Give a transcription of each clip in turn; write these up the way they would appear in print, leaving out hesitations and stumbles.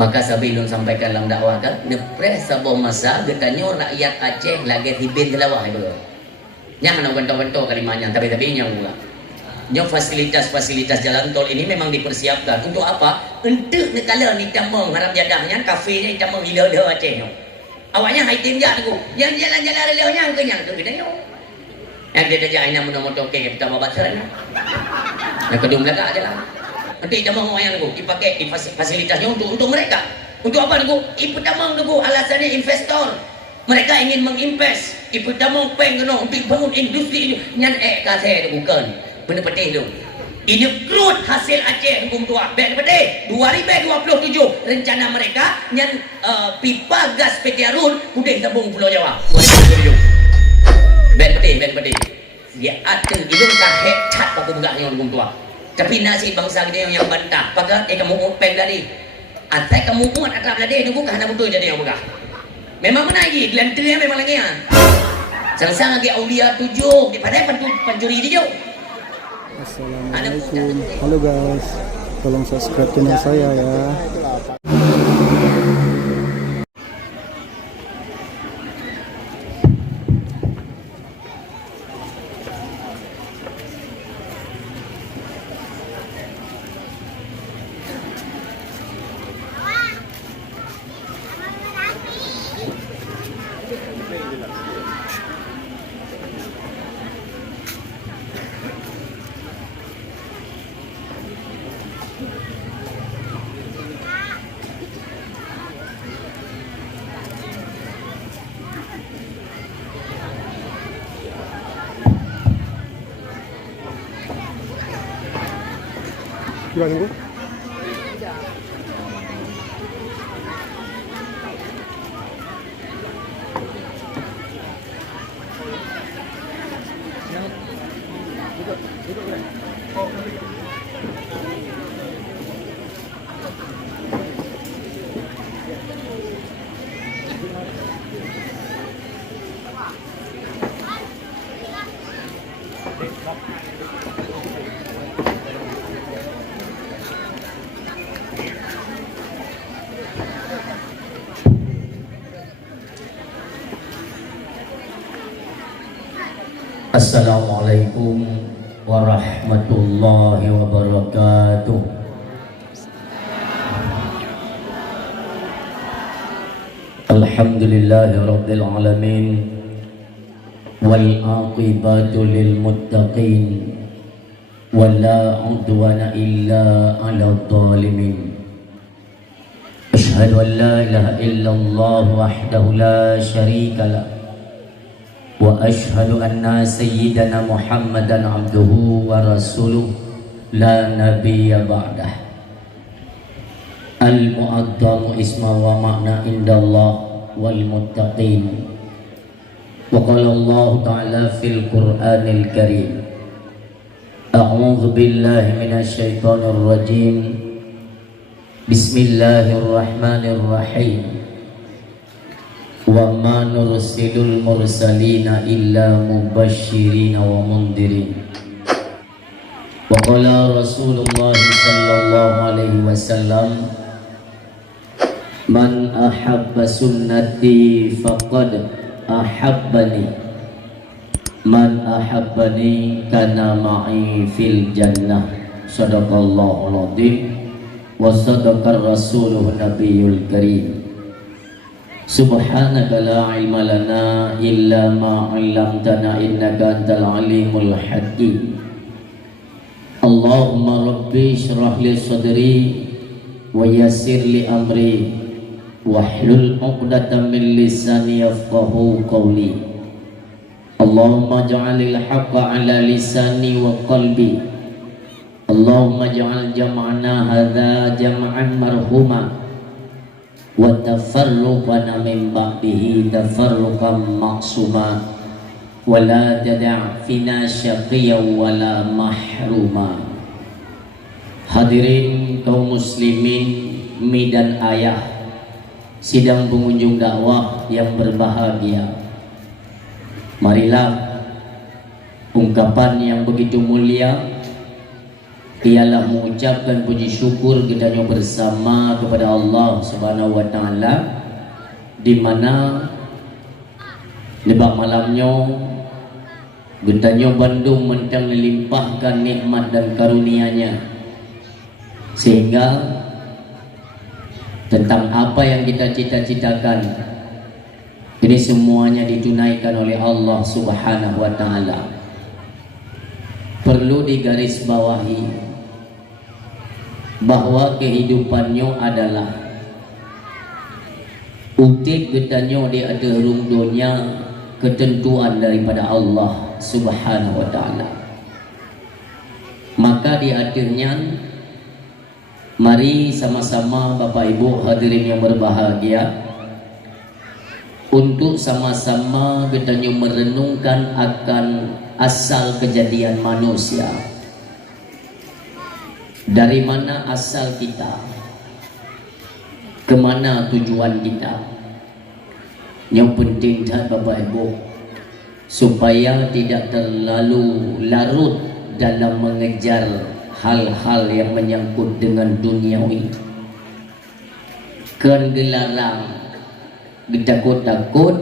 Maka sabilun sampaikan dalam dakwah kan nepres sabah masa getanyo rakyat Aceh lagi tibin telawah itu. Yang nak bentuk-bentuk kalimanya tapi yang pula. Yang fasilitas jalan tol ini memang dipersiapkan untuk apa? Untuk negara ni tamang harap jadahnya kafe ni tamang ila-ila Aceh. Awaknya hai tim jak tu. Yang jalan-jalan relanya kenyang tu getanyo. Yang dia dah aina motor ke kita bawa baterai. Yang kedua belakang aja lah. Nanti tamang wayang tu dipakai di fasilitasnya untuk mereka. Untuk apa tu? Ibu tamang tu alasannya investor. Mereka ingin menginvest. Ibu tamang pengen untuk bangun industri ini. Nyan kase tu bukan. Benda penting tu. Ini krut hasil Aceh hukum tua. Baik pada 2027 rencana mereka nyan pipa gas PT Arun kudik tabung Pulau Jawa. 2027. Baik pada. Dia ada itu dah hecat aku bukannya hukum tua. Tapi nasi bangsa kita yang bantah. Pakai kamu peng tadi. Atai kamu muat atrap tadi itu bukan betul jadi yang bukan. Memang mana lagi? Gelanternya memang lagi ya. Sang-sang lagi aulia 7 di padai pencuri dia. Assalamualaikum. Halo guys. Tolong subscribe channel saya ya. Gimana Bu? Assalamualaikum warahmatullahi wabarakatuh. Alhamdulillahi rabbil alamin wal aqibatu lil muttaqin wala udwana illa 'alal zalimin. Asyhadu an la ilaha illallah wahdahu la syarika lah wa ashhadu anna sayyidana Muhammadan abduhu wa rasuluh la nabiyya ba'dah. Al-mu'addamu isma wa ma'na indallah wal muttaqin. Wa qala Allah ta'ala fil Qur'anil Karim. A'udzu billahi minasy syaithanir rajim. Bismillahirrahmanirrahim. Wa ma nursilul mursalina illa mubashshirina wa mundirin. Wa qala Rasulullah sallallahu alaihi wasallam, man ahabba sunnati faqad ahabbani, man ahabbani kana ma'i fil jannah. Sadaqallahul adzim wa sadaqar rasuluh nabiyul karim. Subhanaka la ilma lana illa ma 'allamtana innaka antal alimul hakim. Allahumma rabbi shrah li sadri wa yassir li amri wahlul 'uqdatam min lisani yafqahu qawli. Allahumma ja'alil haqqa 'ala lisani wa qalbi. Allahumma ja'al jam'ana hadza jam'an marhuma wa tafarruqana min ba'dihi tafarruqan ma'suma wa la tada' fina syaqiyyan wa la mahruma. Hadirin kaum muslimin mi dan ayah, sidang pengunjung dakwah yang berbahagia, marilah ungkapan yang begitu mulia ialah mengucapkan puji syukur kita bersama kepada Allah Subhanahu wa taala, di mana lebak malamnya kita Bandung mentang melimpahkan nikmat dan karunia-Nya, sehingga tentang apa yang kita cita-citakan ini semuanya ditunaikan oleh Allah Subhanahu wa taala. Perlu digarisbawahi bahwa kehidupannya adalah utik getanyo di ada rungdonya ketentuan daripada Allah Subhanahu wa taala. Maka di akhirnya mari sama-sama Bapak Ibu hadirin yang berbahagia untuk sama-sama getanyo merenungkan akan asal kejadian manusia. Dari mana asal kita? Kemana tujuan kita? Yang penting Bapak Ibu, supaya tidak terlalu larut dalam mengejar hal-hal yang menyangkut dengan duniawi. Kan gelarang gedakut-takut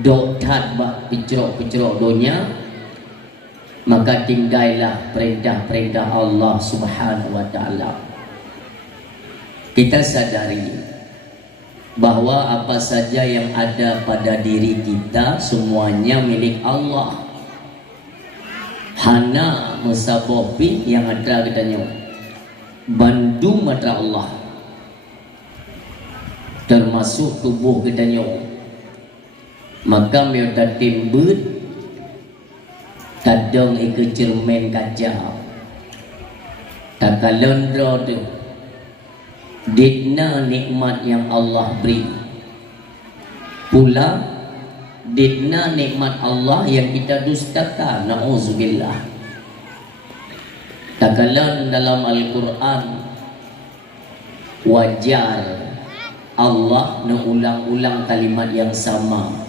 dok tat bak picrok-picrok dunia, maka tinggallah perintah-perintah Allah Subhanahu wa taala. Kita sadari bahwa apa saja yang ada pada diri kita semuanya milik Allah. Hana musabobi yang ada katanya bandung matra Allah, termasuk tubuh katanya. Maka mereka timbul kadang ikut cermin kaca tak kalendro tu ditna nikmat yang Allah beri, pula ditna nikmat Allah yang kita dustakan. Na'udzubillah. Tak kalan dalam Al-Quran wajar Allah mengulang-ulang kalimat yang sama.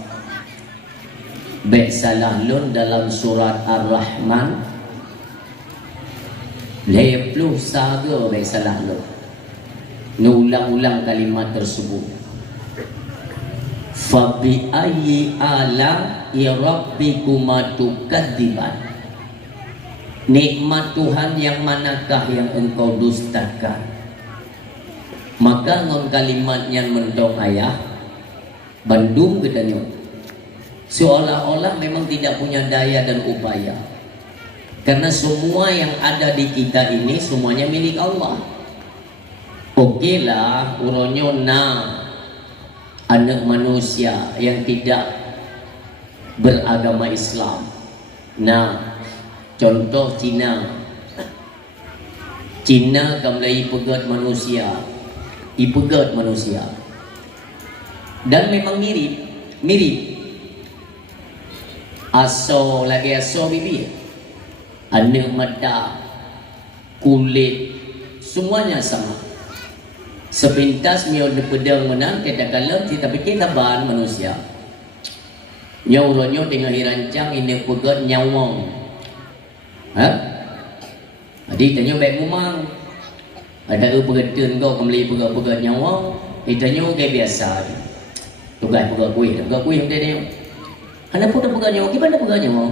Baik salah lun dalam surat Ar-Rahman 50 saga baik salah lun mengulang-ulang kalimat tersebut. Fabi ayyi ala rabbikuma tukadziban. Nikmat Tuhan yang manakah yang engkau dustakan? Maka ngon kalimatnya mendong ayah Bandung katanya, seolah-olah memang tidak punya daya dan upaya, karena semua yang ada di kita ini semuanya milik Allah. Oke lah uronyo anak manusia yang tidak beragama Islam. Nah, contoh Cina kamlai pegat manusia, ipegat manusia, dan memang mirip aso lagi aso bibi, anak mata, kulit, semuanya sama. Sepintas miod pedang menang kita kalam kita pikir laban manusia. Nyauronyo tengah dirancang ini pegat nyawang. Jadi tanya baik memang ada pegatun kau kembali pegat nyawang, itanya kayak biasa. Tugas pegat kuih yang dia. Anda pun dah pegang nyawa, gimana pegang nyawa?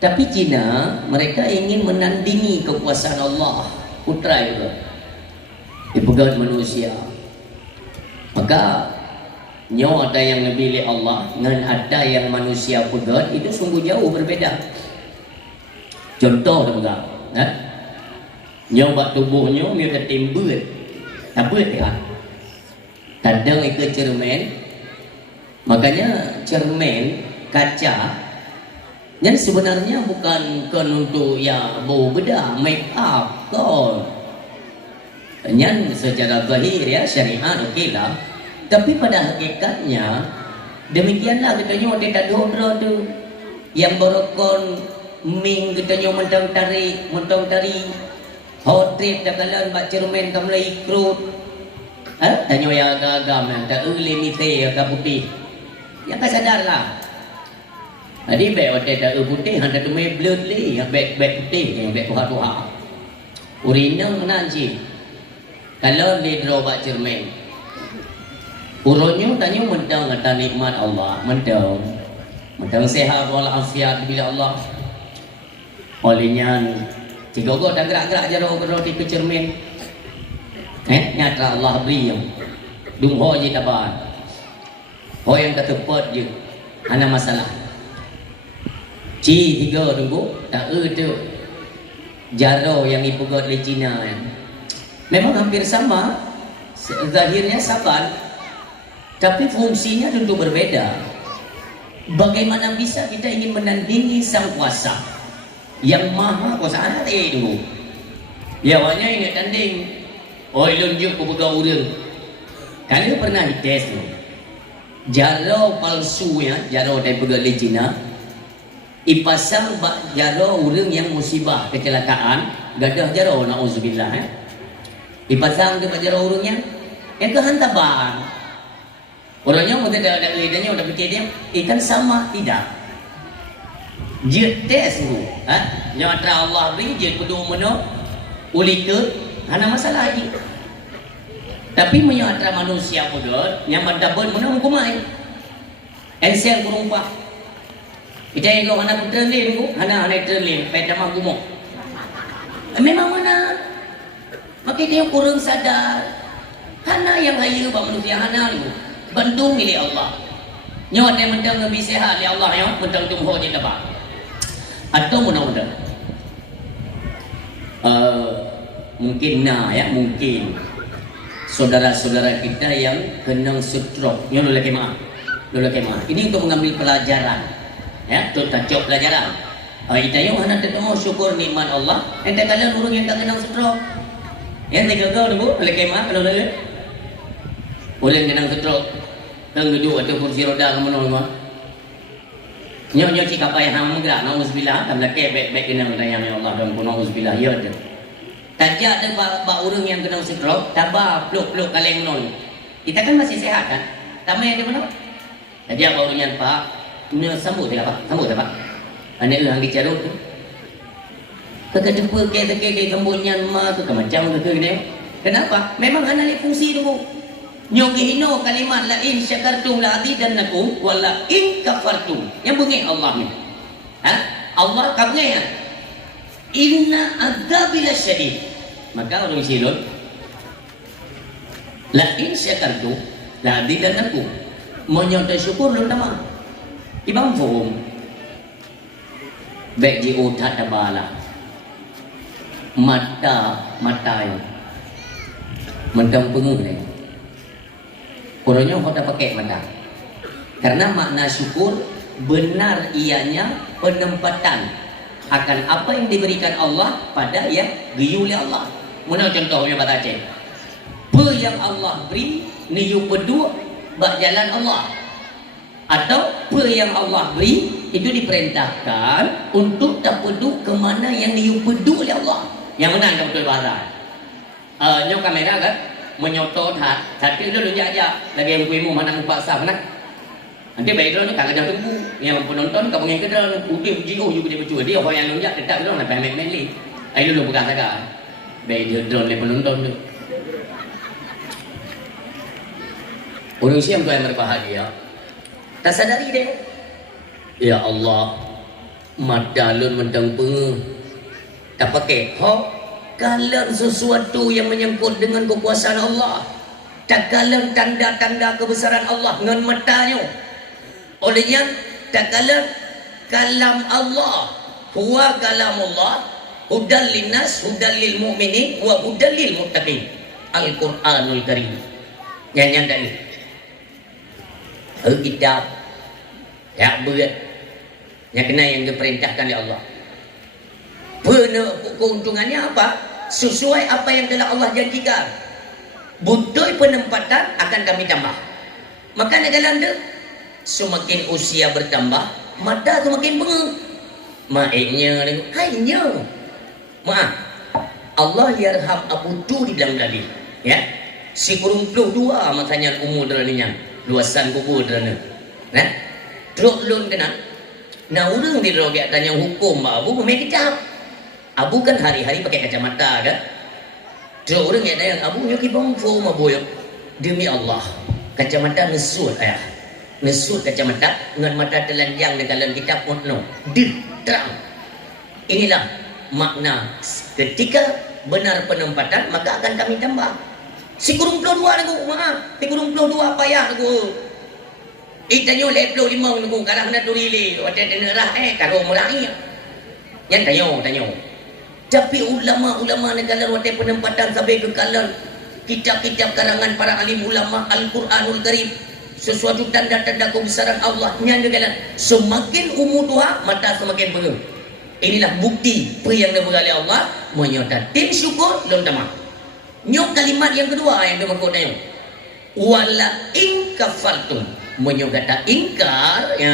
Tapi Cina, mereka ingin menandingi kekuasaan Allah. Putra juga dipegang manusia. Maka nyawa ada yang lebih oleh Allah dengan ada yang manusia pegang, itu sungguh jauh berbeda. Contoh dah pegang, nyawa tubuhnya mereka timbul, apa dia? Kadang ikut cermin. Makanya cermin kaca yang sebenarnya bukan untuk ya bau bedah, make up kon. Yang secara zahir ya syariat okey lah. Tapi pada hakikatnya demikianlah katanya dia tak dodro tu. Yang borokon ming katanya mentang tari. Hotrip dah kalan bak cermin kamlai krut. Tanya yang agak-agam yang tak limite agak putih. Yang tak sadarlah. Jadi baik waktu tak putih, handa tu main blur li, yang baik putih, yang baik tuha-tuha. Urinang nanti. Kalau di drobak cermin. Urunnya tanya mentang kata nikmat Allah, mentang sehat walafiat bila Allah. Olehnya tiga go dah gerak-gerak jaro di cermin. Nyata Allah beri yang dungho je tabar. Ho yang ketepot je. Ana masalah. Ci tiga tunggu tak tu jaro yang ipugot di Cina memang hampir sama, zahirnya sabar, tapi fungsinya tentu berbeda. Bagaimana bisa kita ingin menandingi sang kuasa yang maha kuasa? Ada itu ya awalnya ingat tanding lunjuk ke pegang urang. Kalian pernah dites jaro palsu ya, jaro daripada di Cina ipasang jaro urang yang musibah kecelakaan gadah jaro na'udzubillah ipasang tu jaro urangnya yang kehantaban orangnya mungkin ada lidahnya udah fikir dia ikan sama tidak je tes tu nyata Allah beri je kudu meno uli ke hana masalah lagi tapi menyatra manusia pun yang mandabun meno hukumai ensel kurumpah kita yang kau anak terlin ku hana terlin pada mah gumok memang mana maka dia kurang sadar hana yang hayu bak manusia hana ni bandung milik Allah nyawa dia mentang lebih sehat ya Allah ya mentang tumho je dapat atau mudah-mudahan mungkin mungkin saudara-saudara kita yang kena stroke nyo lagi maaf ini untuk mengambil pelajaran ya tu tajuk pelajaran kita yang hana tetemo syukur nikmat Allah ente kalian urang yang tak kena stroke yang tiga kau dulu oleh kemah kalau boleh kena stroke dan duduk atau kursi roda kamu nama nyo cik apa yang ham gerak nauzubillah tam laki baik kena tanya Allah dan pun nauzubillah ya tu tajak ada bak urang yang kena stroke tabah peluk kaleng non kita kan masih sehat kan tamai ada mana tajak bak urang pak sambut tak pak anak orang dicarut tu kekedepa ke kembunyan ma tu macam tu ni kenapa memang hana ni fungsi tu nyogi hino kalimat la in syakartum la azidannakum wa la in kafartum yang bengih Allah ni Allah kabnya inna adzabil syadid maka orang silot la in syakartum la azidannakum menyota syukur lu nama ibang form baik di otak tabala mata yang mendang pengung ni orangnya kau tak pakai mata karena makna syukur benar ianya penempatan akan apa yang diberikan Allah pada yang diuli Allah. Mana contohnya kata Aceh apa yang Allah beri ni you pedua bak jalan Allah atau apa yang Allah beri itu diperintahkan untuk tak pedu ke mana yang you pedu oleh Allah. Yang mana yang betul bahasa nyok kamera kan menyotot tapi itu dia aja lagi yang kuimu mana empat sah nak nanti baik drone kagak ada tunggu yang penonton kau pengen ke drone udah jiu juga dia bercuba dia orang yang lonjak tetap drone sampai meli ayo dulu bukan saja baik drone le penonton tu orang siam tu yang berbahagia tak sadari dia ya Allah madalun mendang peng tak pakai kalau sesuatu yang menyangkut dengan kekuasaan Allah tak kalah tanda-tanda kebesaran Allah dengan matanya olehnya tak kalah kalam Allah huwa kalam Allah hudan linnas hudan lil mu'minin wa hudan lil muttaqin Al-Quranul Karim yang dari kitab ya berat yang kena yang diperintahkan oleh Allah keuntungannya apa? Sesuai apa yang telah Allah janjikan. Butuh penempatan akan kami tambah. Makanya dalam tu semakin usia bertambah, mata semakin bengeng. Maiknya, hanya maaf. Allah yarham Abu Tu di dalam tadi. Ya, si kurung puluh dua makanya umur dalamnya, luasan kubur dalamnya. Nah, teruk lun kena. Nah, orang di rogiat tanya hukum Abu pemain kitab. Abu kan hari-hari pakai kacamata kan. Terus orang yang ada yang abu nyoki bangfo maboyok. Demi Allah, kacamata nesut ayah. Nesut kacamata dengan mata telanjang dalam kitab utno. Terang. Inilah makna ketika benar penempatan maka akan kami tambah. Si kurung puluh dua lagu, maaf. Si kurung puluh dua payah lagu. Itanyo leplo limang lagu karang na turili. Wate tenerah karo mulai. Yang tanyo. Tapi ulama-ulama negara wate penempatan sampai ke kalan kitab-kitab karangan para alim ulama Al-Quranul Karim, sesuatu tanda-tanda kebesaran Allah yang negara semakin umur tua mata semakin bengeng. Inilah bukti apa yang diberi Allah menyotatin syukur dan tamak. Nyok kalimat yang kedua yang dimaksudnya wala in kafartum, menyok kata ingkar ya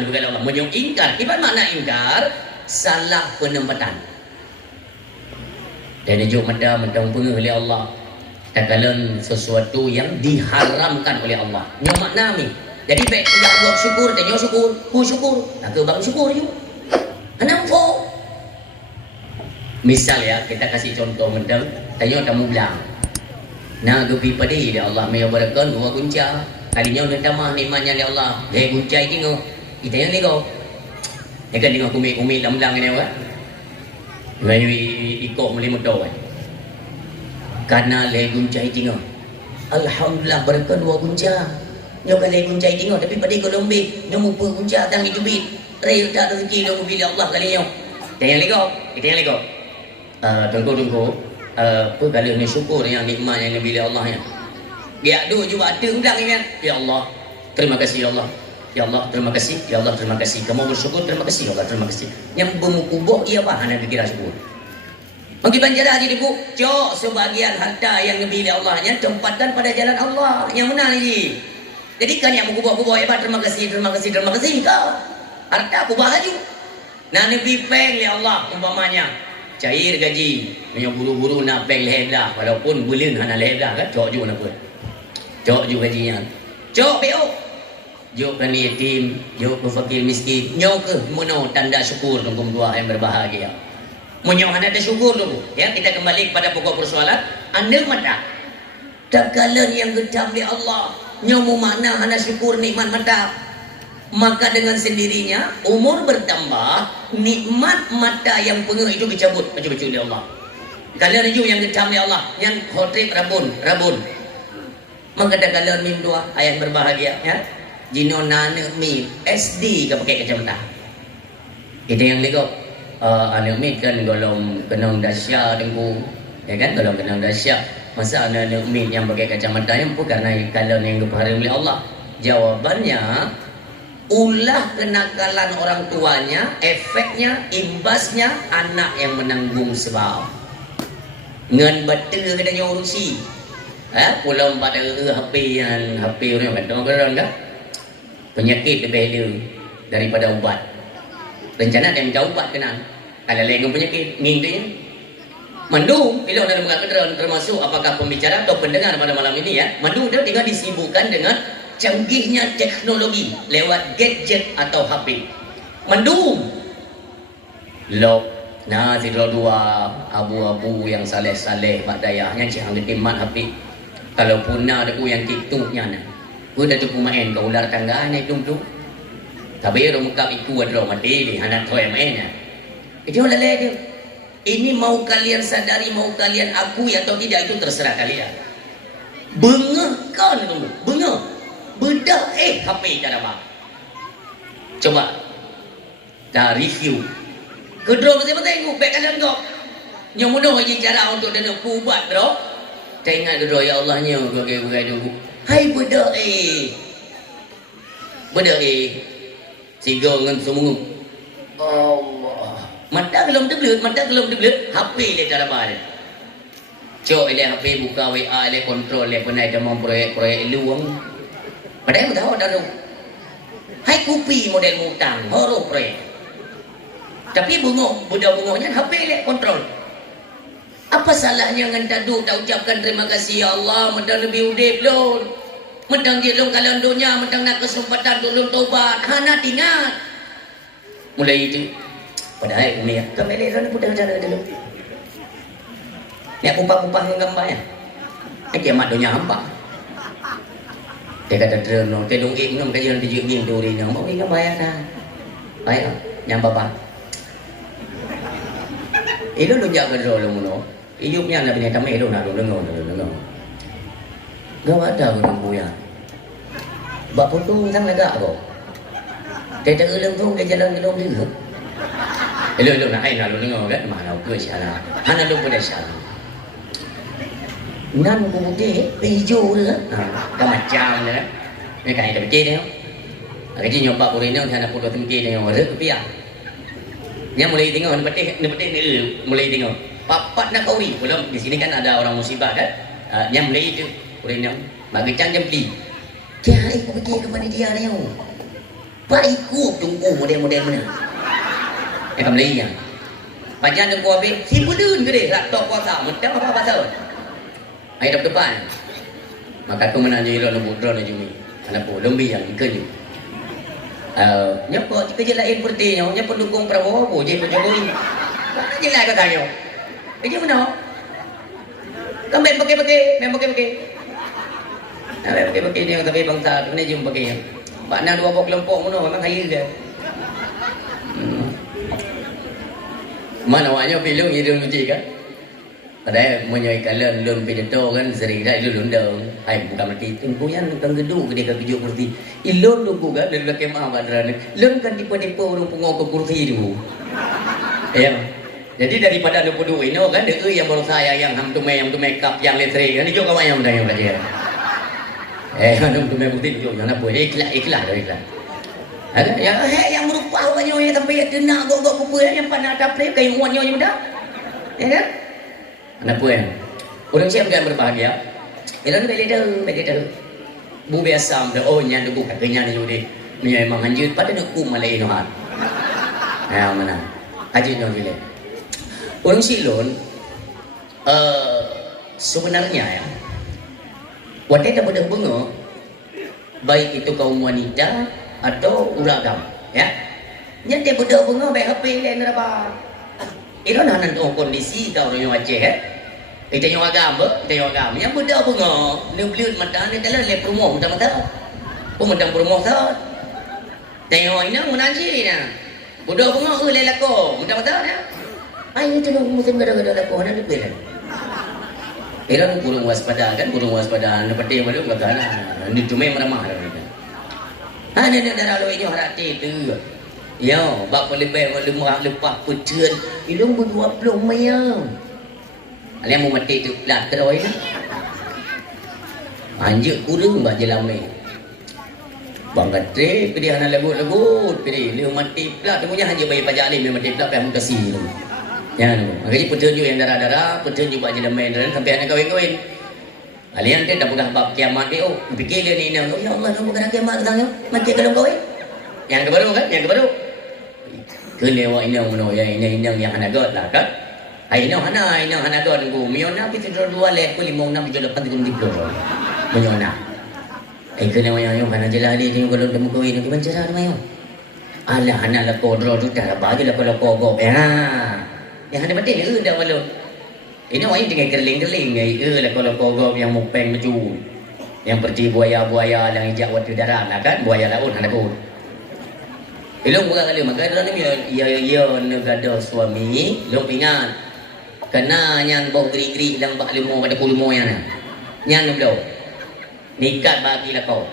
diberi Allah menyok ingkar. Ibarat makna ingkar salah penempatan. Dan juga mentang oleh Allah katakan sesuatu yang diharamkan oleh Allah. Nyo makna ni. Jadi baik tidak buat syukur, tanya syukur, syukur. Nak bang syukur you. Anam fo. Misal ya, kita kasih contoh mentang tanya tamu bilang. Nah, dupi padi dia Allah may barakan dua kunca. Kalinya nak tamah nikmatnya oleh Allah. Dia kunca itu kita yang ni kau. Dia kan tengok kumi lam-lam ni apa? Ngayu ikut muli motor kan. Karena le guncai tinggal. Alhamdulillah berkat dua gunca. Nyo kan le guncai tinggal tapi pada ko lombe nyo mupa gunca tang itu bit. Rei tak rezeki nyo bila Allah kali nyo. Tayang lego. Tunggu. Apa kalau ni syukur yang nikmat yang bila Allah ya. Dia do juga ada undang ingat. Ya Allah, terima kasih ya Allah. Ya Allah, terima kasih. Ya Allah, terima kasih. Kamu bersyukur, terima kasih. Ya Allah, terima kasih. Yang bermukubuk ia apa? Hanya dikira syukur. Bagi banjara di ibu, cok sebagian harta yang dibeli Allahnya tempatkan pada jalan Allah. Yang mana ni? Jadi kan yang mengubah-ubah hebat, terima kasih kau. Harta aku baju. Nah Nabi peng li Allah umpamanya. Cair gaji, punya buru-buru nak peng leheblah. Walaupun bulan hana leheblah kan, cok juga nak buat. Cok juga gajinya. Cok PO. Jok kan yatim, jok ke fakir miskin, nyok ke mono tanda syukur tunggu dua yang berbahagia. Munyo hana ada syukur dulu. Ya, kita kembali kepada pokok persoalan. Anda mata. Takalan yang gedam di Allah. Nyomu makna hana syukur nikmat mata. Maka dengan sendirinya umur bertambah, nikmat mata yang pengeh itu dicabut baju-baju di Allah. Kalian itu yang gedam di Allah, yang khotrib rabun. Maka takalan mim dua ayat berbahagia ya. Jino nane mi SD ke pakai kacamata. Itu yang lego. Anak mi kan golong kenang dahsyat tengku. Ya kan golong kenang dahsyat. Masa anak mi yang pakai kacamata yang pun karena kalau yang dipahala oleh Allah. Jawabannya ulah kenakalan orang tuanya, efeknya, imbasnya anak yang menanggung sebab. Ngan betul kena urusi. Pulau pada HP orang kata kan? Penyakit lebih dia daripada ubat. Rencana dia minta ubat kenal. Kalau lagi penyakit, ngintanya. Mandu, bila orang mengatakan termasuk apakah pembicara atau pendengar pada malam ini ya. Mandu dia tinggal disibukkan dengan canggihnya teknologi lewat gadget atau HP. Mandu. Lop. Nah, tidur dua abu-abu yang saleh-saleh mak dayahnya cihang ketimat HP. Kalau punah ada yang TikToknya nah. Gue dah cukup main ke ular tangganya itu tu. Tapi orang muka itu ada mati ni, anak toy mainnya. Itu lelai dia. Ini mau kalian sadari, mau kalian akui atau tidak itu terserah kalian. Bengahkan dulu, bengah. Bedah HP cara apa? Coba dah review. Kedua mesti tengok baik kalian kau. Yang mudah aja cara untuk dana kubat bro. Tengok kedua ya Allahnya bagai-bagai dulu. Hai budak Siga dengan semua Allah mata kelom terbelut HP le cara bar cok le HP buka WA le kontrol le penai demam proyek luang padahal tahu ada lu hai kopi model mutang horo proyek tapi budak-budaknya HP le kontrol. Apa salahnya dengan taduk tak ucapkan terima kasih ya Allah medang lebih udip lon. Medang dia lon kalau dunia medang nak kesempatan tolong tobat. Hana tingat. Mulai itu Padahal umi kami lihat putih cara dulu. Nek upah-upah gambar ya. Kiamat dunia hampa. Dia kata terus, dia dong ingin kajian tujuh ging tu rini, mau ingin bayar dah, bayar, yang bapa. Itu lu jaga dulu muno, hidupnya nak punya kami itu nak dulu. Gak ada guru buaya. Bapa tu sang lega kok. Dia tak ulang tu dia jalan ke dalam dia. Lu nak air nak dulu kan, mana aku siapa? Hana lu boleh siapa? Nan ku putih hijau tu kan macam ni ni kan ada becik ni ada je nyoba puri ni nak putih tinggi ni orang rupiah dia mulai tengok ni petik ni mulai tengok papat nak kawi belum di sini kan ada orang musibah kan dia mulai itu puri ni bagi jam beli dia ikut pergi ke mana dia ni pak ikut tunggu model-model mana akan belinya panjang tunggu habis si budun ke dia laptop kuasa macam apa pasal air depan maka aku menanya ilo nak budron aja ni anak aku lembi yang kerja nyapa kerja lain seperti nya pendukung Prabowo je Jokowi mana je lah katanya kerja mana kan main pakai ni tapi bangsa ni jum pakai makna dua kelompok mana memang kaya dia mana awaknya film hidung lucu kan. Padahal menyai kalian lun pidato kan sering dah ilun undang. Hai bukan mati tunggunya nang gedung dia ke kejuk kursi. Ilun tunggu kan dan kemah badran. Lun kan tipe-tipe orang pengok ke kursi tu. Ya. Jadi daripada ada pedu ini kan dia yang baru saya yang ham tu make up yang letri kan itu kawan yang dah yang belajar. Ham tu make kursi tu jangan apa ikhlas. Ada yang merupa banyak yang sampai kena gok-gok kupu yang pandang tapre kayu wanyo yang dah. Ya kan? Kenapa kan? Orang siap kan berbahagia. Ilan beli dah. Bu biasa dah. Oh nyan bukan kenyang ni jadi. Ni memang anjut pada nak kum malai no hat. Mana? Haji no bila. Orang silon sebenarnya ya. Wadah dah pada bunga baik itu kaum wanita atau uragam ya. Nya dia pada bunga baik HP lain apa. Itu nak nanti kondisi kau orang yang Aceh kita yang agama yang benda apa ngah ni beliau mata ni dalam le promo mata pemandang promo sah tengok ini menaji ni benda apa ngah le lako mata ni ayo tengok musim gara-gara lako nak dipilih Iran kurang waspada seperti yang baru kata ni cuma meramah ada darah lo ini harati tu ya, bak lebih lepas pucun, ilung berdua belum mayang. Alian mau mati tu pelat teroi ni. Anjuk kurang bak jelame. Bang katre pilih anak lagu, pilih dia mati pelat punya hanya bayar pajak dia mati pelat payah mutasi tu. Ya tu. Makanya pucun juga yang darah-darah, pucun juga jelame dan sampai anak kawin-kawin. Alian dia dah pegang bab kiamat dia, oh fikir dia ni, oh ya Allah, kamu kena kiamat katanya, mati kalau kawin. Yang kebaru kan, yang kebaru. Kelewa inang mano ya inang yang hanagot lah kan. Ai inang hanagot ku miona pi tidro dua le ku limong na bijol pan tikun diplo. Miona. Ai kelewa yang hana jelali ni kalau temu ko ini ban cara mayo. Ala hana la kodro tu cara bagi la kalau kogo. Ya. Yang hana mati ni dah walau. Ini wai dengan gerling-gerling ai la kalau kogo yang mupeng maju. Yang pergi buaya-buaya yang hijau waktu darat lah kan buaya laut hana ko. Ilong bukan kali maka dalam ni ya negada suami long ingat kena yang bau geri-geri dalam bak limo pada kulmo yang ni belum nikat bagi lah kau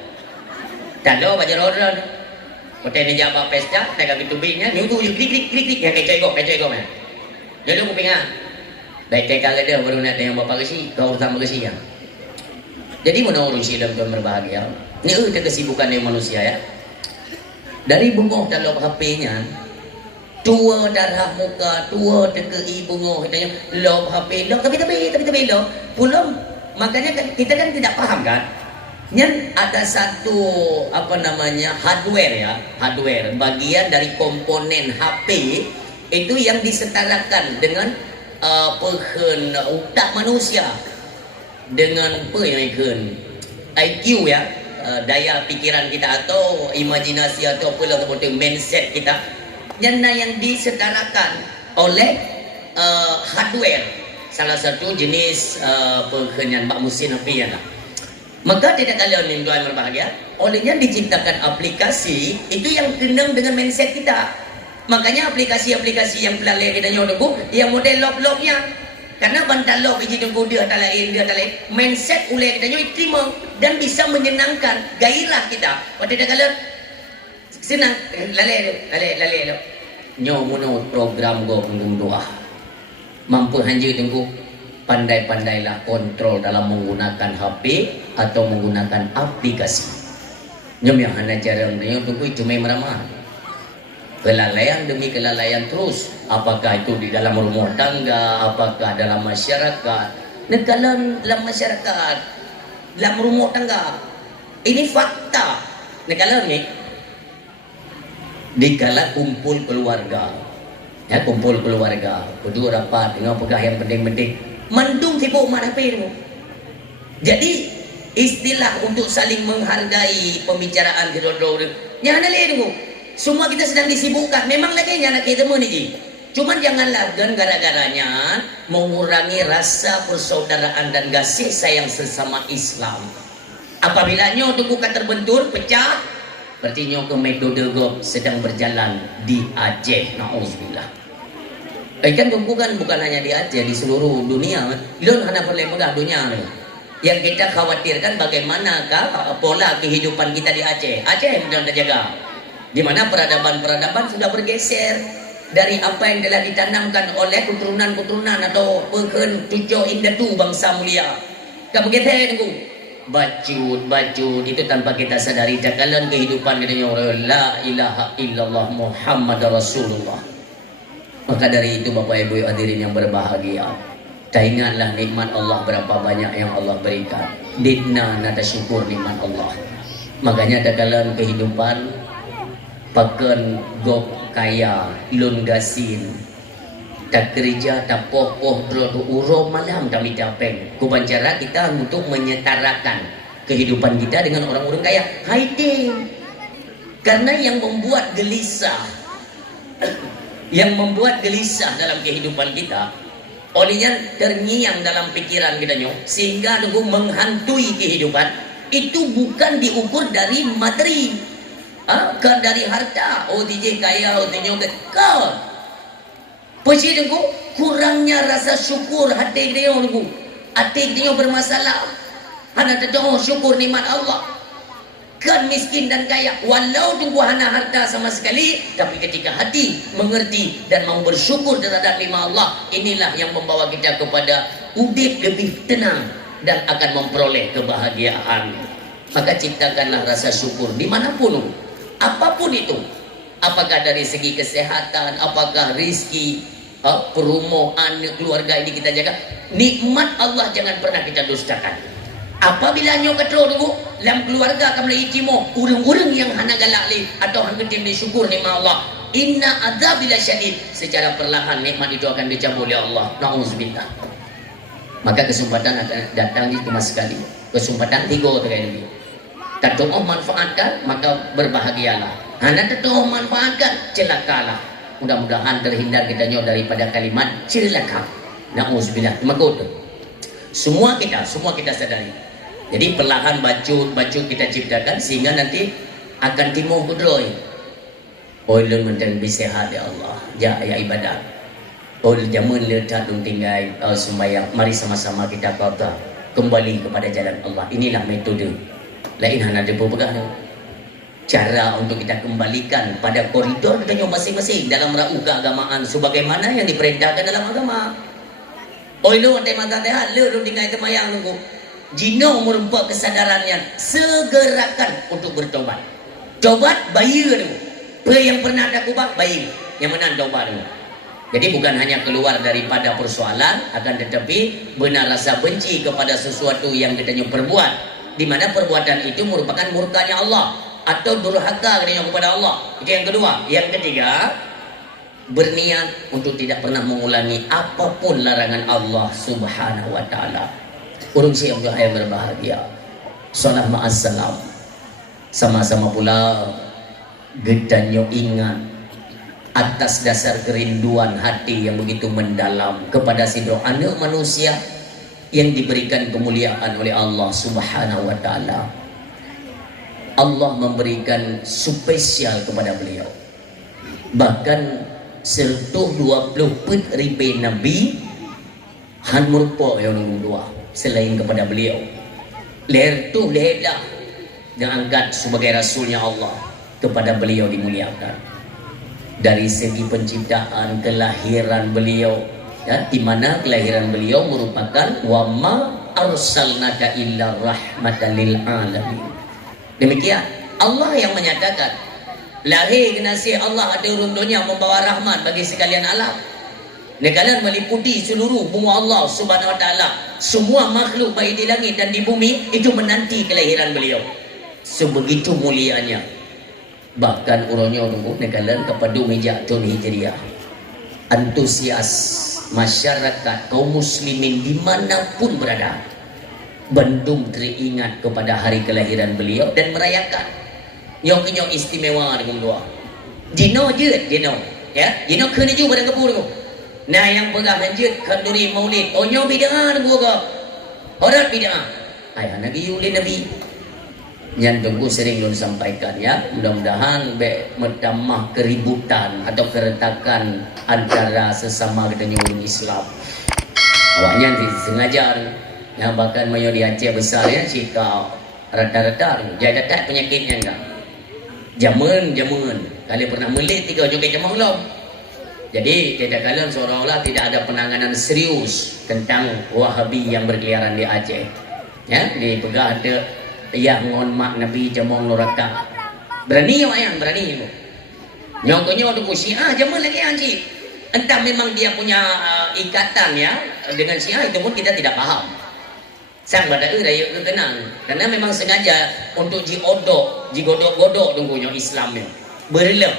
tak ada baca rodan hotel ni jawab pesta tak kami tubingnya ni tu klik yang kecai kau mana lalu aku ingat baik kekal ada baru nak dengan bapa kesi kau utama kesi ya jadi mana orang si dalam berbahagia ni kesibukan yang manusia ya. Dari bungoh dalam HP-nya tua darah muka tua tekei bungoh katanya lob HP lob tapi lob pulang makanya kita kan tidak paham kan yang ada satu apa namanya hardware bagian dari komponen HP itu yang disetarakan dengan otak manusia dengan apa yang IQ ya daya pikiran kita atau imajinasi atau apalah kemudian mindset kita yang disetarakan oleh hardware, salah satu jenis perkenyan bak musim api ya lah. Maka tidak kalian yang tuan berbahagia, olehnya diciptakan aplikasi itu yang kena dengan mindset kita. Makanya aplikasi-aplikasi yang pelalai kita nyodoku, yang model lock-locknya, karena bantal lock biji tunggu dia tak lain, mindset oleh kita nyoy terima dan bisa menyenangkan gairah kita. Waktu tidak kalian senang lalai nyomono program go punggung doa mampu hanji tunggu pandai-pandailah kontrol dalam menggunakan HP atau menggunakan aplikasi. Nyom yang hana jarang dia tunggu itu memang ramah. Kelalaian demi kelalaian terus. Apakah itu di dalam rumah tangga, apakah dalam masyarakat. Dalam masyarakat, dalam rumah tangga. Ini fakta. Negara ni dikala kumpul keluarga. Ya, kumpul keluarga, kedua rapat dengan pegah yang penting-penting. Mendung sibuk mak HP tu. Jadi istilah untuk saling menghargai pembicaraan kedua-dua tu. Jangan leh tu. Semua kita sedang disibukkan. Memang lagi nak kita temu ni. Cuman janganlah gara-garanya mengurangi rasa persaudaraan dan kasih sayang sesama Islam. Apabila nyo tu bukan terbentur, pecah, berarti nyo ke metode gop sedang berjalan di Aceh. Nauzubillah. Kan tunggu kan bukan hanya di Aceh, di seluruh dunia. Lun hanya perlu megah dunia ni. Yang kita khawatirkan bagaimanakah pola kehidupan kita di Aceh. Aceh yang kita jaga. Di mana peradaban-peradaban sudah bergeser dari apa yang telah ditanamkan oleh keturunan-keturunan atau peken tujuh indatu bangsa mulia. Kamu kita tunggu bacut itu tanpa kita sadari jakalan kehidupan kita la ilaha illallah Muhammad Rasulullah. Maka dari itu Bapak Ibu hadirin yang berbahagia, ingatlah nikmat Allah berapa banyak yang Allah berikan. Dina nada syukur nikmat Allah. Makanya jakalan kehidupan pakan gop kaya lun gasin tak kerja tak poh terlalu urom malam kami capek kubancara kita untuk menyetarakan kehidupan kita dengan orang-orang kaya hiding. Karena yang membuat gelisah dalam kehidupan kita olehnya terngiang dalam pikiran kita sehingga tunggu menghantui kehidupan itu bukan diukur dari materi. Kan dari harta, DJ kaya, DJ kau. Pasti tengku kurangnya rasa syukur hati dia tengku. Hati dia bermasalah. Hana terdengar syukur nikmat Allah. Kan miskin dan kaya, walau tengku hana harta sama sekali, tapi ketika hati mengerti dan mau bersyukur terhadap nikmat Allah, inilah yang membawa kita kepada hidup lebih tenang dan akan memperoleh kebahagiaan. Maka ciptakanlah rasa syukur dimanapun. Apapun itu, apakah dari segi kesehatan, apakah rizki, perumahan, keluarga ini kita jaga. Nikmat Allah jangan pernah kita dustakan. Apabila nyo katro dulu dalam keluarga kamu itimo urang-urang yang hana galak li atau hana timni syukur nikmat Allah, inna adzabil syadid, secara perlahan nikmat itu akan dicabut oleh Allah. Nauzubillah. Maka kesempatan akan datang di cuma sekali. Kesempatan 3 kali. Tatoh manfaatkan maka berbahagialah. Hana tatoh manfaatkan celakalah. Mudah-mudahan terhindar kita daripada kalimat celaka. Nauzubillah. Makut. Semua kita sadari. Jadi perlahan baju kita ciptakan sehingga nanti akan timbul kudroy. Ulun menjadi sehat ya Allah. Ya ibadah. Ul jamun letak dong tinggal sembahyang. Mari sama-sama kita kata kembali kepada jalan Allah. Inilah metode. Lain hanya ada beberapa cara untuk kita kembalikan pada koridor kita masing-masing dalam rauh keagamaan sebagaimana yang diperintahkan dalam agama. Lu ada mata tehat, lu tinggal temayang nunggu. Jino merupakan kesadarannya segerakan untuk bertobat. Tobat bayar dulu. Yang pernah ada kubah bayar, yang menang tobat dulu. Jadi bukan hanya keluar daripada persoalan, akan tetapi benar rasa benci kepada sesuatu yang kita perbuat. Di mana perbuatan itu merupakan murkanya Allah atau durhaka kepada Allah. Itu yang kedua. Yang ketiga, berniat untuk tidak pernah mengulangi apapun larangan Allah Subhanahu wa taala. Urung siang yang berbahagia. Salam ma'assalam. Sama-sama pula gedanyo ingat atas dasar kerinduan hati yang begitu mendalam kepada sidro anak manusia yang diberikan kemuliaan oleh Allah Subhanahu wa taala. Allah memberikan spesial kepada beliau. Bahkan sertuh 20 ribu nabi han merupa yang dua selain kepada beliau. Leher tu leher yang angkat sebagai rasulnya Allah, kepada beliau dimuliakan. Dari segi penciptaan, kelahiran beliau, ya, di mana kelahiran beliau merupakan wa ma arsalnaka illa rahmatan lil alamin. Demikian Allah yang menyatakan lahir generasi Allah ada runtuhnya membawa rahmat bagi sekalian alam. Kalian meliputi seluruh bumi Allah Subhanahu wa taala. Semua makhluk baik di langit dan di bumi itu menanti kelahiran beliau. Sebegitu mulianya. Bahkan urangnya nunggu kalian kepada meja tahun Hijriah. Antusias masyarakat kaum muslimin dimanapun berada, bandung teringat kepada hari kelahiran beliau dan merayakan. Yang istimewa dengan doa. Dino je, dino. Ya, dino kena juga pada kepul tu. Nah yang pegah lanjut kanduri maulid. Onyo bid'ah tu ke? Horat bid'ah. Ai anak yulin nabi. Yang tunggu sering dulu sampaikan ya, mudah-mudahan mendamah keributan atau keretakan antara sesama katanya orang Islam. Awaknya sengaja yang bahkan mayo di Aceh besar ya, jika rata-rata jadi tak penyakitnya enggak. Jamun kali pernah melit 3 joget jamang belum. Jadi tidak kalian seolah-olah tidak ada penanganan serius tentang Wahabi yang berkeliaran di Aceh. Ya, di Pegah ada yang ngon mak Nabi jamong loraka. Berani yang berani itu. Nyongkonya untuk Syiah jaman lagi anjing. Entah memang dia punya ikatan ya dengan Syiah, itu pun kita tidak paham. Sang pada raya kenang karena memang sengaja untuk jigodok-godok tunggunya Islamnya. Berlep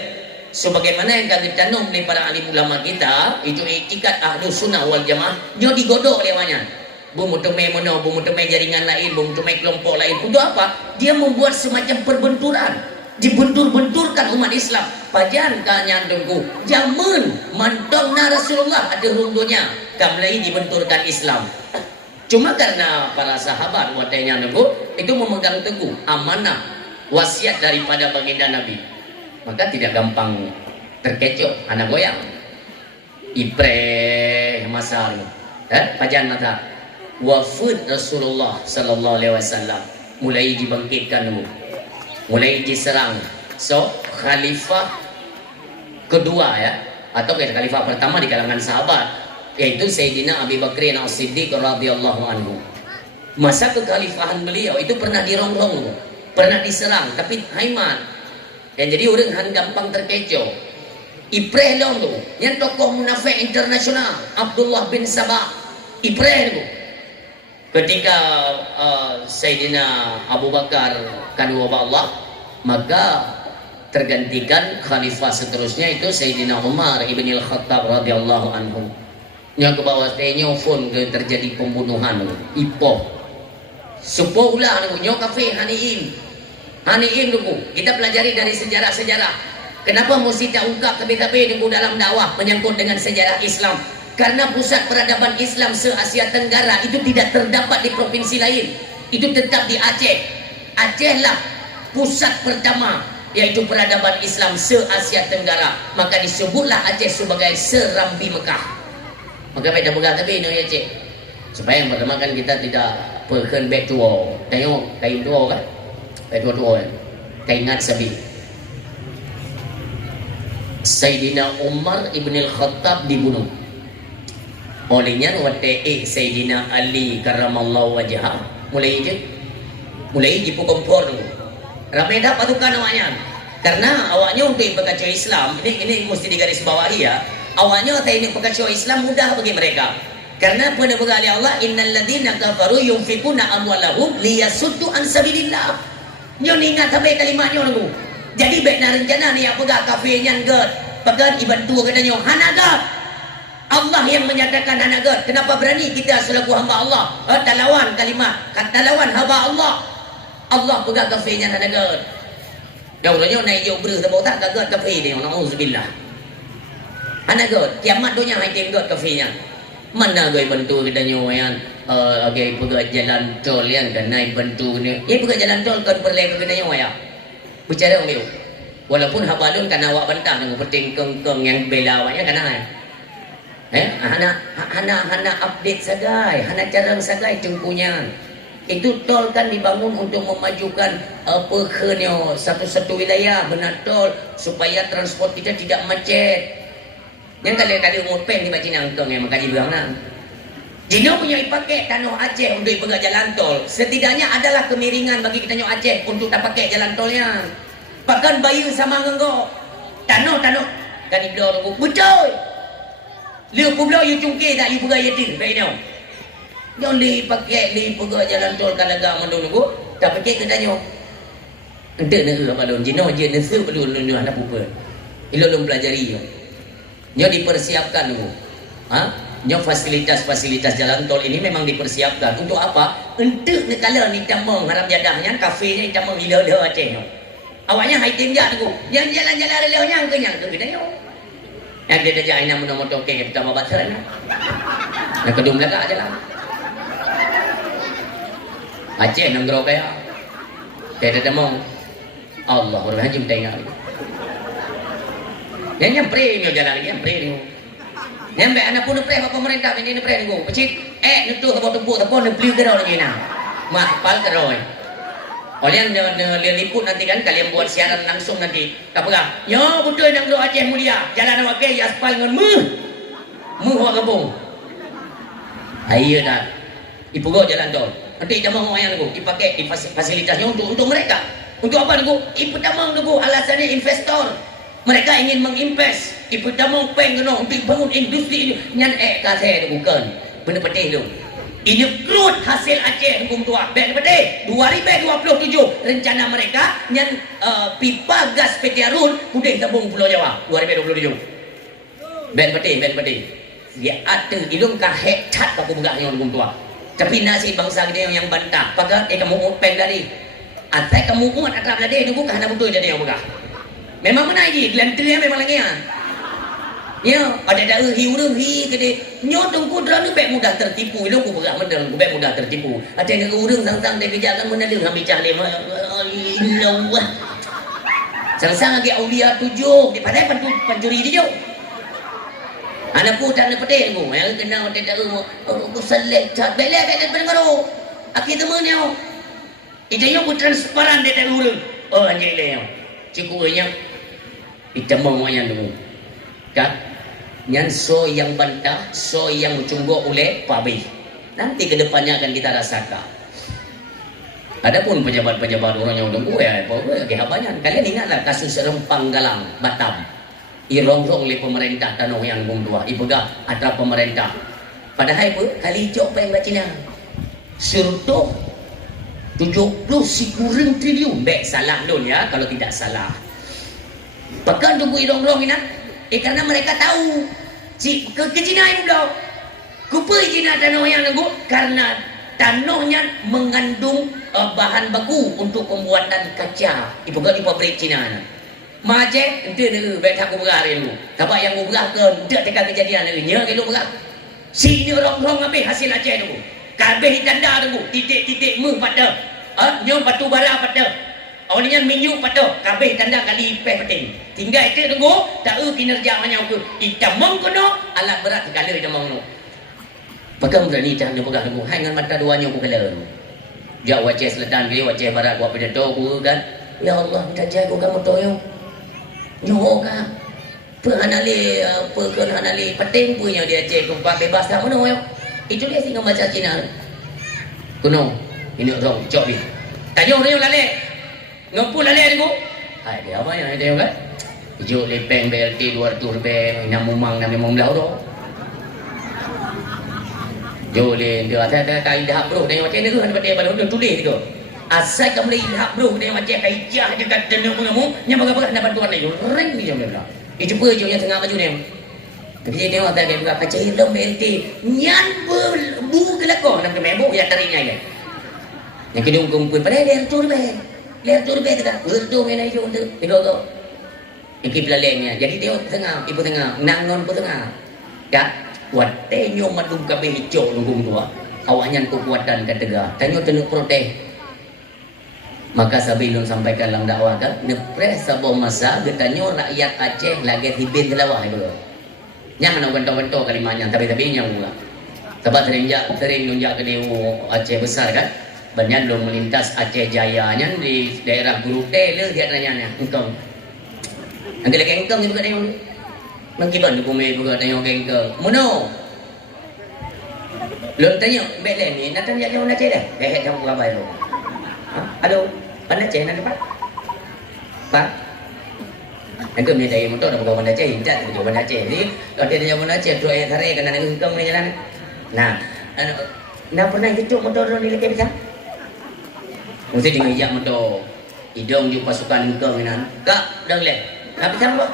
sebagaimana yang kami tanam oleh para alim ulama kita, itu ikat Ahlus Sunnah wal Jamaah nyo digodok lewatnya. Bumutemai mana, bumutemai jaringan lain, bumutemai kelompok lain. Untuk apa? Dia membuat semacam perbenturan, dibentur-benturkan umat Islam. Pajan kanya tunggu jaman mantong na Rasulullah ada runtuhnya kamlai dibenturkan Islam. Cuma karena para sahabat watanya nunggu itu memegang teguh amanah wasiat daripada baginda Nabi, maka tidak gampang terkecoh anak goyang ipre masal pajan mata wafud Rasulullah sallallahu alaihi wasallam mulai dibangkitkan dulu, mulai diserang. So khalifah kedua ya, atau khalifah pertama di kalangan sahabat, yaitu Sayyidina Abi Bakr As-Siddiq radhiyallahu anhu. Masa kekhalifahan beliau itu pernah dirongrong, pernah diserang, tapi haiman. Dan jadi orang han gampang terkecoh. Ipreh long tu, yang tokoh munafik internasional Abdullah bin Sabah. Ipreh tu. Ketika Sayyidina Abu Bakar kanu Allah, maka tergantikan khalifah seterusnya itu Sayyidina Umar ibn al-Khattab radhiyallahu anhu. Yang ke bawah tanya pun terjadi pembunuhan ipoh. Supo ulah nyo kafe haniin dulu. Kita pelajari dari sejarah-sejarah. Kenapa mesti tak ungkap tapi dulu dalam dakwah menyangkut dengan sejarah Islam? Karena pusat peradaban Islam se-Asia Tenggara itu tidak terdapat di provinsi lain. Itu tetap di Aceh. Aceh lah pusat pertama yaitu peradaban Islam se-Asia Tenggara. Maka disebutlah Aceh sebagai Serambi Mekah. Maka baik dah pegang tapi ini Aceh. Supaya yang pertama kan kita tidak perken back to war. Tengok kain tua kan? Back to war kan? Kainat sabi. Sayyidina Umar ibn al-Khattab dibunuh. Olehnya wate Sayyidina Ali karramallahu wajhah mulai dipukul kompor dulu. Ramai dah pasukan awaknya. Karena awaknya untuk berkacau Islam, ini mesti digarisbawahi ya. Awalnya teknik berkacau Islam mudah bagi mereka. Karena pada berkali Allah, innal ladzina kafaru yunfikuna amwalahum liyasuddu an sabilillah. Nyo ingat sampai kalimatnya nunggu. Jadi baik nak rencana ni apa gak kafirnya gad. Pakat ibantu katanya hanagat. Allah yang menyatakan hanagat. Kenapa berani kita selaku hamba Allah tak lawan kalimat, kata lawan hamba Allah. Allah pegang kafirnya hanagat. Jauhnya naik jauh beru sebab tak gagal kafir ni. Nauzubillah. Anak god, kiamat dunia hai god kafinya. Mana gue bantu kita nyoyan agai pegat jalan tol yang kan naik bantu ni. Ye pegat jalan tol kan perle kita nyoya. Bicara orang itu. Walaupun habalun kan awak bantah dengan penting keng yang bela awaknya kan hai. Hana update sagai, hana cara sagai tengkunya. Itu tol kan dibangun untuk memajukan pekernya satu-satu wilayah benar tol supaya transport kita tidak macet. Yang kali-kali umur pen di Cina engkong yang mengkaji berang. Cina punya pakai tanah Aceh untuk pegang jalan tol. Setidaknya adalah kemiringan bagi kita nyok Aceh untuk tak pakai jalan tolnya. Bahkan bayu sama ngenggo. Tanah kan di belah tu betul. Liu pulau you cungkir tak you pegang yetir baik ni. Jangan li pakai pegang jalan tol kalaga menunggu tak pakai kita nyok. Ente ne apa don Cina je ne su perlu nak pupa. Ilolong pelajari yo. Nyo dipersiapkan dulu. Nyo fasilitas jalan tol ini memang dipersiapkan untuk apa? Untuk nekala ni tamang harap jadahnya kafe ni tamang ilo-ilo Aceh. Awaknya hai tim jak tu. Yang jalan-jalan relanya kenyang tu kita nyo. Yang dia dah aina motor ke kita bawa baterai. Nak kedung belakang aja lah. Aceh nanggro kaya. Kita tamang Allah berhajim tengok. Yang premium jalan lagi, yang premium. Yang baik anak pun pre pemerintah ini pre nego. Pecik, nutuh ke bawah tempur, tapi beli kerau lagi nak. Mahpal kerau. Kalian liput nanti kan, kalian buat siaran langsung nanti. Tak apa? Ya betul nak doa Aceh mulia. Jalan awak ke aspal dengan awak kampung. Ayo dah. Ipugok jalan tol. Nanti tamang orang yang nego, dipakai di fasilitasnya untuk mereka. Untuk apa nego? Ipu tamang nego, alasannya investor. Mereka ingin menginvest. Ibu tamang peng kena untuk bangun industri ini. Nyan kasih itu bukan. Benda penting itu. Ini growth hasil Aceh hukum tua. Baik penting. 2027 rencana mereka nyan pipa gas PT Arun Puding Tabung Pulau Jawa 2027. Baik penting. Dia ada ilung kahek cat aku begaknya hukum tua. Tapi nasi bangsa kita yang bantah. Pakai kamu peng tadi. Atai kamu umat akrab tadi itu bukan nak betul jadi yang begah. Memang mana lagi, gelanternya memang lagi ya. Ya, ada hi kede. Nyo tungku dran ni baik mudah tertipu. Lu ku berak mendeng, ku baik mudah tertipu. Ada yang urang sang-sang dia kerja kan menalung ambil cahli. Allah. Sang-sang lagi aulia tujuh, di padai pencuri dia. Anak ku tak nak pedih ku. Yang kena dia tak ku selek cat. Belek pendengaru. Aki teman dia. Ijanya ku transparan dia tak urang. Oh anjing dia. Cikunya itamang wayan dulu. Kan? Yang so yang bantah, so yang mencungguk oleh pabi. Nanti ke depannya akan kita rasakan. Adapun pejabat-pejabat orang yang tunggu ya, kehabanyan. Kalian ingatlah kasus Rempang Galang, Batam. Irongrong oleh pemerintah tanah yang tua. Ipegang antara pemerintah. Padahal apa? Kali hijau apa yang Cina? Surtuh 70 kurang triliun. Baik salah dulu ya, kalau tidak salah. Bahkan tunggu irongrong ini. Karena mereka tahu ke Cina ini belum. Kupa Cina tanah yang nunggu karena tanahnya mengandung bahan baku untuk pembuatan kaca. Ibu di pabrik Cina. Macam itu ni baik aku berah ni. Tapi yang berah ke tidak tekan kejadian ni. Nya kita berah. Si ni orang-orang habis hasil Aceh tu. Kabeh tanda tu titik-titik mu pada. Nya batu bara pada. Awalnya minyak pada kabeh tanda kali ipeh penting. Tinggal itu tunggu tahu kinerja banyak tu. Itamang kono alat berat sekali itamang tu. Pegang berani jangan pegang tu. Hai dengan mata duanya aku kala. Dia wajah selatan kali wajah barat buat pada tu kan. Ya Allah minta jaga kamu tu yo. Nyoh ka. Perhanali perhanali penting punya dia cek kumpa bebas tak mana yo. Itu dia singgah baca Cina. Kuno ini orang cok ni. Tanya orang lale. Ngampun lalai ni ku. Hai dia apa yang dia kan? Hijau lepeng BLT 200 lebih nak memang belau tu. Jolin dia ada indah bro dengan macam ni tu ada pada pada tulis tu. Asal kamu indah bro dengan macam kaijah je kat tenung mengamu, nya bagaimana nak bantuan ni? Reng ni dia bilang. Dia cuba je yang tengah baju ni. Tapi dia tengok tak dia kaca hilang BLT. Nyan bu kelakon nak membo ya taringnya kan. Yang kedua kumpul pada dia tu lebih. Lihat tu lebih kita, berdoa mana itu untuk digogo. Iki pelalengnya. Jadi dia tengah, ibu tengah, nang non pun tengah. Ya, kuat tenyo madung kabeh hijau nunggung tua. Awaknya kekuatan ketega. Tanyo tenuk protes. Maka sabilun sampaikan lang dakwah kan, nepres sabo masa getanyo rakyat Aceh lagi hibin telawah itu. Yang nak bento-bento kalimanya, tapi yang pula. Sebab sering nunjak ke dia Aceh besar kan. Banyak lo melintas Aceh Jaya nya di daerah Gurute le dia tanya engkau. Nanti lagi engkau ni bukan dia. Mengkiban di bumi bukan tanya engkau. Mono. Lo tanya belen ni nak tanya dia mana Aceh dah. Kamu apa itu? Halo, mana Aceh nak apa? Pak. Engkau ni dari motor dah bukan mana Aceh, hincat tu mana Aceh. Jadi kalau dia tanya mana Aceh tu ayat hari kena engkau ni jalan. Nah, nak pernah hidup motor ni lagi bisa? Mesti dengan ijak motor hidung di pasukan engkau ni nan. Kak, dah boleh. Nak bisa apa?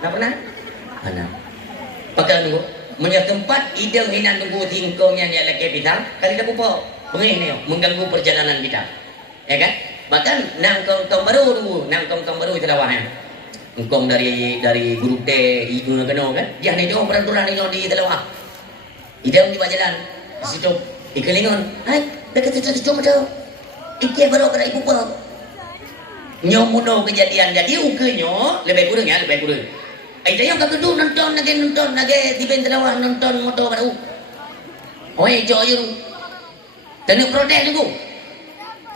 Nak pernah? Mana? Pakai dulu. Punya tempat hidung hinan tunggu tingkong yang dia lagi bisa. Kali dah pupo. Bengih ni mengganggu perjalanan kita. Ya kan? Bahkan nang kong baru dulu, nang kong baru itu lawahnya. Engkong dari grup D itu kena kan? Yang ni dia peraturan ni di telawah. Hidung di jalan. Di situ ikelingon. Hai, dekat situ cuma tu. Iki baru kena ibu apa? Nyomuno kejadian jadi ukenyo lebih kurang ya, lebih kurang. Ai dia yang kedua nonton lagi di bentelawah nonton motor baru. Oi, joyo. Tengok protes dulu.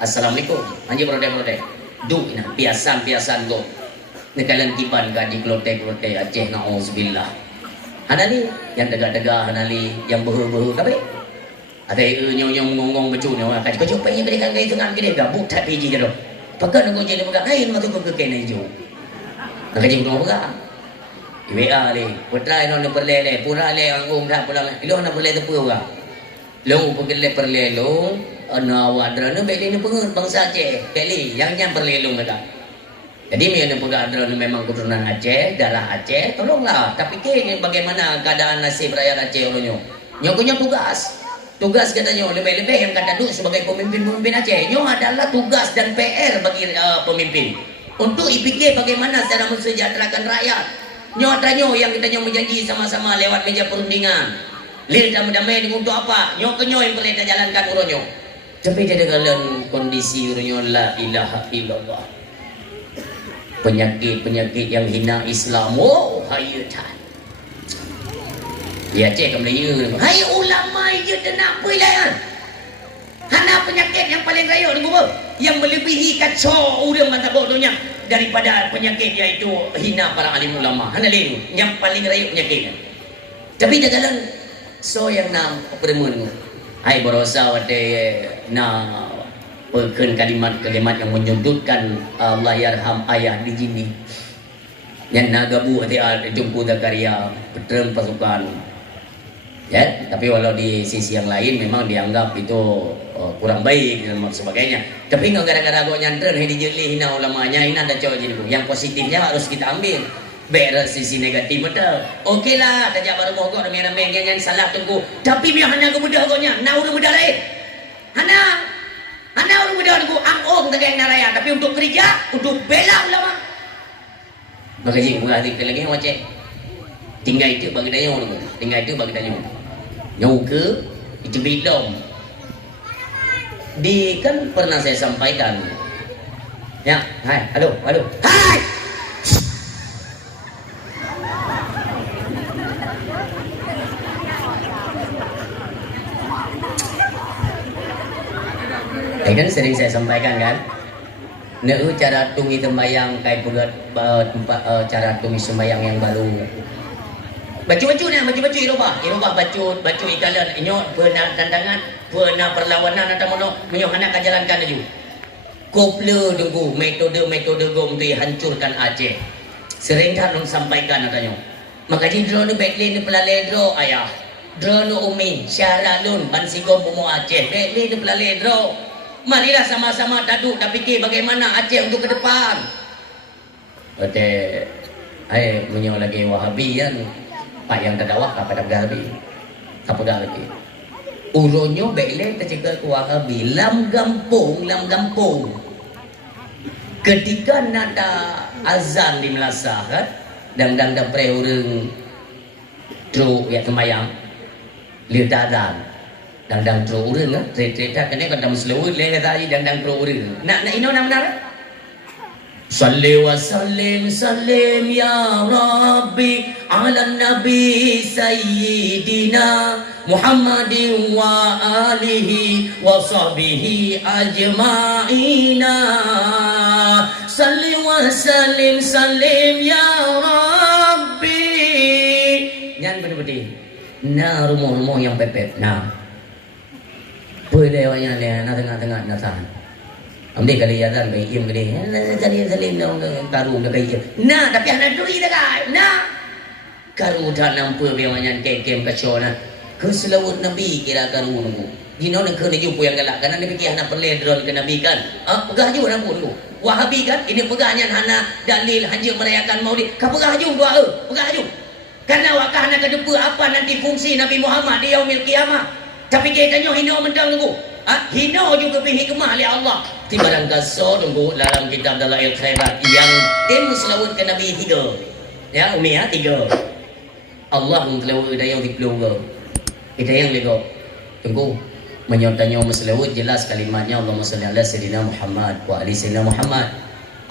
Assalamualaikum. Anjir protes. Duk nah biasan go. Nekalan tiban ka di klote Aceh nauzubillah. Hanali yang degah-degah hanali yang behu-behu kabeh. Ada nyong ngomong becu ni orang kacau pengen berikan gaya tengah gede gabuk tak biji gitu. Pakai nunggu jadi pegang air matu ke kena hijau. Nak kaji nunggu pegang. WA le, putra ino na perlele, pura le ang tak pula. Ilo na perle tu pura. Long perle long, ana wadra no beli ni pengen bangsa Aceh. Beli yang perlelong kata. Jadi yang pegadra memang keturunan Aceh, darah Aceh, tolonglah. Tapi kini bagaimana keadaan nasib rakyat Aceh ulunyo? Nyokunya tugas katanya lebih-lebih yang kata duk sebagai pemimpin Aceh. Nyo adalah tugas dan PR bagi pemimpin untuk fikir bagaimana cara mensejahterakan rakyat. Nyo tanya yang kita menjanji sama-sama lewat meja perundingan. Lir damai untuk apa? Nyo yang boleh kita jalankan uronyo. Tapi dia dalam kondisi uronyo la ilaha illallah. Penyakit yang hina Islam. Oh, hayatan. Ya cek Melayu. Hai ulama je tenang pilihan. Hana penyakit yang paling raya ni gua. Yang melebihi kacau urang mata bodohnya daripada penyakit iaitu hina para alim ulama. Hana lain yang paling raya penyakitnya. Tapi dalam so yang nam pertemuan. Hai berosa wate na pekan kalimat yang menyudutkan Allah yarham ayah di sini. Yang nagabu hati jumpu Zakaria peterem pasukan. Ya, tapi walau di sisi yang lain memang dianggap itu kurang baik dan sebagainya. Tapi nggak gara-gara gue nyantren ini dijeli hina ulamanya, ini ada cowok jadi yang positifnya harus kita ambil. Beres sisi negatif betul. Okey lah, tajak baru mogok demi orang yang salah tunggu. Tapi biar hanya kemudah gonya, nak urut mudah lain. Hana urut mudah tunggu, angong tegak naraya. Tapi untuk kerja, untuk bela ulama. Makanya bukan hati lagi macam. Tinggal itu bagi dayung dulu. Tinggal itu bagi dayung. Nyuka itu bidom. Di kan pernah saya sampaikan. Ya, hai, halo. Hai. Kan sering saya sampaikan kan. Nek cara tungi tembayang kayak buat cara tungi sembayang yang baru. Baju-baju ni, baju-baju Eropah baju ikalan, inyo pernah tandangan, pernah perlawanan atau mono, inyo hendak jalankan laju. Kopla dulu metode go untuk hancurkan Aceh. Sering kan orang sampaikan katanya. Maka di drone Betlin ni pelalai draw ayah. Draw no umi, syaralun bansigom bumu Aceh. Betlin ni pelalai draw. Marilah sama-sama duduk dan fikir bagaimana Aceh untuk ke depan. Kata, ai punya lagi Wahabi kan. Pak yang terdakwah pada Wahabi. Apa dah lagi? Uronyo bele tercegah ke Wahabi lam gampung. ketika nada azan di Melasa kan dan dapre urang tru ya kemayang lihat azan dan tru urang kan cerita kene kan dalam selawat le tadi dan tru urang nak ino nak benar salli wa sallim sallim ya rabbi ala nabi sayyidina Muhammadin wa alihi wa sahbihi ajma'ina salli wa sallim sallim ya rabbi nyan betul-betul na rumah-rumah yang pepet na boleh wanya le na tengah-tengah na tahan ambil kali yazan baik im kali salim dong taruh dah baik na tapi ada duri dah kan na karu dah nampu biawanya kekem kacona ke selawat nabi kira karu nunggu dino nak kena jumpa yang galak karena nabi kia nak perle drone ke nabi kan pegah ju nampu nunggu wahabi kan ini pegahnya hana dalil hanya merayakan maulid ka pegah ju doa pegah ju karena wakah nak kedepa apa nanti fungsi Nabi Muhammad di yaumil kiamah tapi kita nyo hino mentang nunggu hino juga hikmah oleh Allah timbalan kaso nunggu dalam kitab Dalail Khairat yang tim selawat ke Nabi 3 ya umi ya 3 Allah mengelawat dayang di keluarga kita yang lego tunggu menyotanya selawat jelas kalimatnya Allahumma shalli ala sayyidina Muhammad wa ali sayyidina Muhammad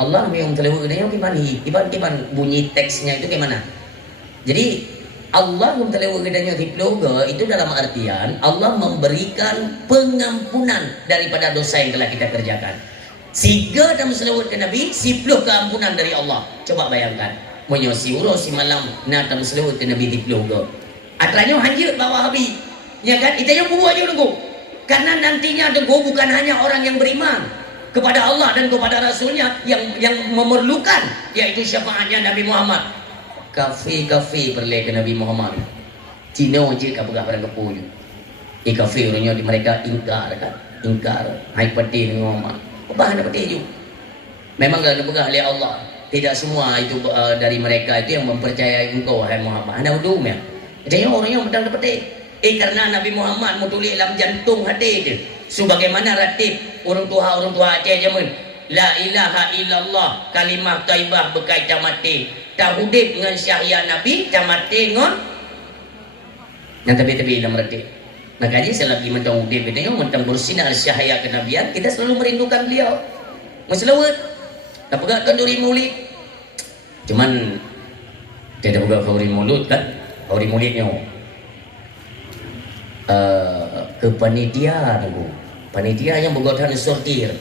Allah yang kelawat dayang gimana bunyi teksnya itu gimana jadi Allah memtelewah gedanya di keluarga itu dalam artian Allah memberikan pengampunan daripada dosa yang telah kita kerjakan. Sehingga dalam selawat ke Nabi, 10 keampunan dari Allah. Coba bayangkan. Menyosi urus si malam nak dalam selawat ke Nabi di keluarga. Atranya hanjir bawa habis. Ya kan? Itu yang buat aja nunggu. Karena nantinya dengku bukan hanya orang yang beriman kepada Allah dan kepada Rasulnya yang memerlukan yaitu syafaatnya Nabi Muhammad. Kafe perle ke Nabi Muhammad. Cina je ka pegah pada kepu je. Kafe orangnya di mereka ingkar kan. Ingkar. Hai peti dengan Muhammad. Apa nak peti je. Memang kalau pegah oleh Allah. Tidak semua itu dari mereka itu yang mempercayai engkau hai Muhammad. Anda udum ya. Jadi orang yang betul peti. Karena Nabi Muhammad mutulik dalam jantung hati je. Sebagaimana ratib orang tua Aceh jaman. La ilaha illallah kalimah taibah berkaitan mati. Tahudib dengan syahia Nabi tamati ngon yang tapi dalam reti makanya selagi mentang udib itu yang mentang bersinar syahia kenabian kita selalu merindukan beliau masalawat tak pegang kenduri maulid cuman tidak pegang kenduri maulid kan kenduri maulidnya ke panitia nunggu panitia yang bergotan sortir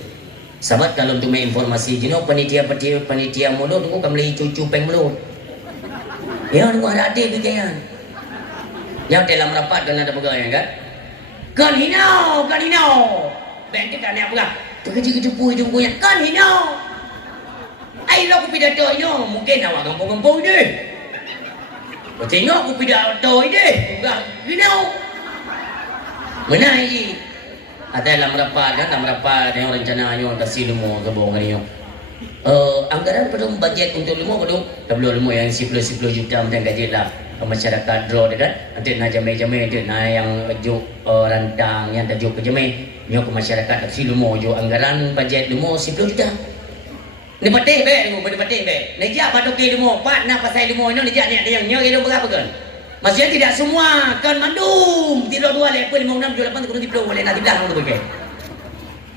sahabat kalau untuk informasi jino panitia mulut tunggu kami cucu peng mulut ya tunggu ada adik kegiatan yang dalam rapat kan ada pegawai kan hinau bang kita ni apa terkejut pui jumpunya kan hinau ai lo aku pidato nyo mungkin awak gampang-gampang deh tengok aku pidato deh enggak hinau mana ini ada dalam rapat yang rencananya kasih lemo ke bawah ni anggaran perlu budget untuk lemo perlu lemo yang 10 juta macam gaji lah ke masyarakat draw kan nanti nak jamai tu nak yang juk rantang yang tajuk ke jamai nyo ke masyarakat kasih lemo jo anggaran budget lemo 10 juta ni patih be ni jak patok lemo pat nak pasal lemo ni jak ni ada yang nyo berapa kan maksudnya tidak semua kan mandum tidak 2 level 5 6 7 8 kurang diplo boleh nak dibilang tu betul.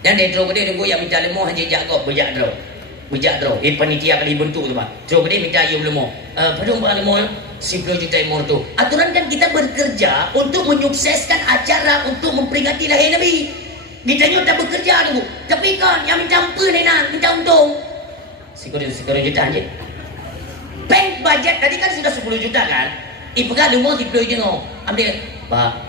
Dan dia draw dia tunggu yang minta lemo hanya jago bejak draw. Panitia kali bentuk tu pak. Draw dia minta you lemo. Padung ba lemo 10 juta lemo tu. Aturan kan kita bekerja untuk menyukseskan acara untuk memperingati lahir Nabi. Kita nyo tak bekerja tunggu. Tapi kan yang minta apa ni nak minta untung. 10 juta aja. Bank budget tadi kan sudah 10 juta kan. Ipegah lemo diploy je no. Ambil pak.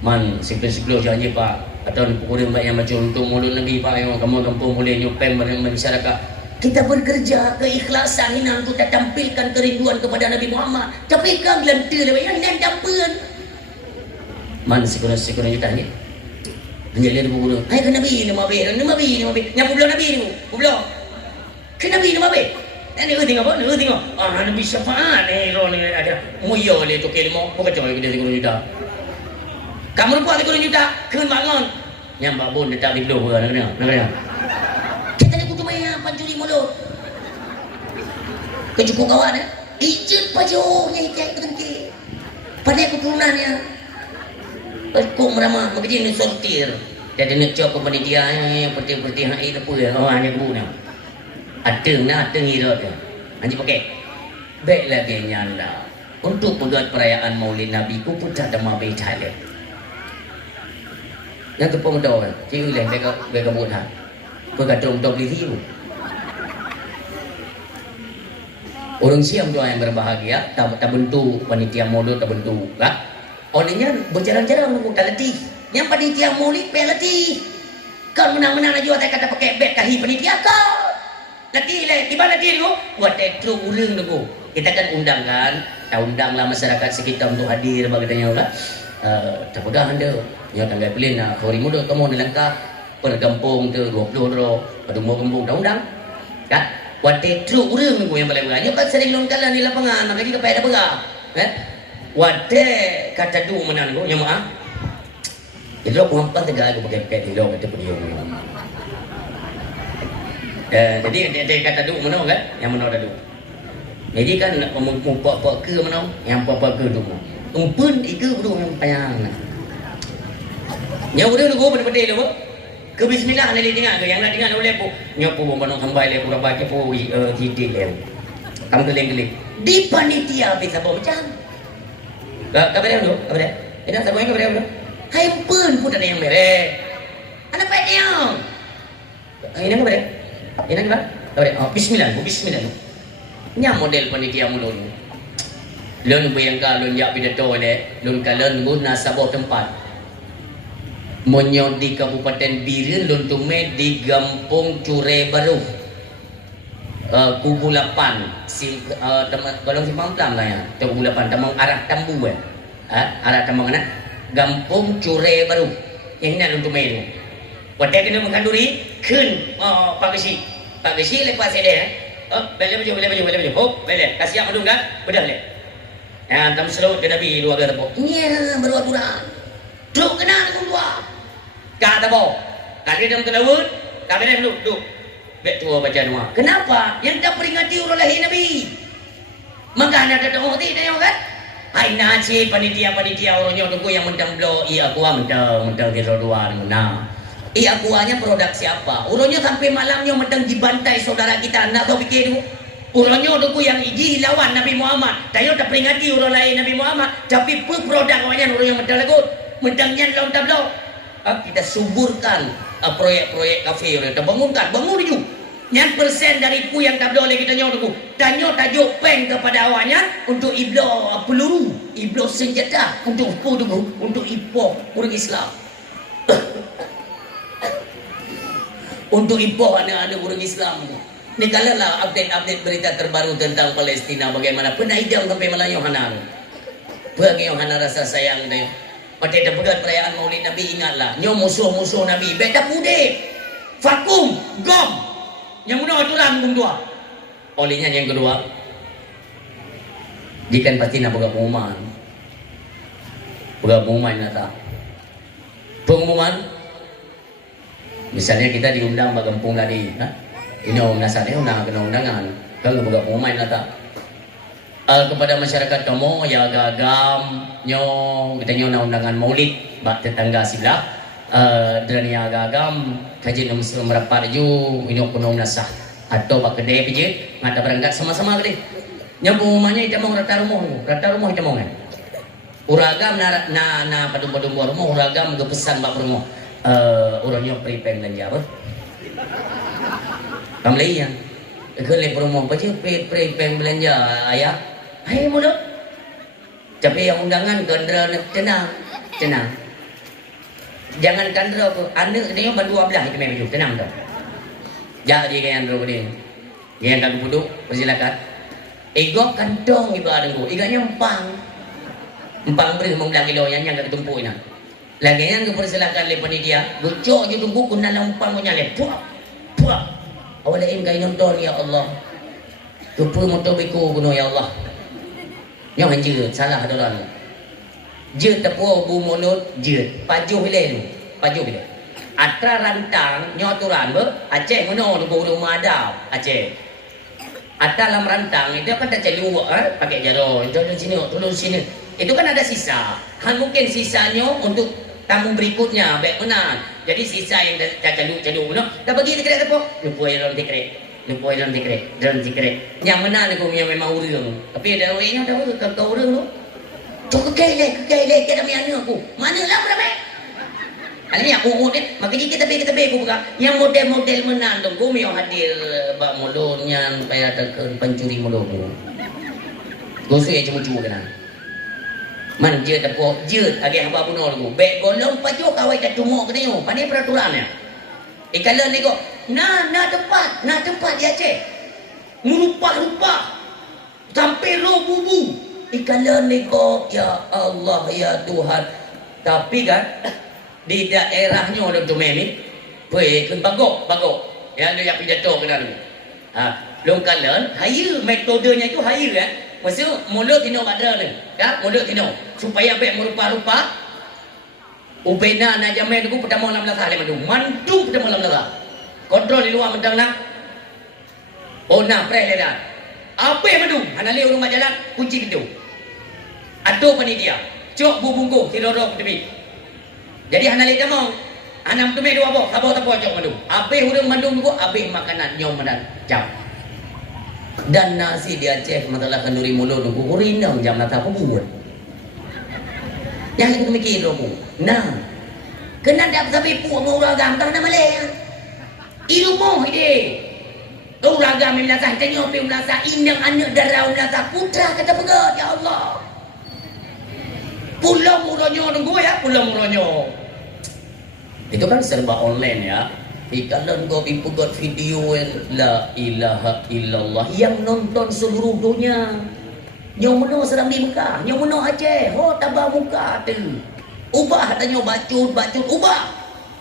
Man 10 janji pak. Atau pukul yang macam untung mulut Nabi pak yang kamu kampung boleh nyupen masyarakat. Kita bekerja keikhlasan ini untuk tampilkan kerinduan kepada Nabi Muhammad. Tapi kan gelantar lah yang dan tampan. Man sekurang juta ni. Menjadi pukul. Hai ke Nabi Nabi. Yang pulau Nabi ni. Pulau. Ke Nabi Dan dia tengok apa? Dia tengok. Nabi syafaat ni ni ada. Muya le tu kelmo. Bukan cuma dia 30 juta. Kamu lupa 30 juta. Keun bangun. Yang babon dia tak di blue nak kena. Kita ni kutu main 4 juri Kecukup kawan ijut pajunya ikai ketengki pada keturunannya kok merama begitu ni sortir jadi nak cakap kepada dia peti-peti hai apa ya hanya kebuna ada ngirot ya anjing pakai baik lagi nyala untuk pegat perayaan Maulid Nabi ku putar dama beitale yang tu pun tahu ciu leh bega buat ha bergadung beli hiu. Orang siam doa yang berbahagia, tak bentuk panitia maulid tak bentuk, lah. Olehnya berjalan-jalan menunggu letih. Yang panitia maulid letih. Kau menang-menang aja tak kata pakai beg kahi panitia kau. Letih le, di mana letih tu? Buat tekru urang tu. Kita kan undanglah masyarakat sekitar untuk hadir bagi tanya lah. Tak pegang anda. Ya tanggal pilih nak kau muda kamu nelangkap pergampung tu 20 ro, pada mau kampung dah undang. Kan? Wate truk urang ko yang balai beranya kan sering longkalan di lapangan nak kita payah dah berah wate kata du menan ko nya maaf itu ko hampan tegal ko pakai dilo kata dia jadi dia kata du menan kan yang menan dah du jadi kan mempok ke menan yang pok ke du umpun iku du yang payang nya urang ko pada-pada lo ke bismillah nanti dengar ke yang nak dengar oleh pun nyopo banyak sampai le pura baca pun hidik le kamu geleng-geleng di panitia bisa bawa macam kabar dulu kabar ini sama yang kabar dulu hai pun pun ada yang merek anak baik dia ini kabar ini kabar bismillah nya model panitia mulu lon bayangkan lon ya pidato le lon kalen guna sabah tempat Monyon di Kabupaten Biren, Luntume di Gampung Cure Baru, Kubu 8, kalau simpang pelan lah ya, Kubu 8, tamang arah Tambu arah Tambang mana? Gampung Cure Baru, yang ini Luntume itu. Waktu kita mengkanduri, kun Pak Gesi lepas saya beli baju, hop, beli, kasih yang madung dah, bedah le. Yang tam selut ke Nabi dua kali tepuk, iya beraturan, duk kenal dua. Kata boh, kaki dalam kelawut, kaki dalam duduk. Betul baca doa. Kenapa? Yang tak peringati orang lahir Nabi. Maka ada doa tidak kan? Hai nasi panitia orangnya tunggu yang mentang blow. Iya aku mentang kira dua mana? Iya aku hanya produk siapa? Orangnya sampai malamnya mentang dibantai saudara kita. Nak tahu fikir tu? Orangnya tunggu yang iji lawan Nabi Muhammad. Tayo tak peringati orang lain Nabi Muhammad. Tapi produk orangnya orang yang mentang lagu, mentangnya lawan tablo. Kita suburkan proyek-proyek kafe kita bangun itu yang persen dari pu yang tak boleh kita nyodoku tanyo tajuk peng kepada awaknya untuk iblo peluru iblo senjata untuk pu dulu untuk ipoh orang Islam untuk ipoh anak-anak orang Islam ni kalau lah update berita terbaru tentang Palestina bagaimana pernah idam sampai Melayu Hanar bagi yang Hanar rasa sayang dia pada pegat perayaan Maulid Nabi ingatlah nyo musuh-musuh Nabi beda pude vakum gom yang mana aturan bung dua olehnya yang kedua dikan pasti nak pengumuman nata pengumuman misalnya kita diundang bagampung tadi ini nasanya kena undangan kalau pengumuman nata kepada masyarakat kamu ya agam nyo kita nyo na undangan maulid bak tetangga sebelah dan ya agam kaji nom merapat ju inok kuno nasah atau bak kedai pije ngata berangkat sama-sama gede nya pengumumannya kita mau rata rumah kita mau kan uragam na padu-padu rumah uragam ke pesan bak rumah urangnya prepare belanja apa kamlei yang ke le rumah apa je prepare belanja ayah hai muda tapi yang undangan kandra tenang jangan kandra anda dia berdua belah itu memang tenang dah jadi kayak andro ini yang tak duduk persilakan ego kantong ibu ada tu iganya empang beri membelah kilo yang tak tumpuk ini lagi yang persilakan le panitia bocok je tunggu kuna empang punya le puak awal lain kaya nonton ya Allah tupu motor beku kuno ya Allah yang anjir salah orang je tepu bu mulut je pajuh bila atra rantang nyoturan be Aceh meno tu rumah ada Aceh dalam rantang itu kan tak cari pakai jarum tolong sini itu kan ada sisa mungkin sisanya untuk tamu berikutnya baik benar jadi sisa yang dah calu no dah bagi tikret apa lupa dalam tikret yang mana aku yang memang urang tapi ada orangnya dah kau urang tu cok kelek kita mian aku mana lah berapa Alami aku ni makanya kita aku buka yang model menandung aku yang hadir bak mulun yang payah tekan pencuri mulun aku suya cuma kena man je tepuk je agak hamba bunuh aku baik golong pajo kawai kat tumuk ke tengok pandai peraturannya ikalan ni kok na tempat dia cek rupa sampai roh bubu ikalan ni kok ya Allah ya Tuhan tapi kan di daerahnya orang tu memi boleh kan bagok ya dia pergi jatuh ke dalam longkalan haya metodenya itu haya maksud mulut tino ada ni ya mulut tino supaya baik merupa-rupa ubena na jamai tu pertama 16 hari mandu pertama 16 kontrol di luar mentang nak nak preledan apa yang mandu hanali rumah jalan kunci pintu atau panitia cok bubungku kiloro tepi jadi hanali demong anam tu dua bok kabo tapo cok mandu ape hurung mandu ku ape makanan nyom menan jam dan nasi dia cek masalah kenduri mulut ku urindang jam nata apa buat yang aku mikir aku nah kena dak sampai pu mau ragam tak nama le ilmu ide ragam melasa tengok pe melasa indang anak darau melasa putra kata pegat ya Allah pulau muronyo nunggu ya pulau muronyo itu kan serba online ya ikalan kau ipugot video la ilaha illallah yang nonton seluruh dunia yang mana sedang di Mekah yang mana Aceh tabah muka tu ubah tanya bacut ubah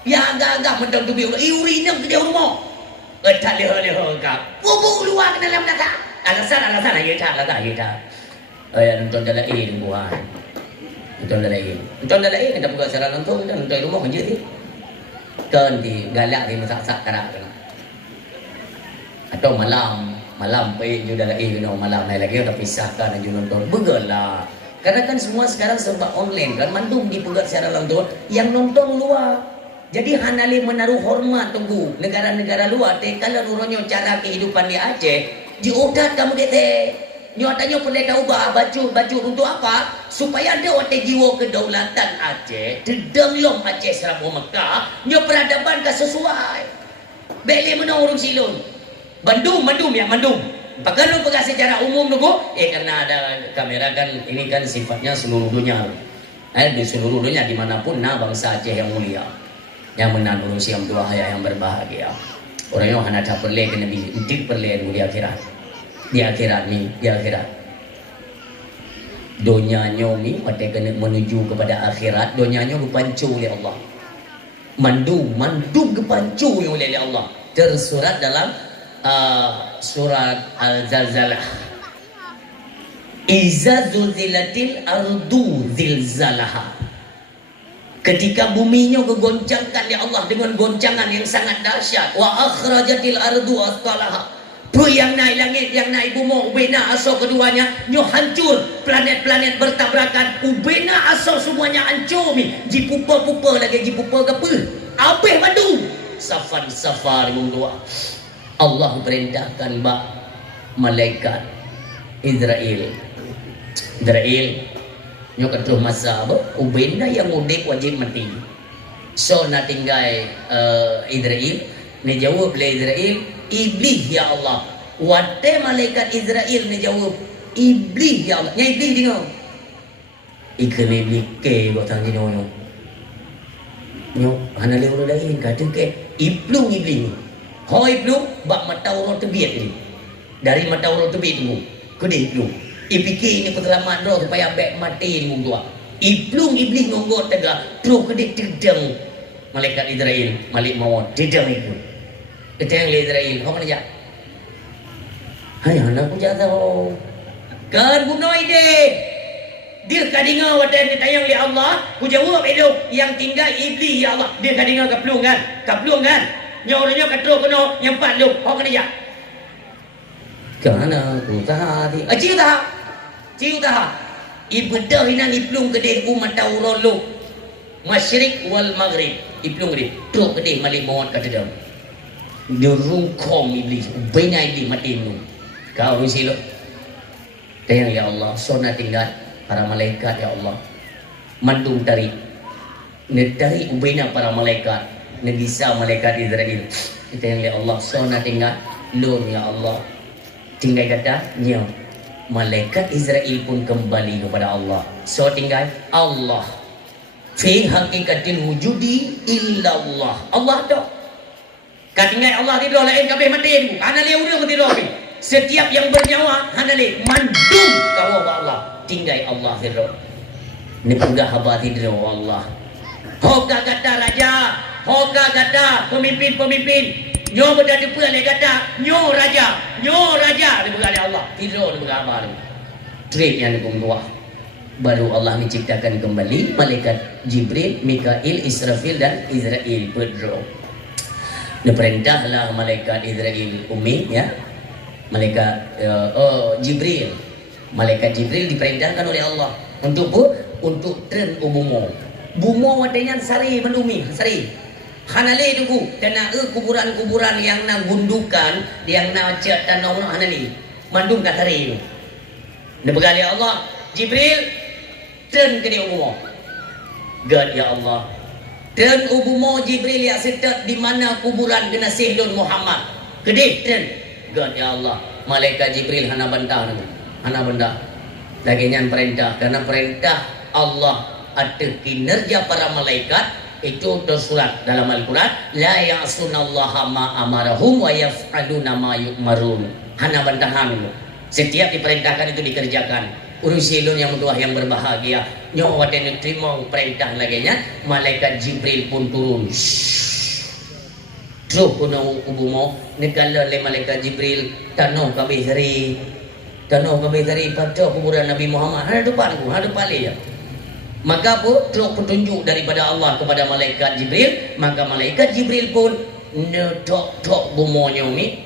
ya agak-agak mendang tu biar iurinam ke dia rumah tak leha kak bubu luar ke dalam nakak alasan aja tak nonton dalam buat nonton dalam kita buka secara nonton rumah aja ni kan di galak di masak karak atau malam pergi dalam malam naik lagi kita pisahkan dan nonton begalah karena kan semua sekarang serba online kan mandum dipegat secara langsung yang nonton luar jadi hanali menaruh hormat tunggu negara-negara luar kalau nurunnya cara kehidupan di Aceh diodat kamu dete nyatanya pendeta ubah baju untuk apa supaya ada waktu jiwa kedaulatan Aceh terdenglong Aceh Serabut Mekah nyo peradaban ke sesuai beli mana orang silun Bandung pakai secara umum dulu karena ada kamera kan ini kan sifatnya seluruh dunia di seluruh dunia dimanapun bangsa Aceh yang mulia yang menang siam dua hayat yang berbahagia orang yang hanya tak perle kena bidik perle di akhirat donyanya ni pada kena menuju kepada akhirat donyanya dipancu oleh Allah mandum dipancu oleh Allah tersurat dalam surat Al-Zalzalah iza zulzilatil ardu zilzalaha ketika buminya kegoncangkan oleh Allah dengan goncangan yang sangat dahsyat wa akhrajatil ardu asqalaha yang naik langit, yang naik bumi, ubena asal keduanya, nyo hancur, planet-planet bertabrakan, ubena asal semuanya hancur mi, jipupa-pupa lagi jipupa ke apa? Habis madu, safar mungdua. Allah perintahkan malaikat Israel, nyo ketuh masa apa? Ubena yang mudik wajib mati. So nak tinggal Israel, ni jawab oleh Israel. Iblis ya Allah. Wate malaikat Israel ni jawab iblis ya Allah. Yang iblis dengar. Ikan iblis ke kau tanya nyo. Nyo hana le orang lain kata ke iplung iblis ni. Ho iplung bak mata orang tebiat ni. Dari mata orang tebiat tu. Kode iplung. Ipikir ni penyelamat roh supaya baik mati ni mung tua. Iplung iblis ngonggot tegak terus kede tedang malaikat Israel malik mawon tedang itu. Keteng le Israel, kau mana jak? Hai, anak aku jak tahu. Kan bunuh ide. Dia kadinga wadah ni tayang li Allah, ku jawab elok yang tinggal iblis ya Allah. Dia kadinga kaplung kan? Nyaw katro kono yang pat lu, kau kena jak. Kana ku tahati. Ciu tah. Ciu tah. Ibadah hinan iplung gede umat taurolo. Masyrik wal maghrib. Iplung gede. Tok gede malik mawat kata dia. Dirungkom iblis. Bina iblis mati minum. Kau ni silo. Tayang ya Allah. Sona tinggal. Para malaikat ya Allah. Mandung tarik. Netari ubina para malaikat. Negisa malaikat Israel. Tayang ya Allah. Sona tinggal. Lun ya Allah. Tinggal kata. Nya. Malaikat Israel pun kembali kepada Allah. So tinggal Allah. Fi hakikatil wujudi illa Allah. Allah tu. Katinggal Allah tidur lain kabeh mati tu. Ana le urang tidur ni. Setiap yang bernyawa ana le mandum kau Allah. Tinggal Allah tidur. Ni pegah haba tidur Allah. Hoka kata raja, hoka kata pemimpin-pemimpin. Nyo berada pula le kata, nyo raja dia berada Allah. Tidur dia berapa ni. Trip yang dikum dua. Baru Allah menciptakan kembali malaikat Jibril, Mikail, Israfil dan Israel berdua. Diperintahlah malaikat Israel Umi ya. Malaikat Jibril. Malaikat Jibril diperintahkan oleh Allah untuk tren bumo. Bumo wadanya sari mendumi, sari. Hanale dugu kena kuburan-kuburan yang nak gundukan, yang nak cat tanah hanale. Mandung kat hari. Dibegali Allah, Jibril turn ke dia bumo. God ya Allah. Turn bumo Jibril ya setat di mana kuburan kena Sayyidun Muhammad. Kedih turn. God ya Allah. Malaikat Jibril hana bantah nanti. Hana bantah. Lagi nyan perintah karena perintah Allah ada kinerja para malaikat. Itu tersurat dalam Al-Quran, la ya'sunallaha ma amarahum wa yaf'aluna ma yu'marun. Hana bantahan. Setiap diperintahkan itu dikerjakan. Urusilun yang mudah yang berbahagia. Nyawa dan terima perintah laginya, malaikat Jibril pun turun. Terus kuno ubumo negala le malaikat Jibril tanah kabeh hari. Tanah kabeh hari pada kuburan Nabi Muhammad. Ada depanku, ada depan ya. Maka pun teruk petunjuk daripada Allah kepada malaikat Jibril. Maka malaikat Jibril pun netok-tok bumonya umi.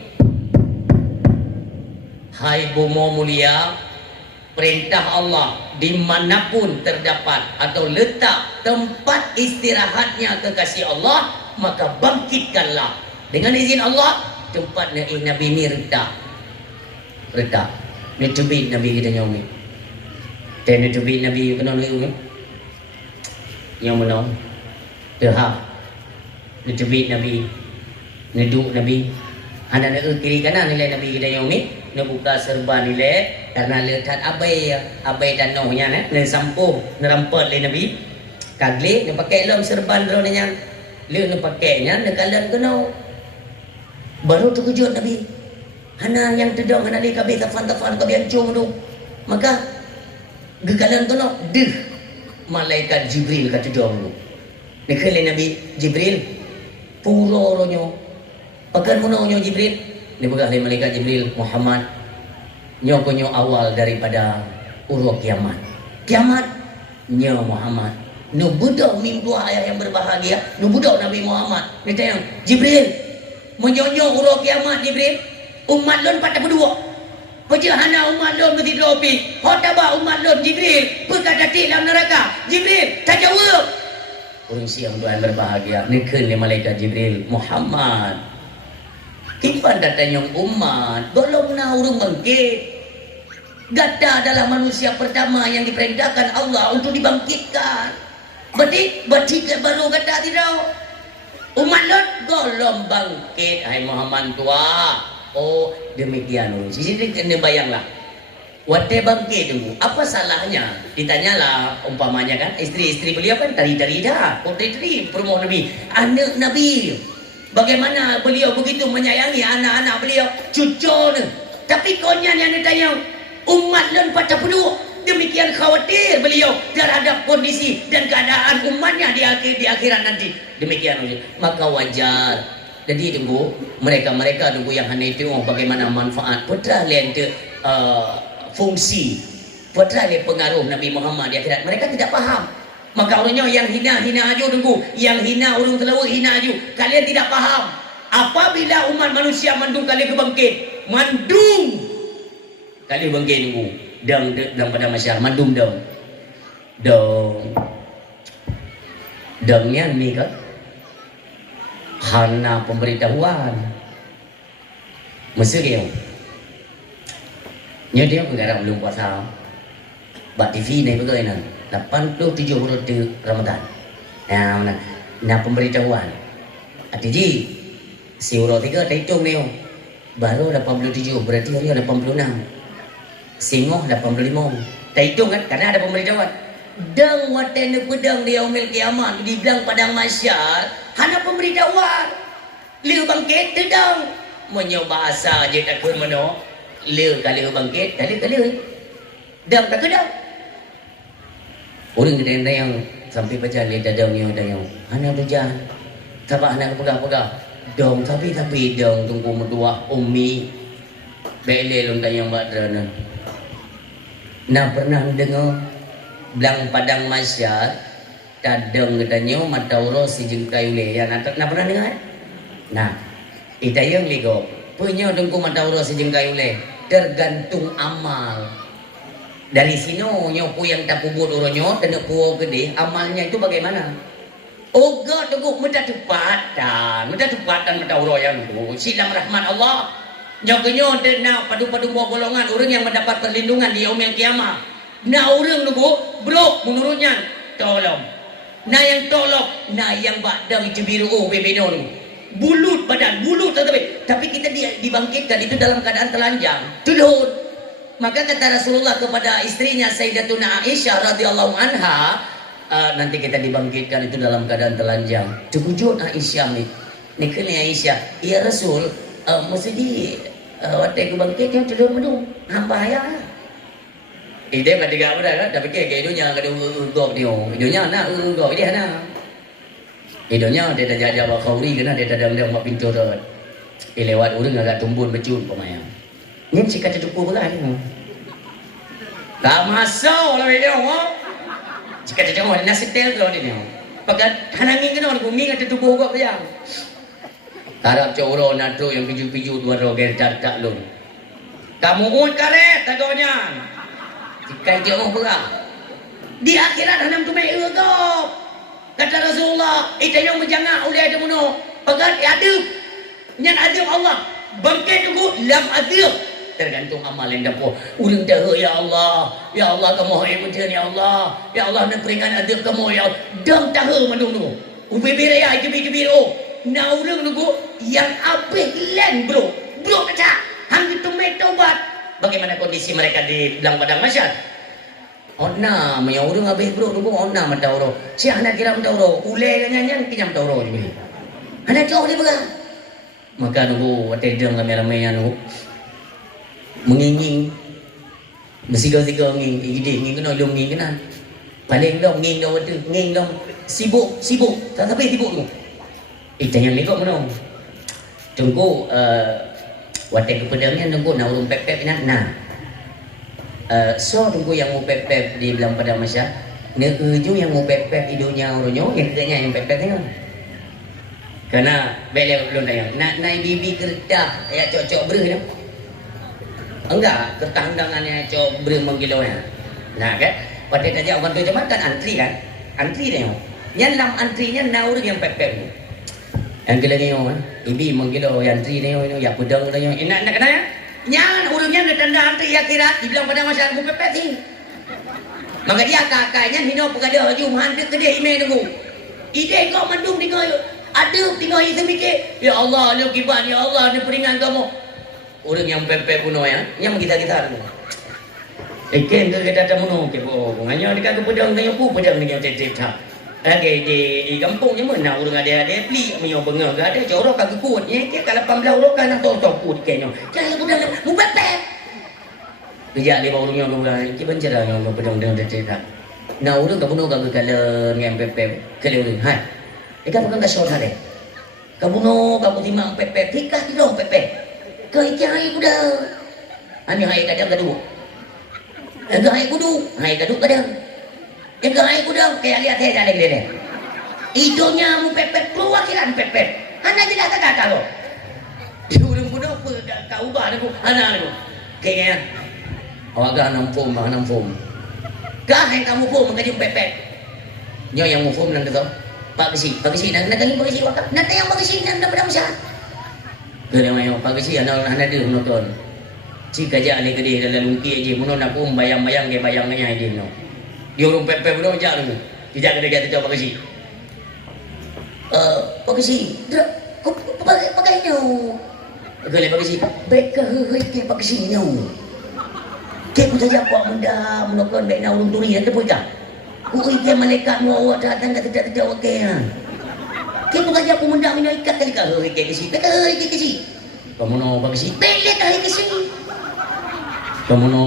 Hai bumo mulia, perintah Allah dimanapun terdapat atau letak tempat istirahatnya kekasih Allah, maka bangkitkanlah dengan izin Allah tempat Nabi ni retak. Metubit Nabi kita nyomi. Dan metubit Nabi kena umi. Yang mana tehak ditebit Nabi neduk Nabi anda nak kiri kanan nilai Nabi kita yang ni nak buka serban nilai karena letak abai tanahnya nak sampuh nerampot le Nabi kagli nak pakai lom serban dulu nya le nak pakainya nak kalan kena baru terkejut Nabi hana yang tedong hana le kabeh tafan kabeh ancung tu maka gekalan kena deh malaikat Jibril kata dia dulu. Nekale Nabi Jibril puro ronyo. Pakan mononyo Jibril. Ni begah malaikat Jibril Muhammad. Nyokonyo awal daripada urut kiamat. Kiamat nyo Muhammad. Nu budak mimpi ayah yang berbahagia, nu budak Nabi Muhammad. Ni tayang Jibril. Menyonyo urut kiamat Jibril. Umat lon patah berdua. Pejahana umat lom ke tidur api. Hotaba umat lom Jibril. Perkata dalam neraka. Jibril, tak jawab. Orang siang Tuhan berbahagia. Nekal ni malaikat Jibril. Muhammad. Kipan datang yang umat. Belum na urung bangkit. Gata adalah manusia pertama yang diperintahkan Allah untuk dibangkitkan. Berarti baru kata tidak. Umat lom belum bangkit. Hai Muhammad tua. Oh demikian sisi kena bayanglah wate bangkit dulu apa salahnya ditanyalah umpamanya kan istri-istri beliau kan tari-tari dah putri-putri perumahan Nabi anak Nabi bagaimana beliau begitu menyayangi anak-anak beliau cucu tapi konya yang ditanya umat lain patah peduk demikian khawatir beliau terhadap kondisi dan keadaan umatnya di akhirat nanti demikian maka wajar. Jadi tunggu mereka tunggu yang hanya itu bagaimana manfaat putra lain fungsi putra lain pengaruh Nabi Muhammad di akhirat mereka tidak faham maka orangnya yang hina aja tunggu yang hina orang terlalu hina aja kalian tidak faham apabila umat manusia mandung kalian kebangkit mandung kali bangkin ku dang pada masyarakat mandum dangnya ni kan hana pemberitahuan mesti dia nya dia bergarap belum puasa bak TV ni bagaimana 87 huruf Ramadan nah pemberitahuan Atiji si huruf 3 tak hitung ni baru 87 berarti hari 86 singoh 85 tak hitung kan karena ada pemberitahuan dang watene pedang di yaumil kiamat dibilang padang mahsyar hana pemberitahuan liu bangkit dedang menyo bahasa je tak kun mano liu kali bangkit kali dang tak kedang orang kita yang sampai baca li dadang yang hana berjalan tabah hana pegang dong tapi dong tunggu medua ummi bele lontai yang badrana nah pernah dengar belang padang masyar kadang katanya matauro si jengkai ule yang nak pernah dengar nah ita yang ligo punya tunggu matauro si jengkai ule tergantung amal dari sini nyopu yang tak pubut uronyo dan puo gede amalnya itu bagaimana. Oga tunggu mudah tepatan matauro yang tu silang rahmat Allah nyokenyo dena padu-padu buah golongan orang yang mendapat perlindungan di yaumil kiamat. Nah orang nunggu bro menurutnya tolong nah yang tolong nah yang badang cebiru bebedo bulut badan bulut tapi kita dibangkitkan itu dalam keadaan telanjang tulun maka kata Rasulullah kepada istrinya Sayyidatuna Aisyah radhiyallahu anha nanti kita dibangkitkan itu dalam keadaan telanjang terkejut Aisyah ni kena Aisyah ya Rasul mesti waktu aku bangkit yang tulun menung hamba ya ide pada tiga orang kan tapi ke hidupnya kada urgok dia hidupnya nak urgok dia nak hidupnya dia dah jaja bawa kauri kena dia dah buat pintu tu lewat orang agak tumbun becun pemain ni si kata cukup pula ni tak masuk lah dia jika dia tengok nasi tel tu dia pakai hanangin kena aku mi kata tubuh kau yang tarap coro natro yang piju-piju dua roger tak lun kamu pun karet tadonya jika jauh berah di akhirat hanam tu mai urgop kata Rasulullah itu yang menjangak oleh ada muno pagat ada nyan ada Allah bangkit tunggu lam ada tergantung amal yang dapat urang dah ya Allah kamu hai muncul ya Allah nak peringan ada kamu ya dang tahu manunu ubebe raya gebi na urang nunggu yang apik len bro kata hang itu mai taubat. Bagaimana kondisi mereka di belang padang masyar? Onna maya urang abeh bro nunggu onna matauro si anak kira matauro ule nyanyan kinyam tauro ni anak jauh dia begang maka nunggu wate deng ramai-ramai nunggu menginging bersiga-siga nging ide nging kena long nging kena paling dong nging dong tu nging dong sibuk tak sampai sibuk tu jangan lekok menong tunggu wate kepedangnya tunggu nak urung pep-pep nah so tunggu yang mau pep-pep di belang padang masyar ni ujung yang mau pep-pep hidupnya orangnya yang kerjanya yang pep-pep tengok karena beliau belum tayang naik bibi kertas ya cocok bereh tu enggak ketandangannya cok beri mengkilonya nah kan pada saja orang tu jemaatan antri dia yang dalam antrinya na orang yang pepek tu yang kira ni ibi mengkilo yang antri ni ya pedang dia nak kena ya yang orangnya ada tanda antri akhirat dibilang pada masyarakat mu pepek ni maka dia kakaknya hino pegada jum hantu ke dia email tunggu ide kau mandung tinggal ada tinggal itu mikir ya Allah lu kibat ya Allah ni peringan kamu orang yang pepek puno ya yang kita tu ken ke kita tamu ke nganya dekat ke pedang dengan pu pedang dengan tetep tak ada di kampung je mana orang ada beli menyo benga ke ada jorok kagak kuat ye ke kalau 18 orang kan tok kut kenyo jangan pedang mu pepek dia le orangnya orang ki banjara yang pedang dengan tetep tak na orang ka puno kagak kalau dengan pepek kalau orang hai ikan bukan ka short hare ka puno ka putimang pepek tikah kilo pepek ke ikan air kuda ani air kadang kedua enggak air kudu kadang enggak air kuda kayak lihat saya lagi dia hidungnya mu pepet keluar kiran pepet anak tidak kata lo di urang kuda kau ubah aku anak aku kayaknya Awak gak nampum, kahit kamu pun mengajung pepet. Nyo yang mufum nang to. Pak Kesi nang nagaling Pak Kesi waka. Nate yang Pak Kesi nang dapat masa. Gede mayo Pak Kesi ana dia nonton. Si kaja ni gede dalam lungki aje muno nak bayang-bayang ke bayangnya aje no. Dia urung pepet muno jak lu. Tidak gede Pak Kesi. Pak Kesi, kok pakai nyo. Gede Pak Kesi. Baik ke Pak Kesi nyo. Kek ku saja kuat muda menokon baik na ulung turi ada puika. Ku ke malaikat mu awak datang ke tidak okey ha. Kek ku saja ku muda mina ikat kali ka hei ke si. Beka hei ke si. Kamu no bagi si. Belek hei ke si. Kamu no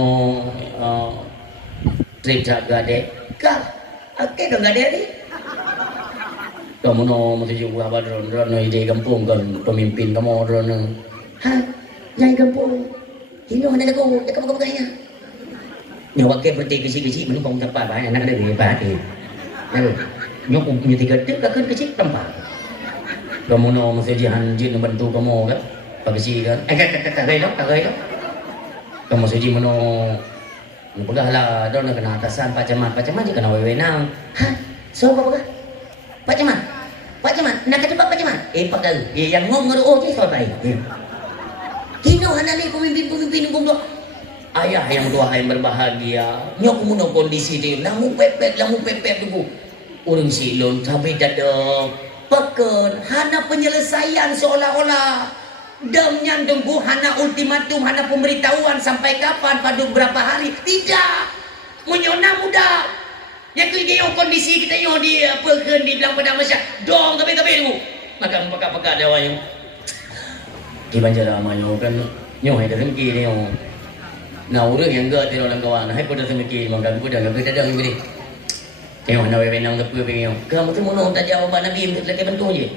trip jaga dek. Ka. Okey dong gade ni. Kamu no menuju buah badron no ide kampung kan pemimpin kamu dron. Ha. Yang kampung. Ini mana aku dekat bagainya. Nyawa ke berarti kecil-kecil menumpang tempat banyak anak ada di tempat ni. Lalu nyok punya tiga dek akan kecil tempat. Kamu no mesti dihanjin bantu kamu kan? Pagi kan? Kagay lo. Kamu suji meno pegah lah don kena atasan Pak Camat je kena wewenang. Ha? So apa pegah? Pak Camat, nak ke tempat Pak Camat? Pagal. Yang ngomong je sampai. Kino hanali pemimpin kumdo. Ayah yang tua yang berbahagia. Nyok muno kondisi dia. Lamu pepet tu. Urang silon tapi ada peken hana penyelesaian seolah-olah damnya tunggu hana ultimatum, hana pemberitahuan sampai kapan, pada berapa hari. Tidak. Menyona muda. Yang kita kondisi kita yang di peken di dalam pada masa. Dong tapi tu. Maka pakak dewa yang di Banjarama nyo kan nyo hay dalam kiri nyo na urang yang gak tiro lang kawan hay pada semiki mangga pada gak kita dah ngiri tengok na wewe nang tepu pengen kamu tu mono tak jawab nabi lagi bantu je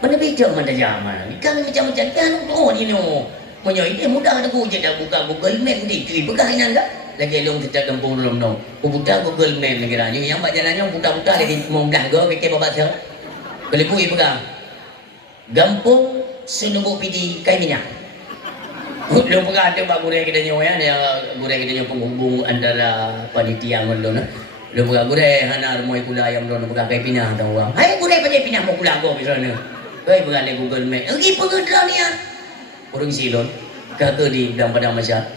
mana bijak mana zaman kami macam-macam kan ni no monyo ini mudah ada ku je dah buka Google Map ni cuy begah ina enggak lagi long kita kampung belum no buka Google Map ni kira yang bak jalannya buta-buta lagi mau belangga ke babat saya boleh ku pegang Gampung Senubuk Pidi Kain Minyak. Belum pernah ada bak gurih kita nyoya ya gurih kita nyoya penghubung antara panitia ngolon. Belum pernah gurih hana rumoi kula yang belum pernah kai pinah tahu orang. Hai gurih pada pinah mau kula go misalnya. Kai berada Google Map. Pergi pengedrah ni ah. Urang silon kata di dalam padang masyarakat.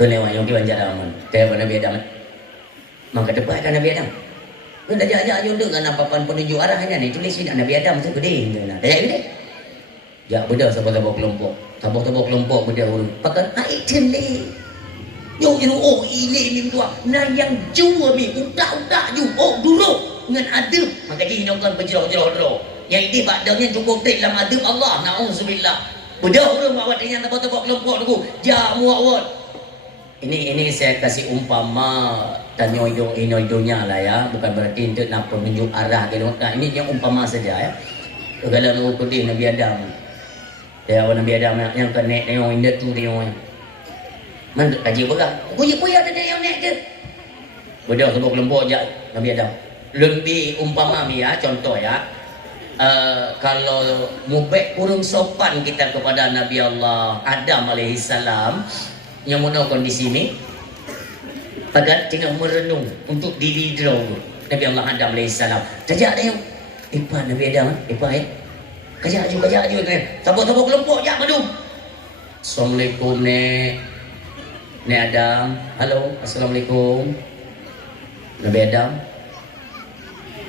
Kelewat yang di Banjarama. Teh Nabi Adam. Maka tepat kan Nabi Adam. Lu dah ajak jodoh kan apa-apa penunjuk arahnya ni tulis sini Nabi Adam tu gede tu nah. Dah gede. Ya beda sabah-sabah kelompok. Sabah-sabah kelompok beda urang. Pakai item ni. Yo ini ni tua. Nah yang jua mi utak-utak ju. Dulu dengan adab. Maka dia hinaukan berjerah-jerah. Yang ini badanya cukup tek dalam adab Allah. Nauzubillah. Beda urang bawa dengan sabah-sabah kelompok tu. Jamu awak. Ini saya kasih umpama tanya hidungnya lah ya, bukan berarti untuk nak menunjuk arah gitu. Nah, ini yang umpama saja ya. Kalau lu kutip Nabi Adam, ya Nabi Adam yang kena yang indah tu dia yang mana kaji berak, kuya ada yang naik je. Beda sebab kelompok je Nabi Adam. Lebih umpama ya, contoh ya. Kalau mubek kurang sopan kita kepada Nabi Allah Adam alaihissalam. Yang mana kondisi ni agar tengah merenung untuk diri dia Nabi Allah Adam alaihissalam. Tajak dia yang Nabi Adam kajak juga tabuk-tabuk kelompok jak madu. Assalamualaikum Nek Adam. Halo, assalamualaikum Nabi Adam.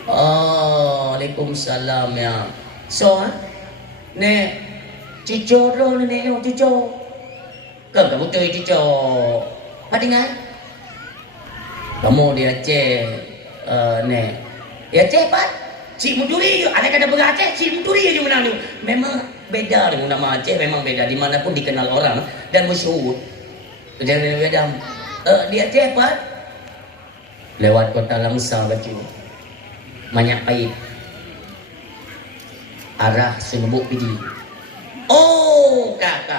Waalaikumsalam ya. So Nek cicoro Nek cicoro kamu tuh itu cowok, apa dengar? Kamu di Aceh, nek, di Aceh pak, si Muduri, ada kata beraceh, si Muduri aja menang tu. Memang beda dengan nama Aceh, memang beda. Dimanapun dikenal orang dan masyhur. Jadi beda. Di Aceh pak, lewat kota Langsa baju, banyak pahit, arah Senubuk Pidi. Oh, kak.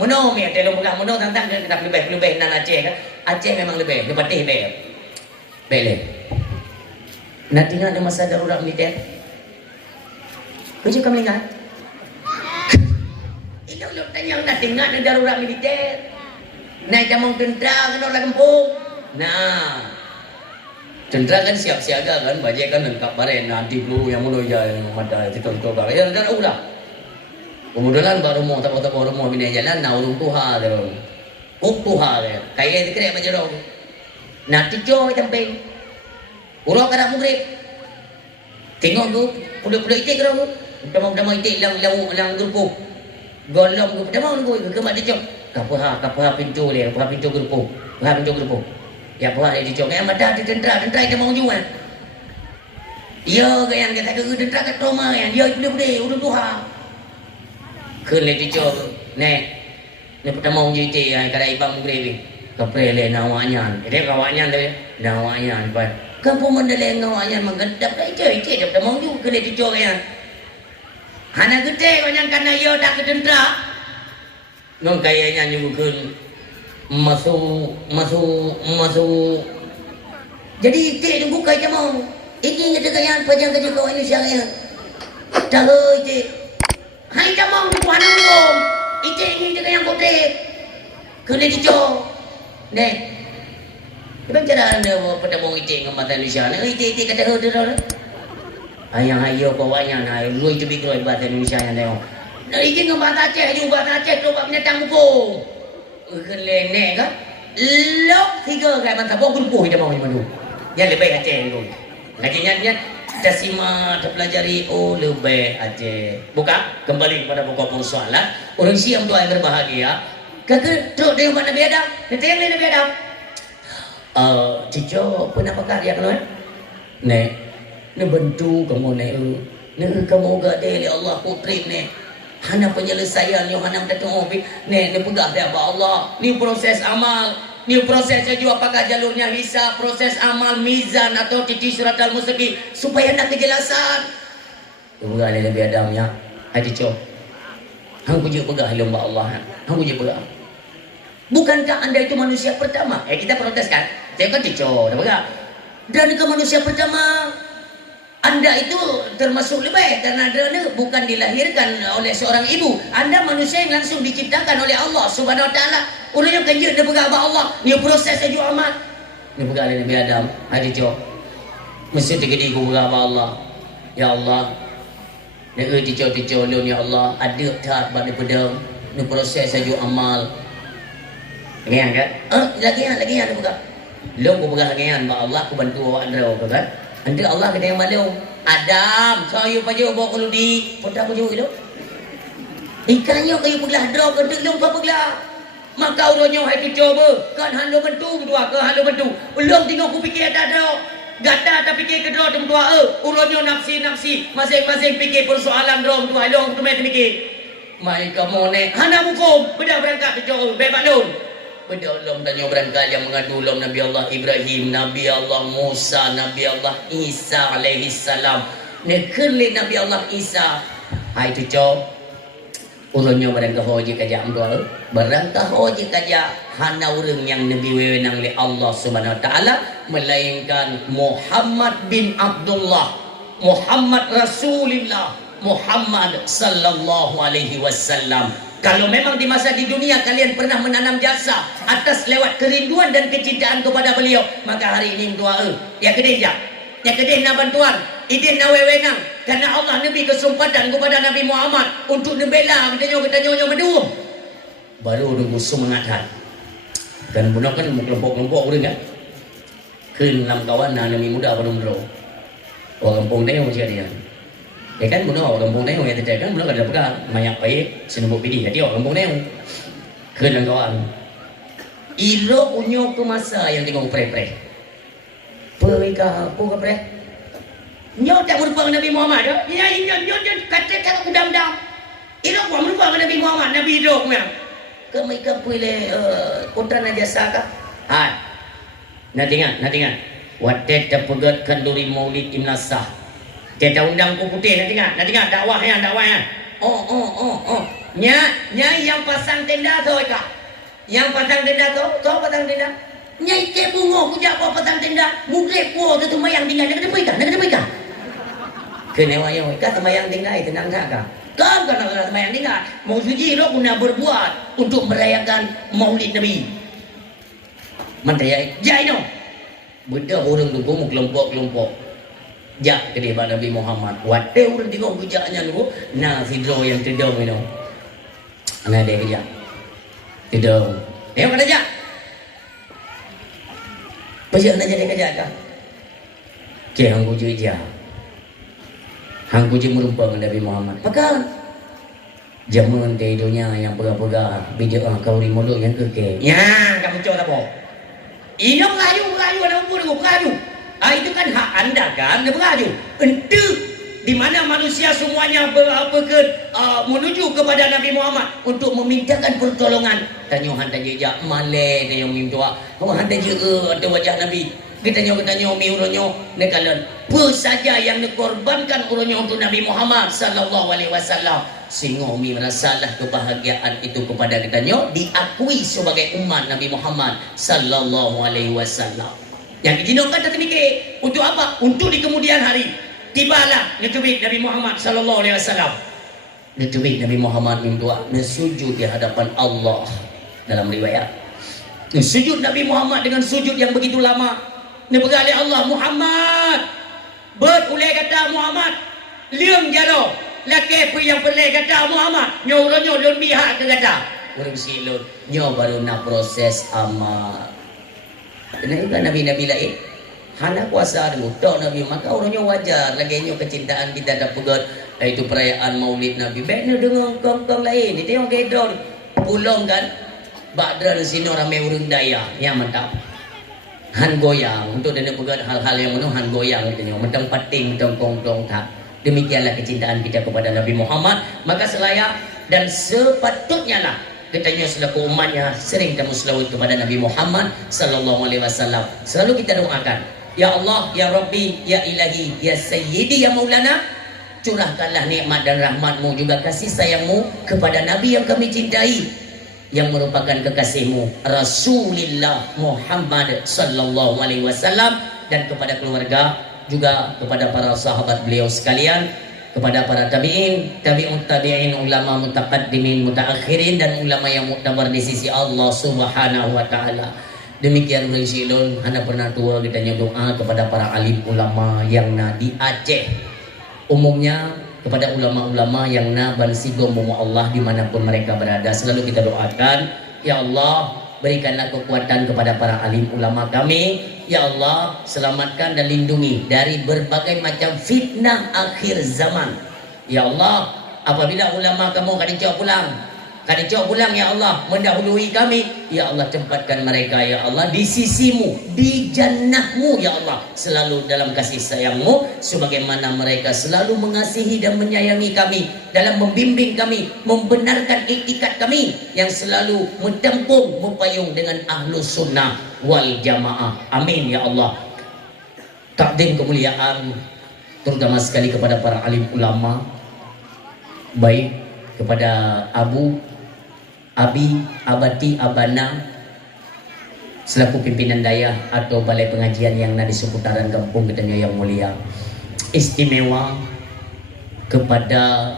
Mono mi ada pegang mono tantang kita lebih nan Aceh kan. Aceh memang lebih patih bele. Nanti ada masa darurat militer. Kerja kami ingat. Ini lo tanya nanti ada darurat militer. naik jamong tentera kena orang kampung. Nah, tentera kan siap siaga kan, bajai kan lengkap barang nanti peluru yang mulu yang mata itu kan. Ya tentera udah. Kemudian baru mau tak rumah bina jalan, nah urung tuha terus. Tuha dia. Kayak itu kira macam tu. Nah tijo camping. Urang kada mugrib. Tengok tu, budak-budak itik kerana Dama-dama itik lang grupo. Golong grupo. Dama nunggu ke mak tijo. Kapaha pintu dia, kapaha pintu grupo. Kapaha pintu grupo. Ya kapaha dia tijo. Kayak mata tentera dia mau jual. Ya kayak kata ke tentera kat rumah yang dia budak-budak urang tuha. Kena tijo. Nek. Ni pertama orang jadi yang kada ibang mugrib. Kapre le nawanyan. Dia kawanyan tu. Nawanyan pas. Kampung mandalay ngawanyan manggadap dah itu dah mau ju kena tijo yang. Hana gede wanyan kana yo dak tentera. Nong kayanya nyugun masuk. Jadi itu buka je mau. Ini ada kayan pajang kerja kawan ini siang. Tahu itu. Hai dah mau di mana ngom. Itu ini ada kayan kote. Kena tijo. Nek. Ibang cara anda pada mau itik dengan mata Indonesia. Nak itik kata kau dah. Ayang ayo kawannya nak lui tu bikro bahasa Indonesia yang tengok. Nak itik dengan bahasa Aceh, you bahasa Aceh tu bab binatang muko. Kelenek kan? Lok tiga kai mantap bawa gulpuh dia mau di mana. Yang lebih Aceh tu. Lagi nyat kita simak, kita pelajari lebih Aceh. Buka kembali kepada pokok persoalan. Orang Siam tu yang berbahagia. Kakak tu dia mana Nabi Adam? Nanti yang lain Nabi Adam. Cico pernah berkarya kan? Nek, ni bantu kamu nek. Nek kamu gak deh Allah putri nek. Hana penyelesaian yang hana datang obi. Nek, ni pegah dia apa Allah. Ni proses amal. Ni prosesnya juga apakah jalurnya hisab, proses amal, mizan atau titik surat al-mustaqim supaya nak kejelasan. Pegah dia Nabi Adam ya. Hai Cico. Hang punya pegah lomba Allah. Hang punya pegah. Bukankah anda itu manusia pertama? Kita protes kan? Saya kan Cico, dah pegang. Dan ke manusia pertama, anda itu termasuk lebih karena anda bukan dilahirkan oleh seorang ibu. Anda manusia yang langsung diciptakan oleh Allah Subhanahu Wa Taala. Ulangnya kan dia pegang Allah. Dia prosesnya juga amat. Dia pegang oleh Nabi Adam. Hai Cico. Mesti digedi ku pegang Allah. Ya Allah. Nek Cico lun ya Allah, ada tak pada pedang. Ni prosesnya juga amal. Lagian kan? Lagian ada pegang. Long ku pegang lagian ba Allah ku bantu awak andra kan? Anda Allah kena yang malu. Adam, saya paju bawa kalau di podak ku juga ikannya kayu pegelah draw ke long kau pegelah. Maka ulonyo hai dicoba. Kan halo bantu berdua ke halo bantu. Ulong tengok ku fikir ada draw. Gata tak fikir ke draw tu berdua ulonyo nafsi masing-masing fikir persoalan draw tu long tu mai fikir. Mai kamu nek hana mukum bedah berangkat dicoba bebas lon. Benda Allah tanya berangkali yang mengadu Allah Nabi Allah Ibrahim, Nabi Allah Musa, Nabi Allah Isa alaihi salam. Nekeli Nabi Allah Isa. Hai tu cok. Ulunnya berangkah hoji kaja amdoa. Berangkah hoji kaja hana urang yang Nabi wewenang li Allah Subhanahu Wa Taala melainkan Muhammad bin Abdullah, Muhammad Rasulullah, Muhammad sallallahu alaihi wasallam. Kalau memang di masa di dunia kalian pernah menanam jasa atas lewat kerinduan dan kecintaan kepada beliau, maka hari ini doa ya kedai na bantuan idin na wewenang karena Allah Nabi kesempatan kepada Nabi Muhammad untuk membela katanya berdua baru nunggu semangat kan benar kan kelompok-kelompok orang kan kun lam kawan Nabi muda baru bro orang kampung dia macam dia. Ya kan benar orang kampung neo yang terjadi kan benar ada pegang banyak baik senubuk pilih jadi orang kampung neo kena kawan ilo unyo ke masa yang tengok pre perika apa ke pre nyo tak merupakan Nabi Muhammad ya nyo kata kalau kudam-dam ilo bukan merupakan Nabi Muhammad Nabi hidup memang ke mereka pilih kota najasa kah nak ingat wadah terpegat kanduri maulid imnasah dia undang ku putih nak tengok dakwahnya. Nya yang pasang tenda tu kak. Yang pasang tenda tu pasang tenda. Nya ike bungo ku jak pasang tenda. Mugrib ku tu mayang tinggal nak depan ikan. Kena wayo ikan mayang tinggal tenang kak. Kan mayang tinggal. Mau suci lo guna berbuat untuk merayakan Maulid Nabi. Mantaya jai no. Beda orang tu gumuk kelompok-kelompok. Jak ke dia Nabi Muhammad. Wate orang tengok kejaknya tu. Nah fidro yang tedong ni no. Ana dia kejak. Tedong. Tengok kata jak. Pasal nak jadi kejak dah. Ke hang kuju ija. Hang kuju merumpang Nabi Muhammad. Pakal. Jamun tidurnya yang pegah-pegah. Bijak kau ni mulut yang keke. Ya, kamu coba apa? Ini Melayu ada umur dengan Melayu. Itu kan hak anda kan, Melayu. Ente di mana manusia semuanya menuju kepada Nabi Muhammad untuk memintakan pertolongan. Tanya hantar je malai dia yang minta. Oh hantar je ada wajah Nabi. Kita tanya mi uronyo ne kalan. Apa saja yang dikorbankan uronyo untuk Nabi Muhammad sallallahu alaihi wasallam. Sehingga umi merasalah kebahagiaan itu kepada kita diakui sebagai umat Nabi Muhammad sallallahu alaihi wasallam. Yang dijinokkan tadi mikir untuk apa? Untuk di kemudian hari tibalah netubik Nabi Muhammad sallallahu alaihi wasallam. Netubik Nabi Muhammad minta sujud di hadapan Allah dalam riwayat. Sujud Nabi Muhammad dengan sujud yang begitu lama. Nebegali Allah Muhammad. Berulai kata Muhammad. Liang jalo. Laki pun yang pelai kata Muhammad nyoronyo lun bihak ke kata urang silun nyo baru nak proses amal. Ini kan nabi-nabi lain hana kuasa dulu tok Nabi maka orangnya wajar lagi nyo kecintaan kita ada pegat itu perayaan Maulid Nabi benar dengan kaum-kaum lain itu yang gedor pulong kan badran sini ramai urang daya yang mantap han goyang untuk dana pegat hal-hal yang menuh han goyang gitu nyo mentang pating mentang kongtong tak. Demikianlah kecintaan kita kepada Nabi Muhammad. Maka selayak dan sepatutnya lah kita selaku umatnya sering kita selawat kepada Nabi Muhammad sallallahu alaihi wasallam. Selalu kita doakan, ya Allah, ya Rabbi, ya Ilahi, ya Sayyidi, ya Maulana, curahkanlah nikmat dan rahmatmu juga kasih sayangmu kepada Nabi yang kami cintai, yang merupakan kekasihmu Rasulullah Muhammad sallallahu alaihi wasallam, dan kepada keluarga, juga kepada para sahabat beliau sekalian, kepada para tabi'in, tabi'ut tabi'in, ulama mutaqaddimin, mutaakhirin, dan ulama yang muktabar di sisi Allah Subhanahu wa taala. Demikian ulun hana pernah tua kita doa kepada para alim ulama yang na di Aceh. Umumnya kepada ulama-ulama yang na bansigom Allah dimanapun mereka berada, selalu kita doakan, ya Allah, berikanlah kekuatan kepada para alim ulama kami. Ya Allah, selamatkan dan lindungi dari berbagai macam fitnah akhir zaman. Ya Allah, apabila ulama kamu kadang pulang ya Allah mendahului kami, ya Allah tempatkan mereka ya Allah di sisimu, di jannahmu ya Allah, selalu dalam kasih sayangmu sebagaimana mereka selalu mengasihi dan menyayangi kami dalam membimbing kami, membenarkan iktikat kami yang selalu mentempung mempayung dengan ahlus sunnah wal jamaah. Amin ya Allah. Takdim kemuliaan terutama sekali kepada para alim ulama, baik kepada Abu, Abi, Abati, Abana selaku pimpinan daya atau balai pengajian yang ada di seputaran kampung katanya yang mulia. Istimewa kepada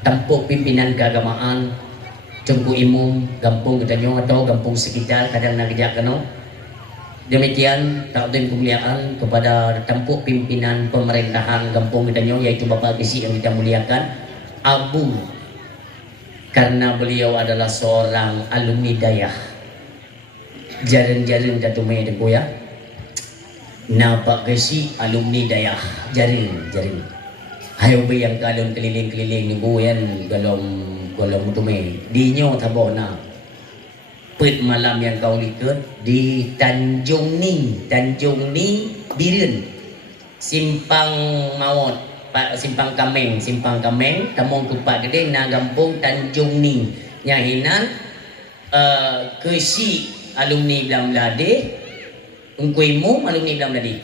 tampuk pimpinan keagamaan Cengku Imum kampung katanya atau kampung sekitar kadang nak kerja kena. Demikian takdim kemuliaan kepada tampuk pimpinan pemerintahan kampung katanya yaitu Bapak Kisi yang kita muliakan Abu, karena beliau adalah seorang alumni dayah jaring-jaring katumai deku ya. Nampak kesi alumni dayah jaring-jaring. Hayo yang kalon keliling-keliling ni bu yan golong tumai. Dinyo tabona. Pet malam yang kau ikut di Tanjung Ni Biren. Simpang Maut, Simpang Kameng, Tamong Tupak Gede na Gampung Tanjung Ni. Nyahinan kesi alumni Blamlade, Ungkuimu alumni Blamlade.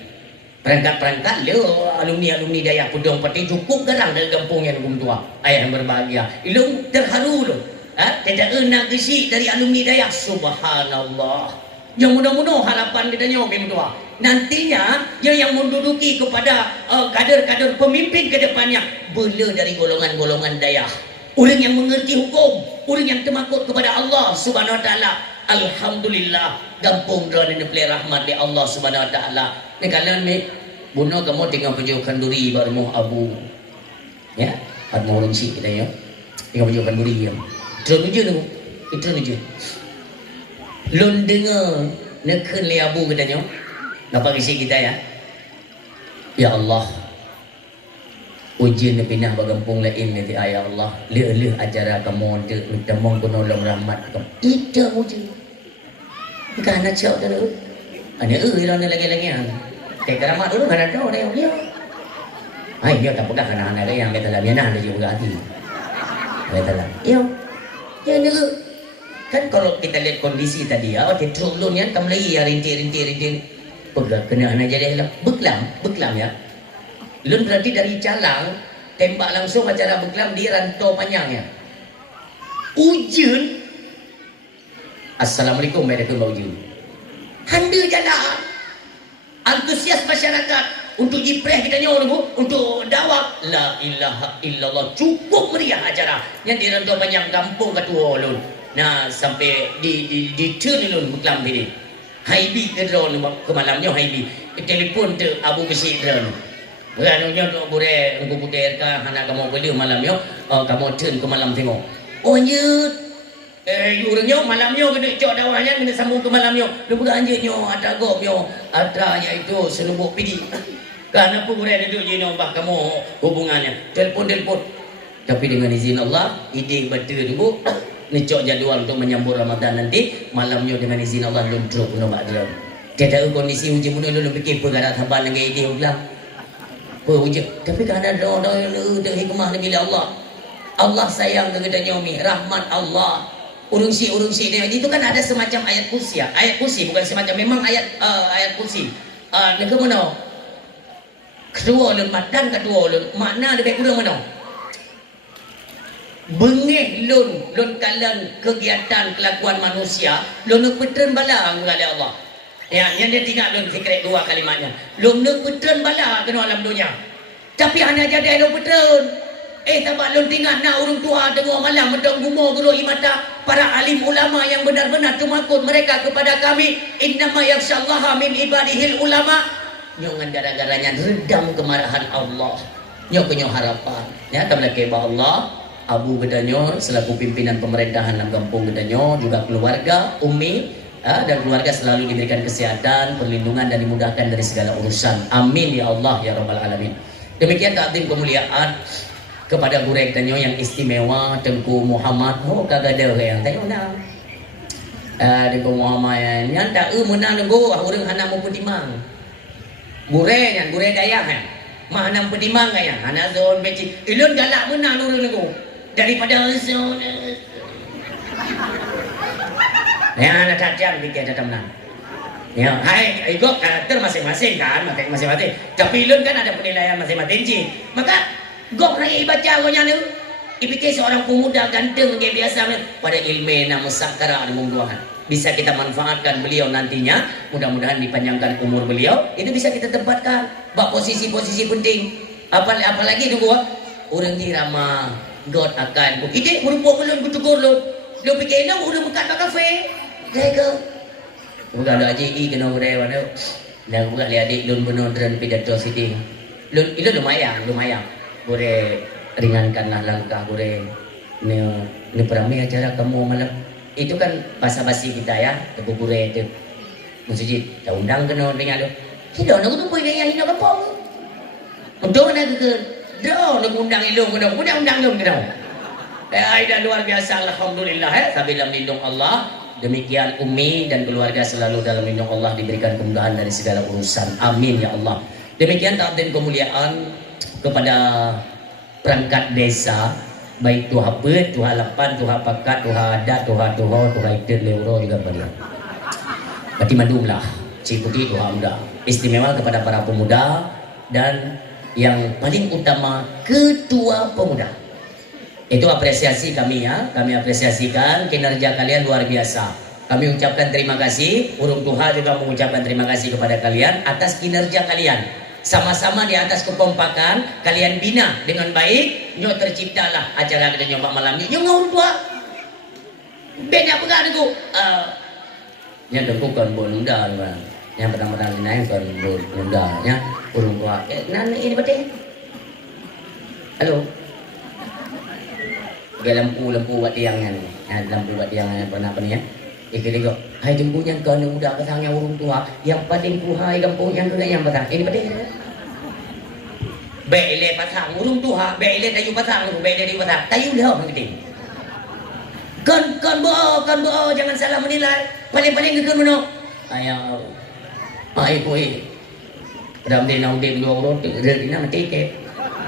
Perangkat-perangkat le alumni daya Pudong Pati cukup garang dari kampung yang tua. Ayah yang berbahagia. Ilung terharu lo. Tidak nak kesi dari alumni daya. Subhanallah. Yang mudah-mudahan harapan kita nyobim tua. Nantinya yang menduduki kepada kader-kader pemimpin ke depannya bela dari golongan-golongan daya. Orang yang mengerti hukum, orang yang termakut kepada Allah Subhanahu wa taala. Alhamdulillah gampung drone ni pelih rahmat di Allah Subhanahu Wa Taala. Ni kalian ni bunuh kamu tinggal penjual kenduri baru mau abu. Ya, ada mau orang sih kita ya. Tinggal penjual kenduri ya. Drone je tu. Itu je. Lon dengar nekun li abu katanya. Napa kisi kita ya? Ya Allah. Ujian pindah bagampung lain nanti ayah Allah. Leh acara kamu de minta mong penolong rahmat kamu. Itu ujian. Bukan nak cakap tu. Ani lah ni lagi-lagi ah. Kayak keramat dulu kan ada orang dia. Ai dia tak pegang kan anak yang kata lah dia nak dia juga hati. Kata lah. Yo. Ya ni kan kalau kita lihat kondisi tadi ya, okey truk lun yang kamu lagi ya rintik. Pegang kena anak jadi lah. Beklam ya. Lun berarti dari calang tembak langsung acara beklam di rantau panjangnya. Ujian. Assalamualaikum warahmatullahi wabarakatuh. Handa jalan. Antusias masyarakat untuk jipreh kita nyawa dulu, untuk dakwah. La ilaha illallah. Cukup meriah acara yang di rantau panjang kampung Ketua lun. Nah sampai di turn lun beklam ini. Haibi ke drone ke malamnya Haibi. Telefon tu Abu Besi drone. Berannya tu boleh aku putar ke anak kamu beli malamnya kamu turn ke malam tengok. Oh nyut. Orangnya malamnya kena cok dakwahnya kena sambung ke malamnya. Lu bukan anjirnya ada gopnya adanya itu senubuk pidi. Kenapa boleh duduk je nombah kamu hubungannya. Telefon. Tapi dengan izin Allah, ide betul dulu. Ngecok jadual untuk menyambut Ramadan nanti malamnya dengan izin Allah lu drop nombak dia. Dia tahu kondisi uji mun lu fikir perkara thaban dengan ide ulang. Uji tapi kan ada doa hikmah bila Allah. Allah sayang kepada nyomi, rahmat Allah. Urungsi dia itu kan ada semacam ayat kursi ya. Ayat kursi bukan semacam memang ayat kursi. Nak mana? Kedua lun madan kedua lun makna lebih kurang mana? Bengih lun kalian kegiatan kelakuan manusia lun petren bala kepada Allah. Ya, yang dia tidak lun fikir dua kalimatnya. Lun petren bala kena alam dunia. Tapi hanya jadi lun petren. Tabak lun tinggal nak orang tua tengok malam mendong gumur guru imata para alim ulama yang benar-benar tumakut mereka kepada kami. Innama yakhsyallaha min ibadihil ulama. Nyongan gara-garanya redam kemarahan Allah. Nyok harapan. Ya, tabla keba Allah. Abu Gedanyo selaku pimpinan pemerintahan dalam kampung Gedanyo juga keluarga Umi dan keluarga selalu diberikan kesehatan, perlindungan dan dimudahkan dari segala urusan. Amin ya Allah ya Rabbal Alamin. Demikian takdim kemuliaan kepada Guru Gedanyo yang istimewa Tengku Muhammad. Oh kagak ada yang tanya nak. Tengku Muhammad yang tak menang nego orang hana mau pedimang. Gure daya kan. Mana pedimang ya. Hana zon beci. Ilun galak menang orang nego. Daripada zon. Ya anak tajam fikir datang menang. Ya, hai ikut karakter masing-masing kan, masing-masing. Tapi ilun kan ada penilaian masing-masing. Maka gok raya baca gonya ni. Ipikir seorang pemuda ganteng kayak biasa pada ilmu nama sakara dan mengguahan. Bisa kita manfaatkan beliau nantinya. Mudah-mudahan dipanjangkan umur beliau. Itu bisa kita tempatkan. Bak posisi-posisi penting. Apalagi tu gua orang ni ramah. God akan. Ide berupa belum kutukur lu. Lu fikir nak udah buka kafe. Jaga. Bukan ada AJI kena urai mana. Dan bukan lihat adik lun penonton pidato sini. Lun itu lumayan. Boleh ringankanlah langkah boleh. Ni peramai acara kamu malam. Itu kan basa-basi kita ya. Tebu boleh itu. Maksudnya dah undang kena dengan lu. Tidak nak tu boleh yang hinak apa. Untuk nak ke dah nak undang ilmu kena. Undang lu kena. Dah luar biasa alhamdulillah ya. Sambil dalam lindung Allah. Demikian Umi dan keluarga selalu dalam lindung Allah diberikan kemudahan dari segala urusan. Amin ya Allah. Demikian takdim kemuliaan kepada perangkat desa, baik tuha pet, tuha lapan, tuha pakat, tuha adat, tuha itu leuro juga beliau. Berarti mandumlah, ciputi tuha muda. Istimewa kepada para pemuda dan yang paling utama ketua pemuda. Itu apresiasi kami ya, kami apresiasikan kinerja kalian luar biasa. Kami ucapkan terima kasih, Urung Tuha juga mengucapkan terima kasih kepada kalian atas kinerja kalian. Sama-sama di atas kekompakan, kalian bina dengan baik, nyo terciptalah acara kita nyoba malam ini. Nyo Urung Tuha. Beda apa kan itu? Nya dengkukan bonunda bang. Yang pertama-tama naik kan bonunda nya urung tua. Nan ini betul. Halo. Gak lampu buat tiangnya nih. Lampu buat tiangnya pernah apa nih ya? Ikut kok. Hai jempunya kau muda pasangnya urung tua. Yang paling puhai kampung yang kena yang pasang. Ini betul. Bele pasang urung tua. Bele tayu pasang. Bele tayu pasang. Tayu dah orang gede. Kan bohong, jangan salah menilai. Paling-paling ke mana? Ayah, koi. Ramai naudem dua orang, dari nama tiket.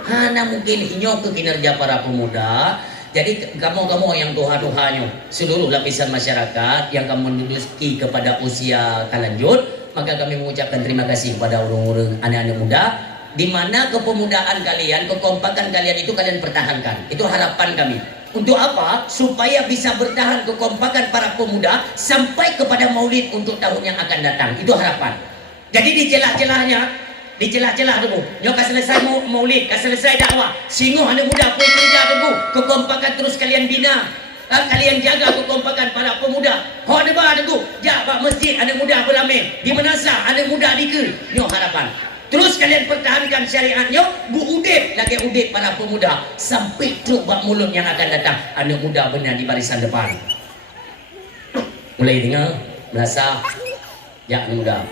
Hana mungkin inyok ke kinerja para pemuda. Jadi kamu yang tuha-tuhanya seluruh lapisan masyarakat yang kamu menduduki kepada usia lanjut, maka kami mengucapkan terima kasih kepada orang-orang anak-anak muda. Di mana kepemudaan kalian, kekompakan kalian itu kalian pertahankan. Itu harapan kami. Untuk apa? Supaya bisa bertahan kekompakan para pemuda sampai kepada maulid untuk tahun yang akan datang. Itu harapan. Jadi di celah-celah dulu. Nyok selesai maulid, selesai dakwah. Singguh anak muda pun kerja dulu. Kekompakan terus kalian bina. Kalian jaga kekompakan para pemuda. Ho ada bah dulu. Jaga masjid anak muda beramai. Di Menasa anak muda dikir. Nyok harapan. Terus kalian pertahankan syariatnya, bu udip lagi udip para pemuda sampai truk bak mulut yang akan datang. Anak muda benar di barisan depan. Mulai dengar, merasa, ya anak muda.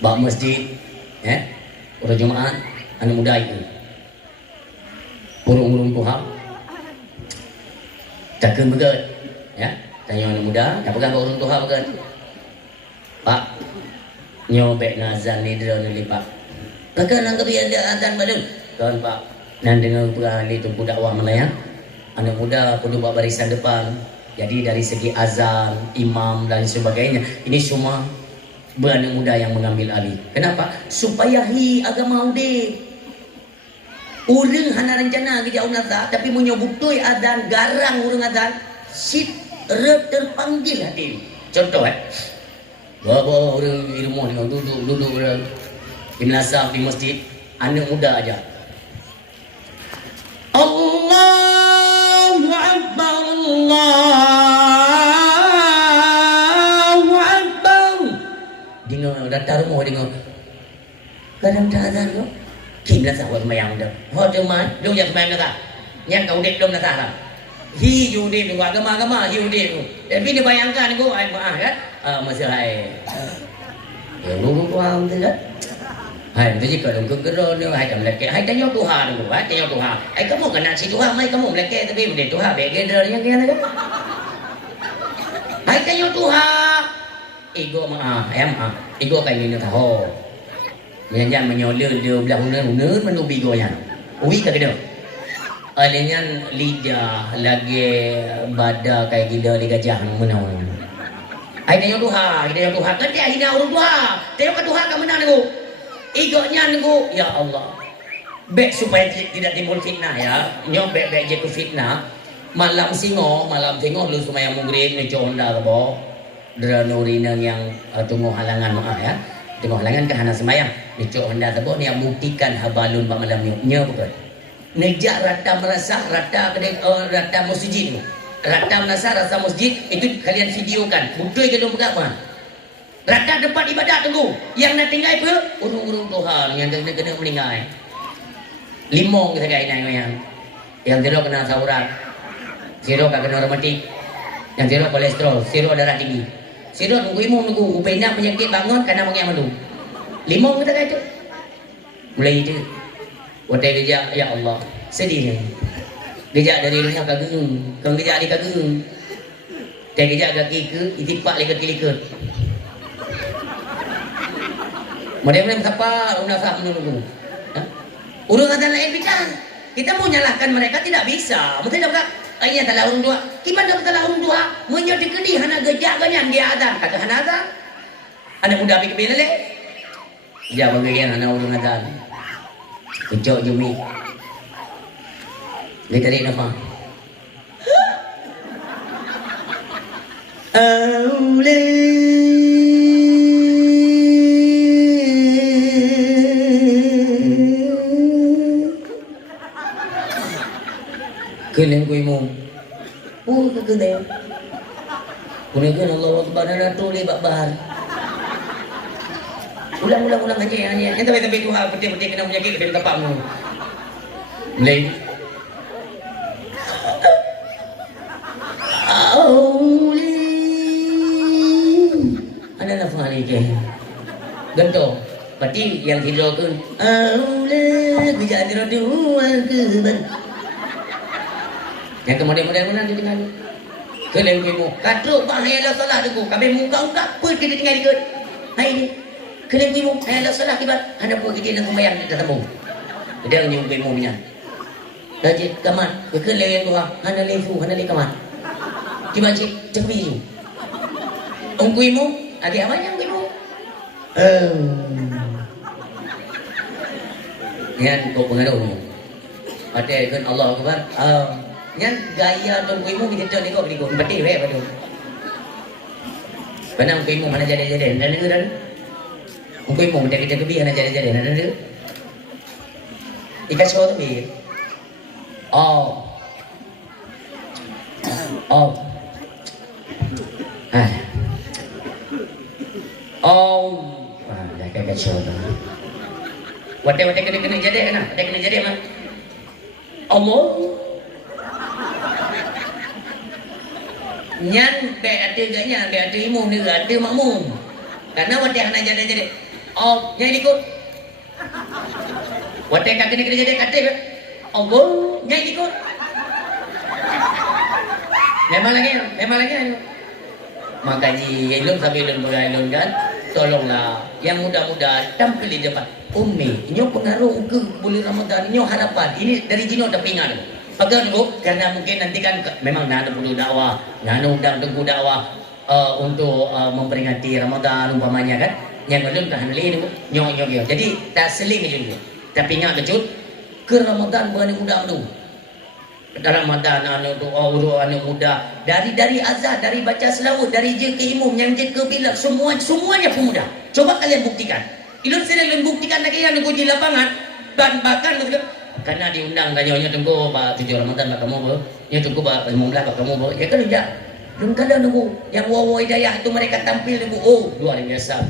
Bak masjid, orang Jumaat, anak muda itu. Burung-burung Tuhan. Takkan begat, ya. Tanya anak muda, tak pegang burung Tuhan begat. Pak, nyobek nazan ni dia lipat. Kakak nang kebian dia azan balun. Kawan Pak, nan dengar berani tu budak awak Malaya. Anak muda kudu buat barisan depan. Jadi dari segi azan, imam dan sebagainya, ini semua beranak muda yang mengambil alih. Kenapa? Supaya agama udah. Urang hana rencana ke jauh nazar, tapi menyebutui azan garang urang azan, sit terpanggil hati. Contoh bawa orang di rumah dengan duduk orang di Menasa di masjid, anak muda aja. Allahu Akbar, Allahu Akbar. Dengar datang rumah dengar. Kadang tak ada tu. Kim Menasa buat semayang dah. Ho cuma lu yang semayang dah. Yang kau dek belum Menasa lah. Hiu dia tu agama hiu dia tu. Tapi dia bayangkan aku kan. Masih hai. Ya lu tuang tu kan. Hai tu jika lu kegero ni hai kamu lelaki. Hai tanya Tuhan tu, hai tanya Tuhan. Hai kamu kena si Tuhan, mai kamu lelaki tapi benda Tuhan begeder yang dia kan. Hai tanya Tuhan. Ego ego kai ni tahu. Yang menyolol dia belah hunur menubi goyang. Ui tak kena. Alinyan lidah lagi badak kayak gila di gajah menang. Ai tanya Tuhan kan dia hina orang tua. Tengok Tuhan kan menang nego. Igonya nego, ya Allah. Bek supaya tidak timbul fitnah ya. Nyok bek je ke fitnah. Malam tengok lu semaya maghrib ni honda ke bo. Dra nurina yang tunggu halangan maaf ya. Tunggu halangan ke hana sembayang. Ni honda ke bo ni yang buktikan habalun malam ni. Nya bukan. Nejak rata merasa rata masjid tu. Rata merasa rasa masjid itu kalian videokan. Betul ke dong berapa? Rata tempat ibadat tunggu. Yang nak tinggal apa? Urung-urung Tuhan yang kena meninggal. Limong kita kaya yang zero kena saurat. Zero kena rematik. Yang zero kolesterol, zero darah tinggi. Zero nunggu upenya penyakit bangun karena mengiak madu. Limong kita kaya itu. Mulai itu. Watai gejak, ya Allah, sedih. Gejak dari rumah kagum, kang gejak di kagum. Teh gejak kaki ke, itipak lagi kiri. Model-model siapa orang sah menunggu. Urung ada lain bicara. Kita mau nyalahkan mereka tidak bisa. Mungkin dapat ayat adalah orang tua. Gimana dapat orang tua? Menyodi kedi hana gejak ganyan dia ada. Kata hana ada. Anak muda pikir bila ya bagian hana urung ada. Kecok jumi. Dia tarik nafas. Kalian kuimu. Kaganda. Kunakan Allahu Akbar dan tuli bakbar. Ulang aja hanya. Yang tapi Tuhan peti-peti kena penyakit kena tapakmu. Mulai. Ada nafsu hari ke. Gento. Pati yang tidur tu. Bijak tidur dua ke. Yang kemudian mana dia tengah. Kelengkimu. Katruk bahaya salah deku. Kami muka-muka apa kita tinggal ikut. Hai ni. Kelengkimu. Hayala salah kibat. Ada pun kita nak membayang kita temu. Dia nyumpimu punya. Dajit kamat. Keleng tu ah. Hana lefu, hana le kamat. Kibat cik cepi tu. Ungkuimu. Agi apa yang ungkuimu? Yan kau pengaruh. Padahal kan Allah Akbar. Yang gaya tu kuimu kita tengok ni kau beri kau peti weh padu. Panang kuimu mana jadi dan ni kan. Kuimu kita kebi mana jadi dan ni. Ikat show tu bi. Oh. Dah ikat show tu. Wate kena jadi kan? Ada kena jadi mah. Allah. Nyan be ada gaknya, be ada imum ni, ada makmum. Karena wate hana jadi. Oh, nyai ikut. Wate kena jadi kata. Allah, nyai ikut. Memang lagi. Makanya ilun sambil ilun kan. Tolonglah yang muda-muda tampil di depan. Ummi, nyo pengaruh ke bulan Ramadan, nyo harapan. Ini dari jino tapingan. Pakai dulu, karena mungkin nanti kan memang nak ada perlu dakwah, nak undang tunggu dakwah untuk memperingati Ramadan umpamanya kan. Yang belum kan halil ni, nyo. Jadi tak seling dulu. Tapi ingat kecut ke Ramadan bukan undang tu. Dalam Ramadan anu doa anu muda dari azan, dari baca selawat, dari je ke imam, yang je ke bilal, semuanya pemuda. Coba kalian buktikan. Ilun sedang buktikan lagi yang di lapangan dan bahkan karena diundang kan nyonya tunggu pak 7 Ramadan pak kamu bo, nyonya tunggu pak 15 pak kamu bo. Ya kan tidak. Dan kadang nunggu yang wawa hidayah itu mereka tampil nunggu. Oh, luar biasa.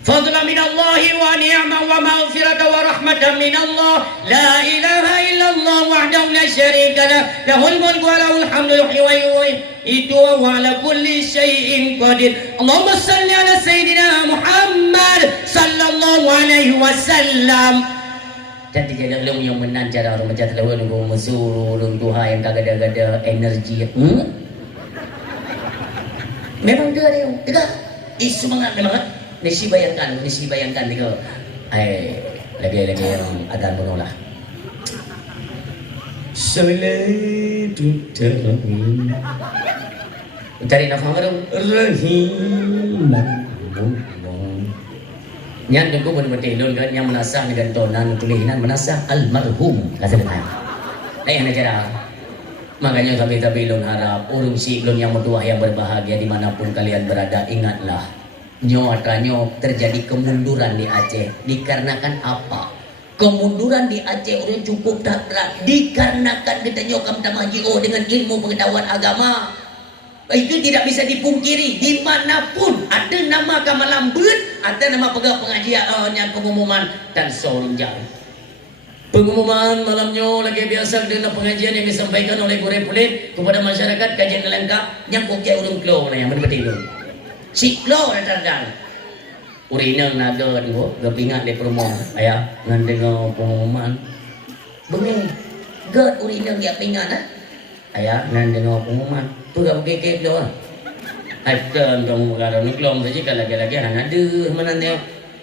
Fadlan min Allah wa ni'man wa maghfiratan wa rahmatan min Allah. La ilaha illallah wahdahu la syarika lah. Lahul mulku wa lahul hamdu yuhyi wa yumiitu wa huwa ala kulli syai'in qadir. Allahumma shalli ala sayyidina Muhammad sallallahu alaihi wasallam. Dan tidak ada yang menan cara orang macam lawan nunggu mesuru Tuhan yang kagada-gada energi. Memang dia ada. Tidak. Semangat memang. Nisi bayangkan ni kau. Lagi yang adan menolak. Salatu tarahim. Cari nafas baru. Rahim. Yang tunggu betul-betul lon kan yang menasah dengan tonan tulisan menasah almarhum kata dia. Yang acara. Makanya kami lon harap urung si lon yang bertuah yang berbahagia dimanapun kalian berada, ingatlah. Nyo terjadi kemunduran di Aceh dikarenakan apa? Kemunduran di Aceh orang cukup tak berat dikarenakan kita nyokam tamajio dengan ilmu pengetahuan agama. Itu tidak bisa dipungkiri. Dimanapun ada nama kamalambut, ada nama pegang pengajian yang pengumuman dan sorunjang. Pengumuman malamnya lagi biasa dengan pengajian yang disampaikan oleh Guru Pulit kepada masyarakat, kajian lengkap yang kokia urung klo yang betul. Siklo datang. Urina naga tu, gapingat di perumah. Ayah, ngan dengar pengumuman. Bunyi, gad urina dia pingat ah. Ayah, ngan dengar pengumuman. Tu gak berkekek tu ah. Akan kamu kalau ni kelom saja kalau lagi anak ada mana dia.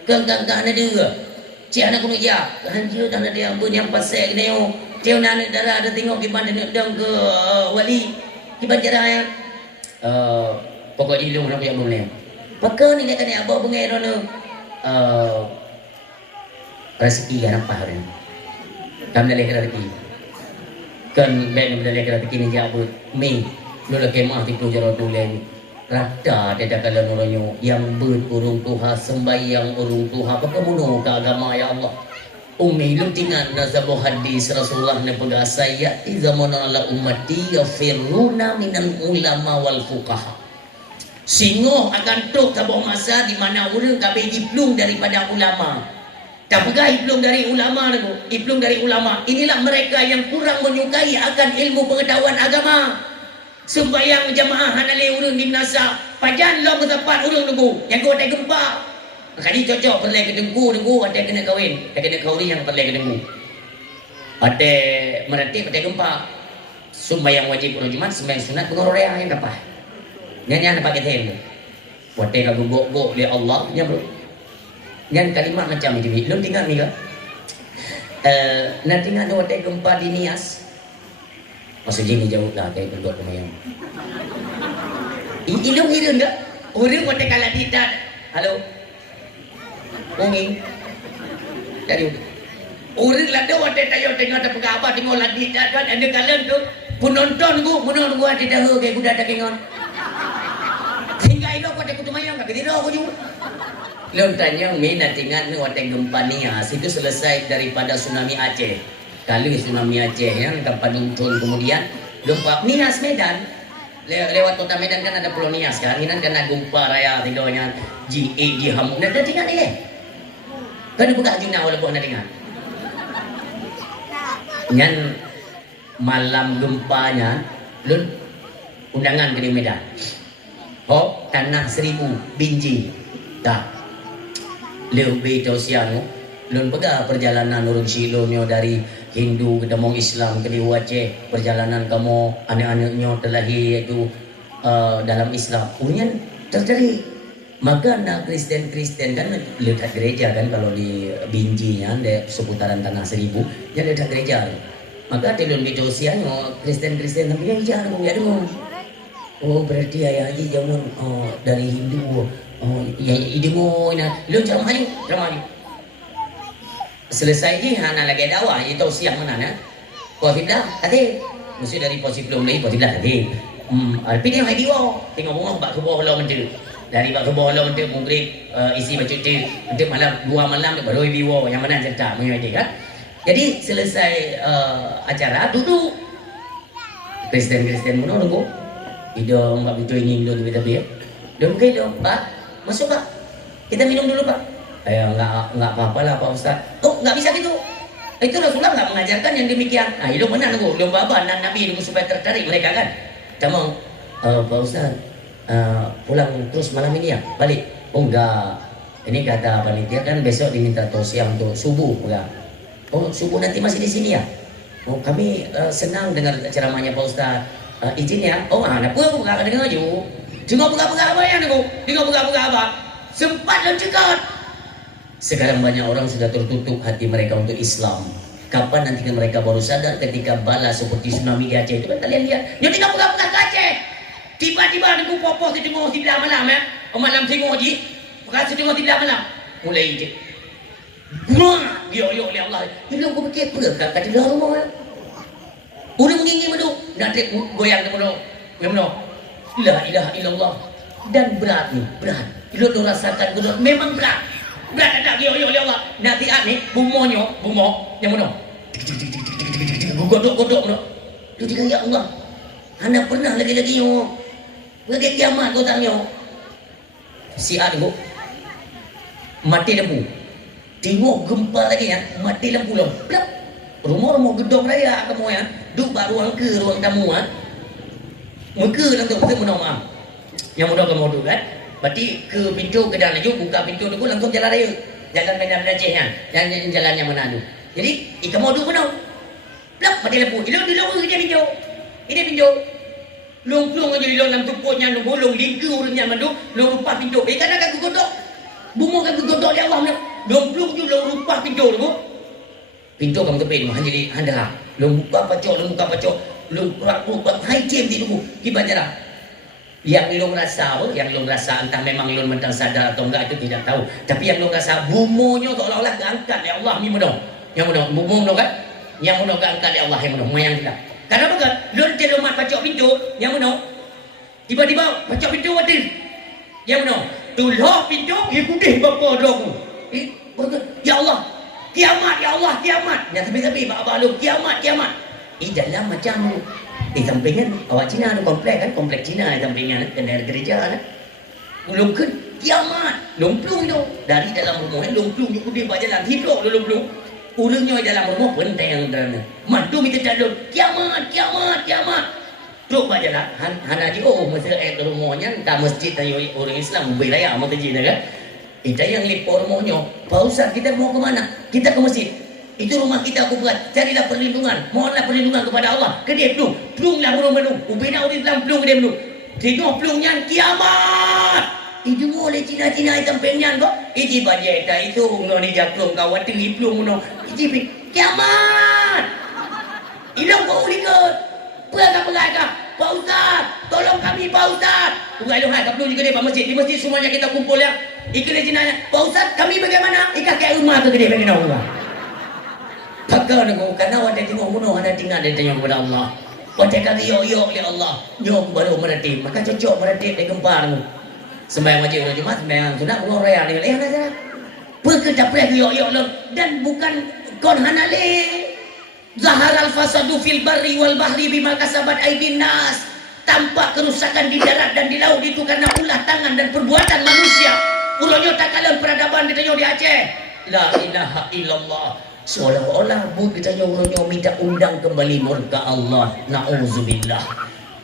Kan ada ke? Cik anak kuno ya. Hanjir dah ada yang yang pasal ni oh. Cik anak darah ada tengok kiban dia dang ke wali. Kiban jarah ya. Pokok ilung nak yang boleh. Pakai ni dia kan abah bungai rono. Rezeki yang apa hari? Kami dah lekar rezeki. Kan ben dah lekar rezeki ni jabut. Mi, lu lagi mah tipu jaro tulen. Rata dia dah kalau noronyo yang berurung Tuhan sembahyang urung Tuhan. Pakai bunuh ke agama ya Allah. Umi lu tinggal nazabu hadis Rasulullah na pag-asaya idza manala ummati yafiruna minal ulama wal fuqaha. Singo akan tok tabuh masa di mana orang kabeh iplung daripada ulama. Tak pegah iplung dari ulama tu, iplung dari ulama. Inilah mereka yang kurang menyukai akan ilmu pengetahuan agama. Sembayang jamaah hanale urang di Nasa, pajan lo bertempat urang nunggu. Yang kau tak gempa. Kali cocok perlai ke dengku ada kena kahwin, ada kena kahwin yang perlai ke dengku. Ada merati ada gempa. Sembayang wajib urang Jumat, sembayang sunat pengorea yang dapat. Nyanyi pakai tem. Wate ka gugok oleh Allah nya bro. Nyan kalimat macam ni, lu tinggal ni ke? Nanti ngah wate gempa di Nias. Maksudnya ni jauh lah kayak berbuat kemayang. Ilung hirun tak? Orang wate kalah tidak. Halo. Unging dari orang lada wate tayo tengok tak pegang apa tengok lagi tak kan ada kalan tu penonton gua ada dah kayak kuda tak kengon hingga ilo wate kutumayang tak kira aku juga lontanya minat ingat ni wate gempa Nias itu selesai daripada tsunami Aceh. Kali tsunami Aceh yang tempat nuntun kemudian gempa Nias Medan lewat kota Medan kan ada Pulau Nias kan ini kan ada gempa raya tidurnya GA Hamuk dan tinggal ni kan buka juna walaupun anda dengar. Nyan malam gempanya, lun undangan ke di Medan. Oh, tanah 1000 biji. Tak. Lebih tausiano, lun pega perjalanan urang silonyo dari Hindu ke demong Islam ke di Aceh, perjalanan kamu anak-anaknya terlahir itu dalam Islam. Unyan terjadi. Maka nak Kristen kan letak gereja kan kalau di Binjinya di seputaran tanah 1000 dia letak gereja. Maka telun di Josianya Kristen tapi yang jarang ya dong. Oh berarti ayah haji jangan dari Hindu. Oh ya idemo ina lu ramai. Selesai je hana lagi dakwah itu siang mana na. Qafiblah tadi mesti dari posisi belum lagi qafiblah tadi. Alpi dia hai diwo tengok rumah bak kebawah lo menteri. Dari bak kebawah lo menteri mungkin isi baju tu untuk malam 2 malam baru biwo yang mana cerita mengerti kan. Jadi selesai acara duduk Kristen mana nunggu hidung bak betul ingin dulu kita biar duduk ke dong pak masuk pak kita minum dulu pak enggak apa-apa lah pak ustaz. Oh enggak bisa gitu itu Rasulullah enggak mengajarkan yang demikian. Nah hidung mana nunggu lomba apa Nabi nunggu supaya tertarik mereka kan camong pak ustaz pulang terus malam ini ya balik. Oh enggak ini kata panitia kan besok diminta tausiah untuk subuh enggak. Oh subuh nanti masih di sini ya. Oh kami senang dengar ceramahnya Pak Ustaz. Izin ya. Oh ada apa buka dengar ju. Dengar buka apa ya nunggu. Dengar buka apa. Sempat dan cekat. Sekarang banyak orang sudah tertutup hati mereka untuk Islam. Kapan nanti mereka baru sadar ketika bala seperti tsunami di Aceh itu kan kalian lihat. Dia tinggal buka ke Aceh. Tiba-tiba nunggu popo si tengok si belah malam ya. Malam tengok je. Bukan si tengok si belah malam. Mulai je. Wah, ya Allah. Bila aku fikir apa kat dalam rumah. Orang mengingin menduk, nak goyang tu menduk. Goyang menduk. La ilaha illallah. Dan berat ni, berat. Bila tu rasakan berat, memang berat. Berat tak ya Allah. Nanti ni bumo yang menduk. Godok menduk. Tu dia ya Allah. Anda pernah lagi-lagi yo. Lagi kiamat kau tanya. Si tu mati lembu. Tengok gempa lagi ya, mati lampu lo. Plak. Rumah gedung raya kamu ya. Duk bak ruang tamu ah. Muka langsung kita menolak. Yang mudah kamu duduk kan. Berarti ke pintu ke dalam laju buka pintu tu langsung jalan raya. Jalan Medan Aceh kan. Jalan yang mana tu. Jadi kamu duduk mana? Plak mati lampu. Dia kerja pintu. Ini pintu. Long aja di dalam tupuknya lu bolong lingku urangnya mandu, lu rupa pintu. Kan akan godok. Bungo kan godok di Allah. Lumplung je lu rupa pintu tu. Pintu kamu tepin mah jadi anda. Lu buka pacok, lu buka hai jem di tubuh. Gimana cara? Yang lu rasa apa? Yang lu rasa entah memang lu mentang sadar atau enggak itu tidak tahu. Tapi yang lu rasa bumonya seolah-olah keangkat ya Allah ni menong. Yang menong, bumo kan? Yang menong keangkat ya Allah yang menong. Mayang kita. Kenapa kan? Lu celomat pacok pintu, yang menong. Tiba-tiba pacok pintu mati. Yang menong. Tulah pintu, ikuti bapa doku. Ya Allah, kiamat ya Allah, kiamat. Dan tapi abang lu kiamat. Dalam macam sampingan awak Cina tu komplek Cina sampingan kena gereja kan. Ulung ke kiamat, lomplung tu dari dalam rumah lomplung ni dia buat jalan hidup lomplung. Ulungnya dalam rumah pentai yang dalam. Madu kita calon kiamat. Duk buat jalan hana di masa rumahnya tak masjid tayo orang Islam beraya mata jina kan. Kita yang lipo rumahnya, Pak Ustaz kita mau ke mana? Kita ke masjid. Itu rumah kita aku berat. Carilah perlindungan. Mohonlah perlindungan kepada Allah. Ke dia pelung. Pelunglah burung belum. Ubina orang Islam pelung ke dia belum. Tengok pelungnya kiamat. Itu boleh Cina-Cina hitam penyan kok. Iji bajai tak itu. No ni jaklung kawan tinggi pelung no. Iji kiamat. Hilang kau ulikat. Perai kah? Pak Ustaz. Tolong kami Pak Ustaz. Perai lu hai. Kau pelung juga dia Pak Masjid. Di masjid semuanya kita kumpul ya. Ikhlas Cina-nya. Pak Ustaz kami bagaimana? Ikat kat rumah ke dia bagaimana rumah? Pakai nak karena ada tengok muno ada tinggal dia tanya kepada Allah. Pada kali yo ya Allah, yo baru meratip. Maka cocok meratip dia gempar tu. Sembahyang wajib orang Jumaat, sembahyang sunat orang raya dengan lehan saja. Perkedapre yo dan bukan kon hanale. Zahar al-fasadu fil barri wal bahri bima kasabat aydin nas. Tampak kerusakan di darat dan di laut itu karena ulah tangan dan perbuatan manusia. Ulonyo tak kalah peradaban ditanya di Aceh. La ilaha illallah. Seolah-olah kita nyonya minta undang kembali murka Allah. Na'udzubillah.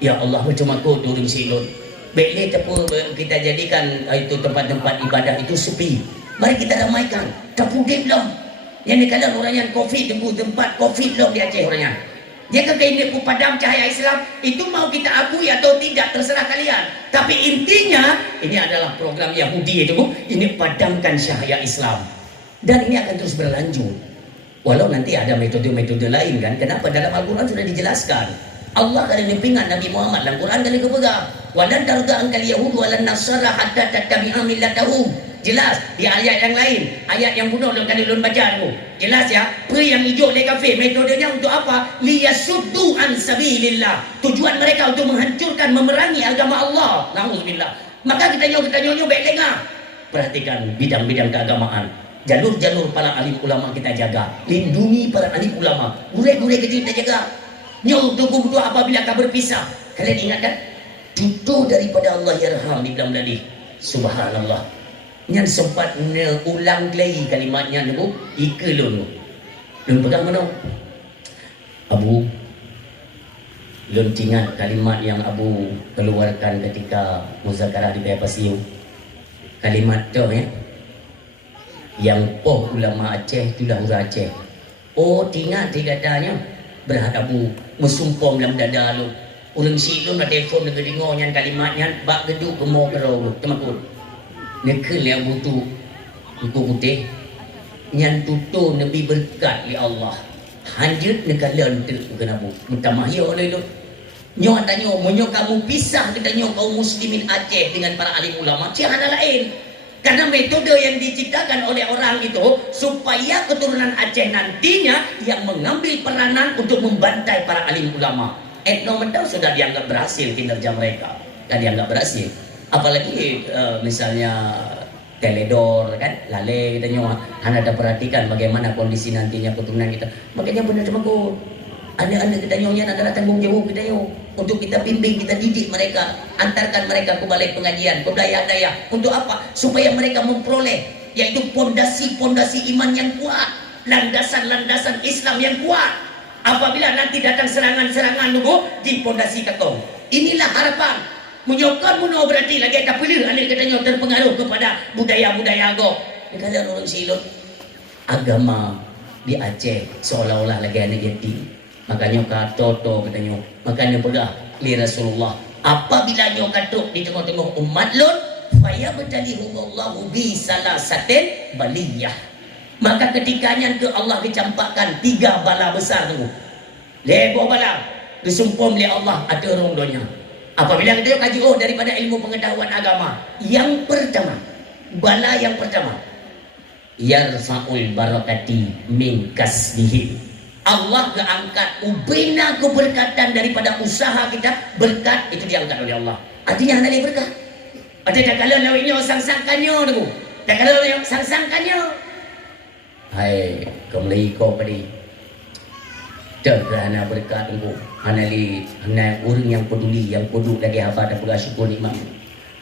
Ya Allah macam aku turun silun. Baiklah kita jadikan itu tempat-tempat ibadah itu sepi. Mari kita ramaikan. Tapudin belum. Yang ni kalau orang yang COVID tunggu tempat COVID belum di Aceh orangnya. Dia kata ini padam cahaya Islam. Itu mau kita akui atau tidak terserah kalian. Tapi intinya ini adalah program Yahudi itu. Ini padamkan cahaya Islam. Dan ini akan terus berlanjut. Walau nanti ada metode-metode lain kan. Kenapa? Dalam Al-Quran sudah dijelaskan. Allah kali nimpingan Nabi Muhammad dalam Quran kali kepegang. Walan tarda angkal Yahud walan Nasara hatta tattabi'a millatahum. Jelas di ayat yang lain. Ayat yang bunuh kali lun baca tu. Jelas ya. Peri yang hijau le kafir. Metodenya untuk apa? Liyasuddu an sabilillah. Tujuan mereka untuk menghancurkan, memerangi agama Allah. Na'udzubillah. Maka kita nyonya baik dengar. Perhatikan bidang-bidang keagamaan. Jalur-jalur para alim ulama kita jaga. Lindungi para alim ulama. Gure-gure kecil kita jaga. Nyol tunggu berdua apabila akan berpisah. Kalian ingat kan? Cucu daripada Allah yarham di dalam ladih. Subhanallah. Yang sempat ulang lagi kalimatnya tu. Ika lun. Lun pegang mana? Abu. Lun ingat kalimat yang Abu keluarkan ketika muzakarah di Bayar Pasiu. Kalimat tu ya. Yang ulama Aceh itulah orang Aceh. Tinggal dia katanya berhadapu mesumpong dalam dada lu. Orang silum dah telefon dengan dengarnya kalimatnya bak geduk gemuk kerau temakut. Nekil yang butuh buku putih yang tutur Nabi berkat ya Allah. Hanjut nekalan tu kenapa? Mutamahya oleh lu. Nyo tanya menyo kamu pisah kita nyo kaum muslimin Aceh dengan para alim ulama. Tiada lain. Karena metode yang diciptakan oleh orang itu supaya keturunan Aceh nantinya yang mengambil peranan untuk membantai para alim ulama. Etno Mendau sudah dianggap berhasil kinerja mereka. Dan dianggap berhasil. Apalagi misalnya Teledor kan, Lale kita nyawa. Anda ada perhatikan bagaimana kondisi nantinya keturunan kita. Makanya benar cuma go. Anda kita nyonya adalah tanggung jawab kita nyo. Untuk kita bimbing, kita didik mereka, antarkan mereka ke balai pengajian, ke daya-daya. Untuk apa? Supaya mereka memperoleh yaitu pondasi-pondasi iman yang kuat, landasan-landasan Islam yang kuat. Apabila nanti datang serangan-serangan nunggu di pondasi kakau. Inilah harapan. Menyokong muno berarti lagi ada pilih anak katanya terpengaruh kepada budaya-budaya agama. Kalau orang silap agama di Aceh seolah-olah lagi anak yatim. Makanya kata katanya, makanya pedah li Rasulullah. Apabila nyo katuk di tengah-tengah umat lun, faya badalihumullahu bi salasatin baliyah. Maka ketikanya ke Allah dicampakkan 3 bala besar tu. Lebo bala disumpum li Allah ada rondonya. Apabila kita kaji daripada ilmu pengetahuan agama, yang pertama, bala yang pertama, yarfa'ul barakati min kasbihi. Allah keangkat ubina keberkatan daripada usaha kita, berkat itu diangkat oleh Allah. Artinya ada berkah. Ada tak kalau lawinyo sang-sangkannya tu. Tak kalau sang-sangkannya. hai kembali kau padi kerana berkat engkau hanali hana orang yang peduli yang kudu lagi haba dan pula syukur nikmat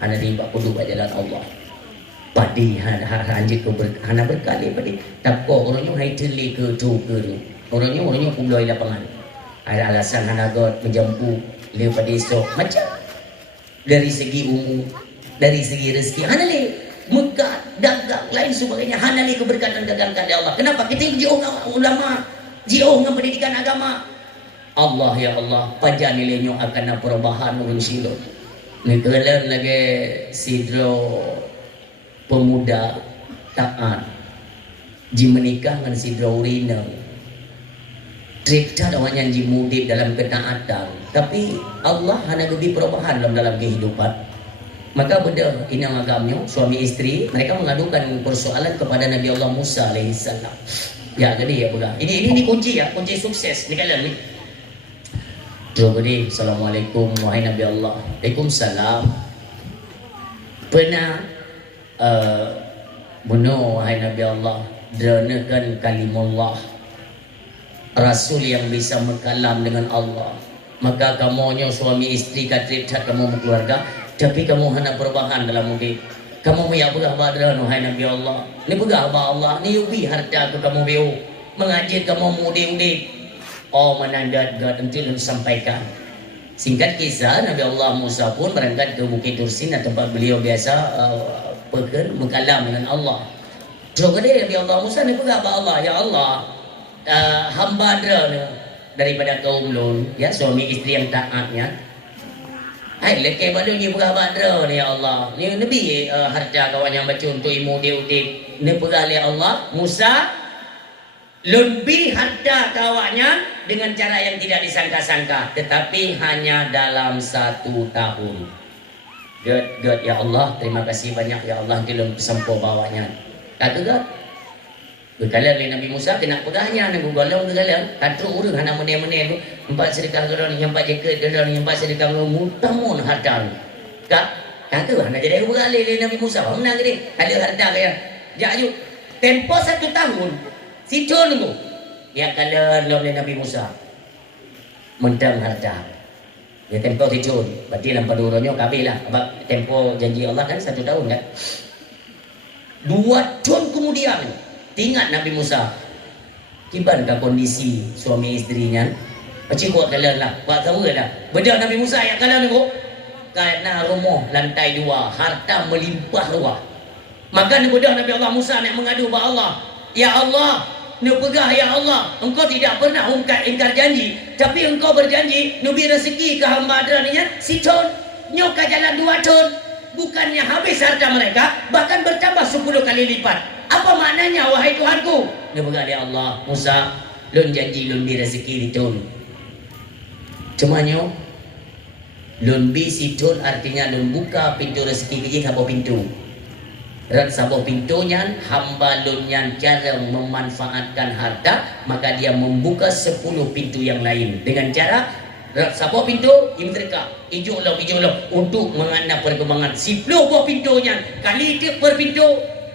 hanali bak kudu kat jalan Allah padi anjit ko hana berkat le padi takko orangnya hai teli ke tu ke orangnya pulai lapangan ada alasan hana god menjampu le padi esok macam dari segi umur dari segi rezeki hanali mekat dagang lain sebagainya hanali keberkatan dagang kat Allah. Kenapa kita jauh ulama jauh dengan pendidikan agama Allah ya Allah pajak nilainya akan perubahan urun silot ni kalian lagi sidro pemuda taat ji menikah dengan sidro urina cerita awaknya ji mudik dalam ketaatan tapi Allah hanya lebih perubahan dalam kehidupan maka benda ini agamanya suami isteri mereka mengadukan persoalan kepada Nabi Allah Musa alaihissalam. Ya jadi ya bukan. Ini kunci ya, kunci sukses ni kalian ni. Jadi assalamualaikum wahai Nabi Allah. Waalaikumsalam. Pernah bunuh wahai Nabi Allah deranakan kalimullah Rasul yang bisa mengkalam dengan Allah. Maka kamunya suami isteri katrit kamu keluarga tapi kamu hendak perubahan dalam mudik. Kamu punya pegah badran wahai Nabi Allah. Ni pegah ba Allah ni ubi harta ke kamu beu. Mengajar kamu mudik-mudik. Oh menandat gad entil sampaikan. Singkat kisah Nabi Allah Musa pun berangkat ke Bukit Tursin tempat beliau biasa mengkalam dengan Allah. Terus dia Nabi Allah Musa ni pegah ba Allah ya Allah. Hamba daripada kaum lun ya suami isteri yang taatnya. Hai leke badu ni pegah badra ni ya Allah. Ni nabi harta kawan yang baca untuk imu dia udik. Ni pegah li Allah Musa lebih harta kawannya dengan cara yang tidak disangka-sangka tetapi hanya dalam 1 tahun. God ya Allah terima kasih banyak ya Allah dalam kesempo bawanya. Kata God berkala Nabi Musa kena pegahnya nang golong kegala katu urang hana mene-mene tu empat sedekah geron empat jaket geron empat sedekah mutamun harta kata hana jadi berkala Nabi Musa menang gede ada harta kaya jak ayu tempo 1 tahun situ nunggu ya kala Nabi Musa mentang harta ya tempo situ berarti lampau duronyo kabelah abang tempo janji Allah kan 1 tahun kan 2 tahun kemudian ingat Nabi Musa kibankah kondisi suami istrinya macam kuat kalian lah buat tahu lah bedak Nabi Musa yang kalian tengok karena rumah lantai 2 harta melimpah ruah maka bedak Nabi Allah Musa nak mengadu kepada Allah ya Allah nak pegah ya Allah engkau tidak pernah ingkar janji tapi engkau berjanji nubi rezeki ke hamba adraninya si ton nyoka jalan 2 ton bukannya habis harta mereka bahkan bertambah 10 kali lipat. Apa maknanya wahai Tuhanku? Dia berkata Allah Musa lun janji lun bi rezeki ditun. Cumanya lun bi situn artinya lun buka pintu rezeki ke apa pintu. Rat sabo pintunya hamba lun yang cara memanfaatkan harta maka dia membuka 10 pintu yang lain dengan cara rat sabo pintu imtrika ijo lo untuk mengenai perkembangan 10 buah pintunya kali itu per pintu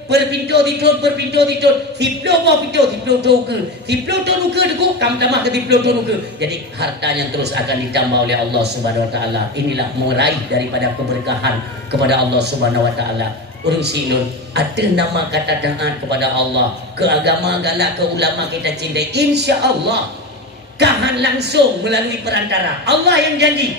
ditun siplo buah pintu siplo tonuke deku kam tambah ke siplo tonuke jadi hartanya terus akan ditambah oleh Allah Subhanahu wa taala. Inilah meraih daripada keberkahan kepada Allah Subhanahu wa taala. Urang silun ada nama kata taat kepada Allah ke agama galak ke ulama kita cintai insya-Allah kahan langsung melalui perantara Allah yang janji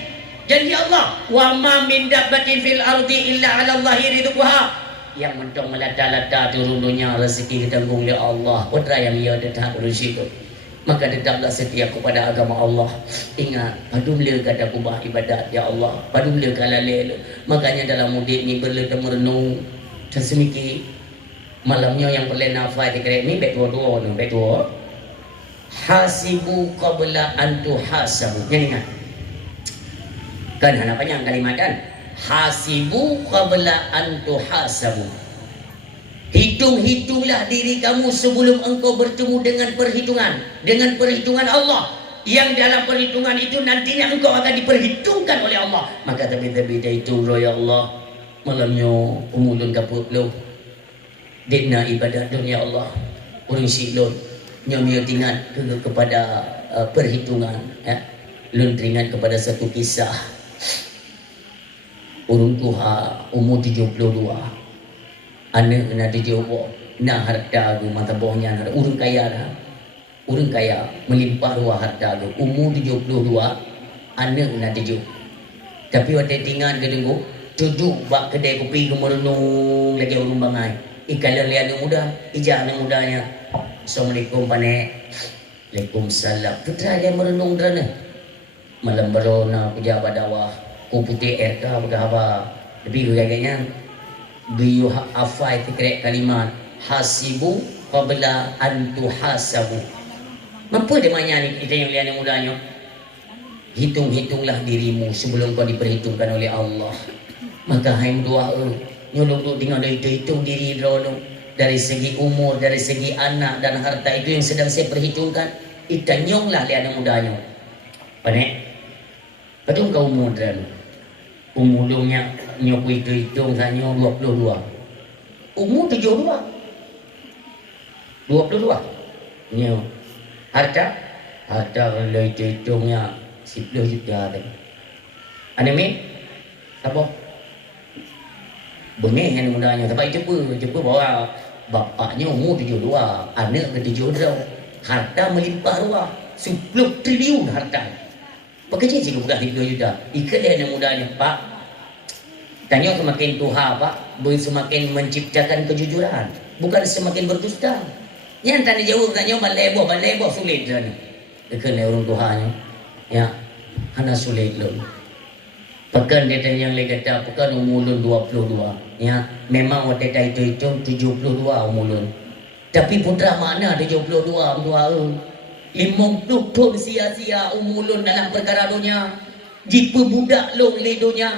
Allah wa ma min dabbatin fil ardi illa 'ala Allahi rizquha yang mentong melata-lata turunnya rezeki ditanggung oleh Allah putra yang ia tetap rezeki maka tetaplah setia kepada agama Allah. Ingat padumle kata kubah ibadat ya Allah padumle kalalel makanya dalam mudik ni berleda merenung dan semiki malamnya yang perlu nafas dikira ni baik dua ni baik dua hasibu qabla an tuhasabu yang ingat kan hana panjang kalimat kan hasibu qabla an tuhasabu. Hitung-hitunglah diri kamu sebelum engkau bertemu dengan perhitungan Allah yang dalam perhitungan itu nantinya engkau akan diperhitungkan oleh Allah. Maka tapi-tapi itu ya Allah malamnya umulun kaput lo dina ibadat dunia Allah Urang si lon nyo teringat kepada perhitungan ya. Lon teringat kepada satu kisah urang tuha umur 72 anak na dijawab na harta gu mata bohnya na urang kaya dah. Urang kaya melimpah ruah harta gu umur 72 anak na dijawab. Tapi waktu tinggal gedenggu duduk bak kedai kopi gemerenung lagi urang bangai. Ikalan lihat yang muda, ijak yang mudanya. Assalamualaikum panek. Waalaikumsalam. Putra dia merenung derana. Malam berona pejabat dakwah. Ku putih RK berapa. Lebih kayaknya biyu afai tikrek kalimat hasibu qabla an tuhasabu. Mampu dia manya ni kita yang lihat yang mudanya. Hitung-hitunglah dirimu sebelum kau diperhitungkan oleh Allah. Maka hai doa nyolong tu tinggal dari hitung diri dulu dari segi umur, dari segi anak dan harta itu yang sedang saya perhitungkan. Itanyonglah lihat yang mudanya. Panek. Betul kau umur dan umurnya nyoku itu hitung hanya 22. Umur 72. 22. Nyo. Harta kalau itu hitungnya 10 juta tadi. Anime apa? Bengih yang mudanya. Tapi cepat bawa bapaknya umur 72, anak ke 72. Harta melimpah ruah 10 triliun harta. Pekerja sih bukan 10 juta. Ikat dia yang mudanya, Pak. Tanya semakin tuha, Pak, semakin menciptakan kejujuran, bukan semakin berdusta. Yang tanya jauh tanya balebo sulit dan dekat orang tuanya. Ya, hana sulit loh. Pekan dia yang lagi kata pekan umulun 22. Ya, memang waktu itu 72 umulun. Tapi putra mana 72 umur 50 tahun sia-sia umulun dalam perkara dunia. Jipa budak long le dunia.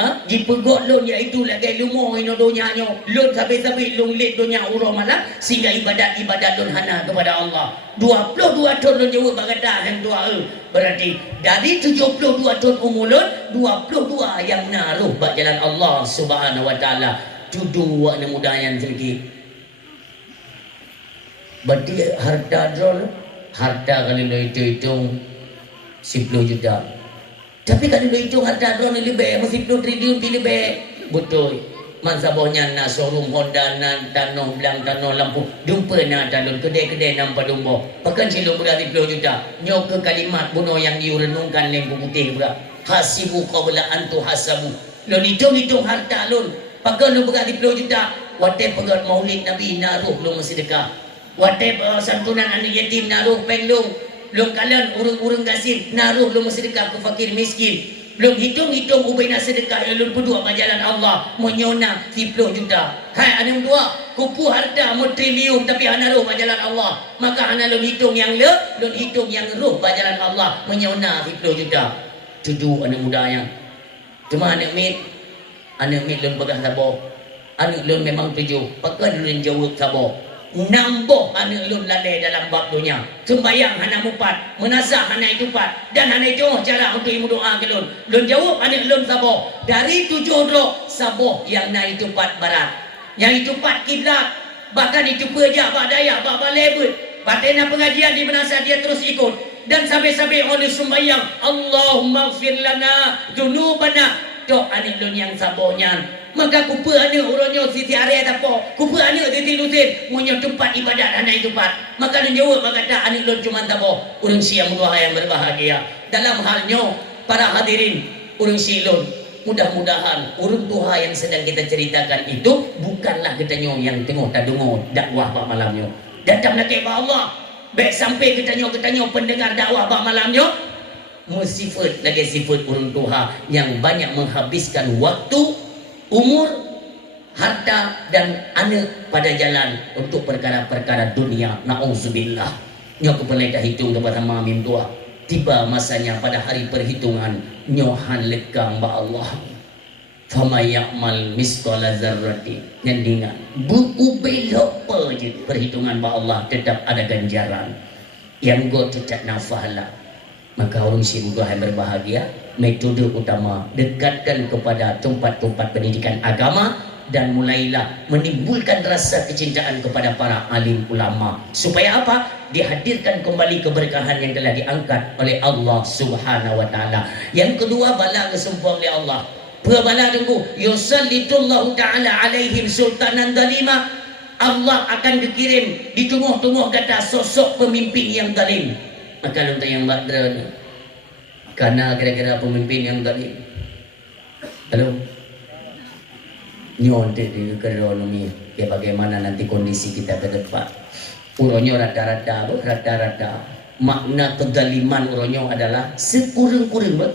Jipa god long iaitu lagi lumo ino dunia nyo. Lon sampai long le dunia urang malah sehingga ibadat lon hana kepada Allah. 22 tahun lon jawab bagada yang doa. Berarti dari 72 tahun umulun 22 yang naruh bak jalan Allah Subhanahu wa taala. Tudu wak muda yang sedikit. Berarti harta drone kalau itu hitung 10 juta. Tapi kalau hitung harta drone lebih 10 triliun lebih. Betul. Mansabahnya na showroom Honda na tanah belang tanah lampu jumpa na talon kedai-kedai nampak dombo bahkan silung berarti 10 juta nyok ke kalimat bunuh yang diurenungkan lembu putih berat hasibu qabla antu hasabu lon hitung harta lon bahkan lon berarti 10 juta wate pegat maulid Nabi naruh lon sedekah wate santunan anak yatim naruh penglung lon kalan urang-urang gasir naruh lon sedekah ke fakir miskin. Belum hitung-hitung ubina sedekah elun berdua berjalan Allah menyona 10 juta. Hai anak dua, kupu harta triliun tapi hana roh berjalan Allah. Maka hana lun hitung yang lun hitung yang roh berjalan Allah menyona 10 juta. Tudu anak mudanya. Cuma anak mit lun pegang sabar. Anak lun memang tujuh. Pakai lun jawab sabar. Nambuh anak lun lalai dalam bab dunia. Sembayang hana mupat, menazah hana itu pat, dan hana itu cara untuk ibu doa ke lun. Lun jawab anak lun sabar. Dari 7 rok sabar yang na itu pat barat, yang itu pat kiblat, bahkan itu pejak bak daya bak balebut. Batena pengajian di menazah dia terus ikut dan sampai-sampai oleh sembayang Allahumma gfir lana dzunubana. Dok anak lun yang sabarnya. Maka kupa anak orangnya Siti Arya tapo. Kupa anak Siti Lusin punya tempat ibadat anak itu pat. Maka dia jawab berkata anak lon cuma tapo. Urang siang dua yang berbahagia. Dalam halnya para hadirin urang silon. Mudah-mudahan urang tuha yang sedang kita ceritakan itu bukanlah katanya yang tengok tak dengar dakwah bak malamnya. Datang lagi ke Allah. Baik sampai katanya pendengar dakwah bak malamnya. Sifat lagi sifat urang tuha yang banyak menghabiskan waktu, umur, harta dan anak pada jalan untuk perkara-perkara dunia. Na'udzubillah. Nyo kepelai hitung kepada mamim tua. Tiba masanya pada hari perhitungan nyohan lekang ba Allah. Fama ya'mal misqala dzarrati. Nyandingan beubelo je perhitungan ba Allah tetap ada ganjaran. Yang go tetap nafahala. Maka orang sibuk yang berbahagia. Metode utama dekatkan kepada tempat-tempat pendidikan agama dan mulailah menimbulkan rasa kecintaan kepada para alim ulama. Supaya apa? Dihadirkan kembali keberkahan yang telah diangkat oleh Allah Subhanahu wa taala. Yang kedua, bala kesempuan oleh Allah. Bala tunggu, yusallitullahu taala alaihim sultanan dalima. Allah akan dikirim di tengah-tengah kata sosok pemimpin yang zalim. Maka lontar yang badra ni. Karena kira-kira pemimpin yang zalim. Halo. Nyontek di ekonomi, ya bagaimana nanti kondisi kita ke depan. Uronyo rata-rata makna kezaliman uronyo adalah sekurang-kurang,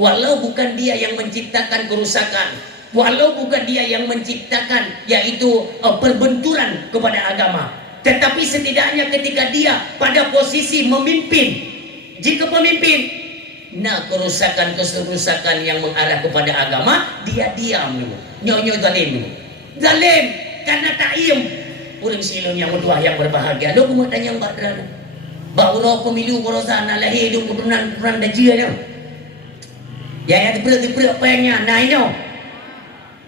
walau bukan dia yang menciptakan kerusakan, walau bukan dia yang menciptakan yaitu perbenturan kepada agama, tetapi setidaknya ketika dia pada posisi memimpin, jika pemimpin kerusakan yang mengarah kepada agama, dia diam dulu. Nyonya zalim karena ta'im. Urang silon yang bertuah yang berbahagia. Lo kumut tanya mbak Drana. Bauro pemilu korosana lahir hidup keturunan dajia dia. Ya dipera pengen nah ini.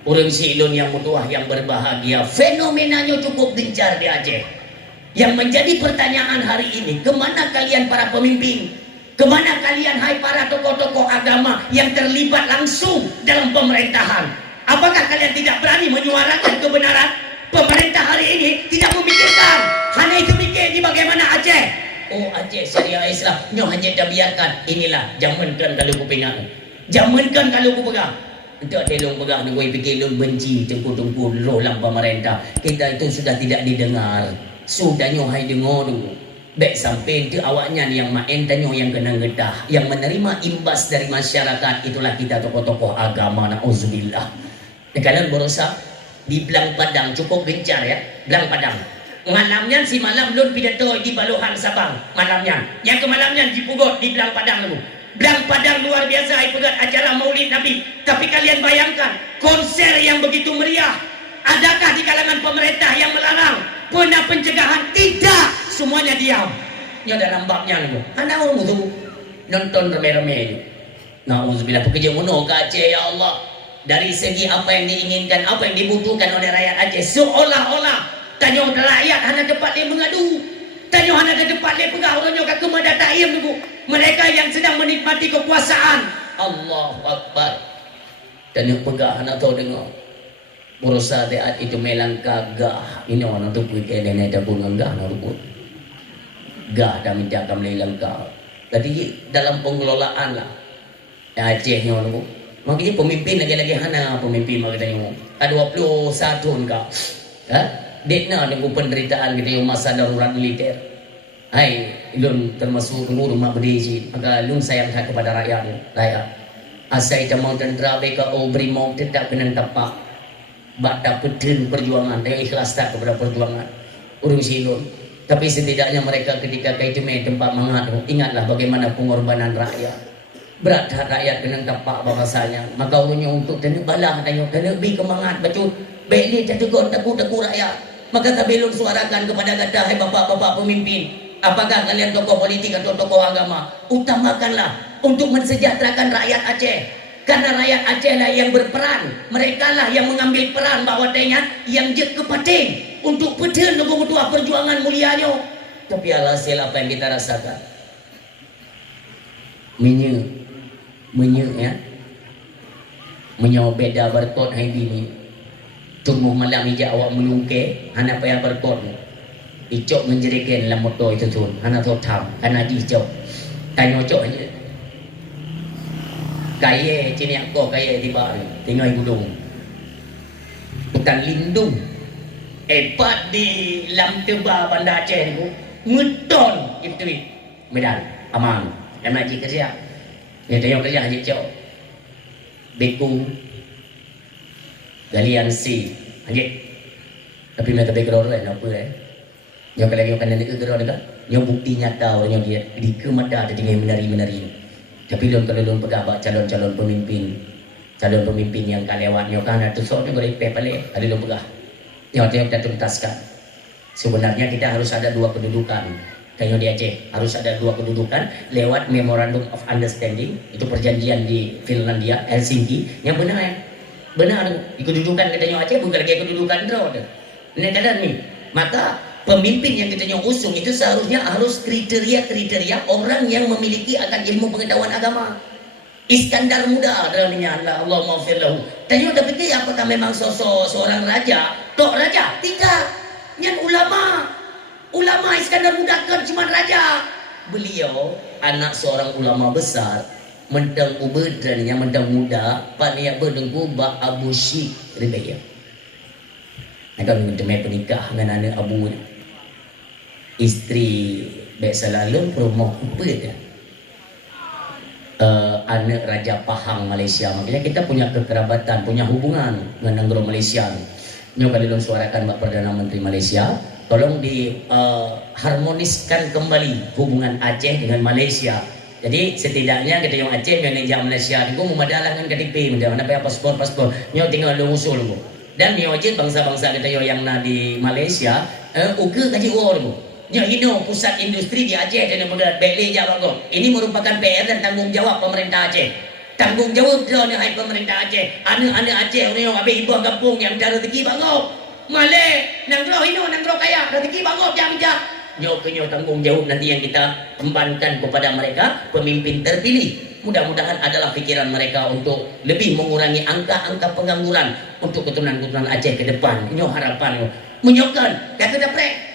Urang silon yang bertuah yang berbahagia. Fenomenanya cukup gencar di Aceh. Yang menjadi pertanyaan hari ini, kemana kalian para pemimpin? Kemana kalian hai para tokoh-tokoh agama yang terlibat langsung dalam pemerintahan? Apakah kalian tidak berani menyuarakan kebenaran? Pemerintah hari ini tidak memikirkan, hanya itu mikir di bagaimana Aceh. Oh Aceh syariah Islam, nyo hanya dah biarkan. Inilah jamankan kalau ku pengang, jamankan kalau ku pegang. Untuk telong pegang ni, gue fikir lu benci tengku-tengku roh dalam pemerintah. Kita itu sudah tidak didengar, sudah nyo hai dengar dulu. Baik sampai itu awaknya yang main tanyo yang kena ngedah, yang menerima imbas dari masyarakat itulah kita tokoh-tokoh agama. Nauzubillah. Kalian berusaha di Belang Padang cukup gencar ya, Belang Padang. Malamnya si malam lun pidato di Baluhan Sabang malamnya. Yang ke malamnya di Pugot di Belang Padang dulu. Belang Padang luar biasa ibadat acara Maulid Nabi. Tapi kalian bayangkan konser yang begitu meriah. Adakah di kalangan pemerintah yang melarang? Pernah pencegahan? Tidak, semuanya diam. Ya dalam babnya nih, anak orang tu nonton rame-rame. Nauzubillah, pekerja muno ke Aceh ya Allah. Dari segi apa yang diinginkan, apa yang dibutuhkan oleh rakyat Aceh, seolah-olah tanya rakyat hanya dapat dia mengadu, tanya hanya dapat dia pegang orangnya ke kemada ta'im tu. Mereka yang sedang menikmati kekuasaan. Allahu Akbar. Tanya pegang anak tahu dengar. Berusaha saat itu melang kagah. Ini orang tu pergi ke nenek pun enggak nak ruput. Gah dah minta kami lengkap. Jadi dalam pengelolaan lah. Aceh ni orang tu. Makanya pemimpin lagi-lagi hana pemimpin mak kita ni. 21 enggak. Ha? Dekna dengan penderitaan kita yang masa darurat militer. Hai, lun termasuk rumah berdiri. Maka lun sayang kepada rakyat. Rakyat. Asai tamau tentera beka brimob tidak kena tapak. Bak dapetin perjuangan, yang ikhlas tak kepada perjuangan urung silun. Tapi setidaknya mereka ketika kaitu tempat mengadu, ingatlah bagaimana pengorbanan rakyat. Berat rakyat dengan tapak bahasanya. Maka urungnya untuk tenuk balah tanya, tenuk bi kemangat bacut. Baik dia tegur tegur rakyat. Maka tabelun suarakan kepada kata, hai bapak-bapak pemimpin, apakah kalian tokoh politik atau tokoh agama, utamakanlah untuk mensejahterakan rakyat Aceh. Karena rakyat Aceh lah yang berperan, mereka lah yang mengambil peran bahawa tanya yang je kepating untuk pedih nunggu perjuangan mulianya. Tapi alhasil apa yang kita rasakan? Menye ya, beda berkot hai bini. Tunggu malam ija awak melungke, anak payah berkot. Icok menjerikan dalam motor itu tu, anak tu tam, anak icok. Tanya cok aja. Kaya cini aku kaya di bawah tinggal gudung bukan lindung hebat di lam teba Banda Aceh ni ngeton itu Medan aman dan haji kerja ya tanya kerja haji cok beku galian si haji tapi mereka background lain apa yang lagi akan nanti background kan yang bukti nyata orangnya dia di kemada ada dengan menari tapi kalau belum pegabat calon-calon pemimpin yang kalewatnya kan itu soalnya boleh pepale ada belum pegah yang kita tuntaskan. Sebenarnya kita harus ada dua kedudukan kayak di Aceh, harus ada dua kedudukan lewat Memorandum of Understanding, itu perjanjian di Finlandia Helsinki yang benar ya. Benar di kedudukan katanya Aceh bukan lagi kedudukan draw dah. Ini kadang nih. Maka pemimpin yang katanya usung itu seharusnya harus kriteria orang yang memiliki akan ilmu pengetahuan agama. Iskandar muda dalamnya Allah maafir lahu. Tanya udah fikir apakah memang sosok seorang raja? Tok raja? Tidak. Yang ulama Iskandar muda kan cuma raja. Beliau anak seorang ulama besar. Mentang ubedrannya mentang muda paniak berdengku ba Abu Syik Ribaya. Akan mentemai penikah dengan anak Abu istri baik selalu promo ubed anak Raja Pahang Malaysia. Makanya kita punya kekerabatan, punya hubungan dengan negara Malaysia. Nyoba dilun suarakan Mbak Perdana Menteri Malaysia, tolong diharmoniskan kembali hubungan Aceh dengan Malaysia. Jadi setidaknya kita yang Aceh manajer Malaysia itu memadalah dengan KTP, mana apa paspor, nyo tinggal lu usul lu. Dan nyo aja bangsa-bangsa kita yang di Malaysia, uke kaji war lu. Nyo ino pusat industri di Aceh dan modal beli jawab kok. Ini merupakan PR dan tanggung jawab pemerintah Aceh. Tanggung jawab dia ni hai pemerintah Aceh. Anak-anak Aceh orang yang habis ibu kampung yang ada rezeki bangau. Malay, nanggro ino nanggro kaya rezeki bangau jam-jam. Nyo tanggung jawab nanti yang kita kembangkan kepada mereka pemimpin terpilih. Mudah-mudahan adalah pikiran mereka untuk lebih mengurangi angka-angka pengangguran untuk keturunan-keturunan Aceh ke depan. Nyo harapan menyokan kata daprek.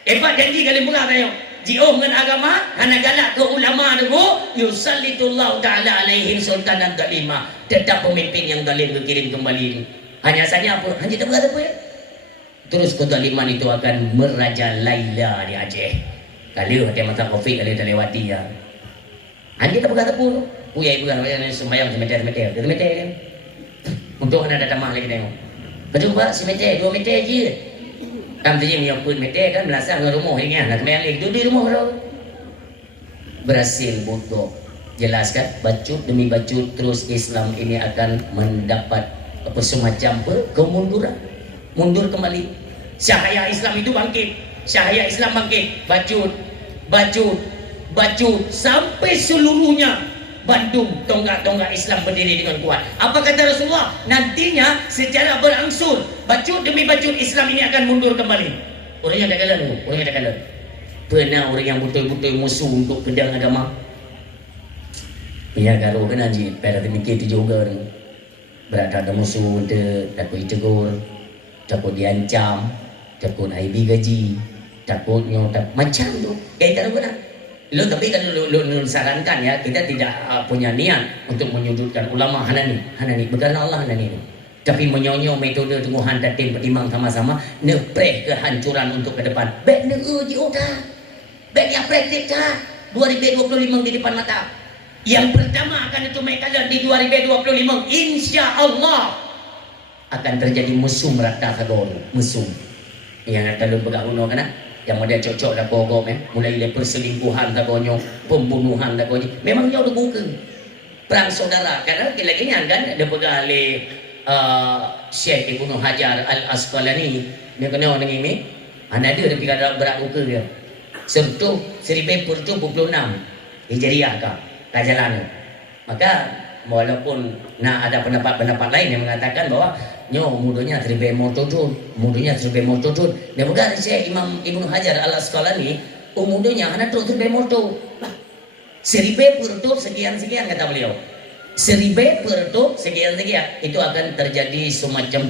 Hebat janji kali mula tayo. Jio dengan agama hana galak ke ulama dulu yusallitullahu taala alaihim sultanan dalima. Tetap pemimpin yang zalim dikirim kembali. Hanya saja apa? Hanya tak berkata apa ya? Terus kezaliman itu akan merajalela di Aceh. Kalau hati mata Covid kalau terlewati ya. Hanya tak berkata pun. Puya ibu kan yang sembahyang semeter kan. Untuk anda datang mah lagi tengok. Betul pak semeter 2 meter je. Tam tu je yang pun meter kan belasang dengan rumah ini nak main lagi di rumah tu. Berhasil bodoh. Jelaskan bacut demi bacut terus Islam ini akan mendapat apa semacam kemunduran. Mundur kembali. Cahaya Islam itu bangkit. Cahaya Islam bangkit. Bacut sampai seluruhnya Bandung tonggak-tonggak Islam berdiri dengan kuat. Apa kata Rasulullah? Nantinya secara berangsur bacut demi bacut Islam ini akan mundur kembali. Orangnya tak kalah. Pernah orang yang betul-betul musuh untuk pedang agama. Ya kalau kena je pada mikir tu juga ni. Berada ada musuh takut ditegur, takut diancam, takut IB gaji, takutnya macam tu. Tak ada guna. Tapi kan lu sarankan ya, kita tidak punya niat untuk menyudutkan ulama hanani berkana Allah hanani. Tapi menyonyo metode tungguhan datin pertimbang sama-sama nepreh kehancuran untuk ke depan. Baik uji otak. Baik yang praktik tak 2025 di depan mata. Yang pertama akan ditumai kalian di 2025 insya Allah akan terjadi mesum rata sagor mesum. Yang kalau berguna kan yang model cocok dah pokok mulai dari perselingkuhan tagonyo, pembunuhan tagonyo. Memang dia udah buka perang saudara karena lagi kan ada pegale Syekh Ibnu Hajar Al-Asqalani dia kena orang ini ada berat ukur dia serta 1026 Hijriah kajalan. Maka walaupun ada pendapat-pendapat lain yang mengatakan bahwa mudahnya terlebih motodun. Dia bukan Syekh Imam Ibnu Hajar Al-Asqalani mudahnya hanya terlebih moto 1000 sekian kata beliau. 1000 sekian itu akan terjadi semacam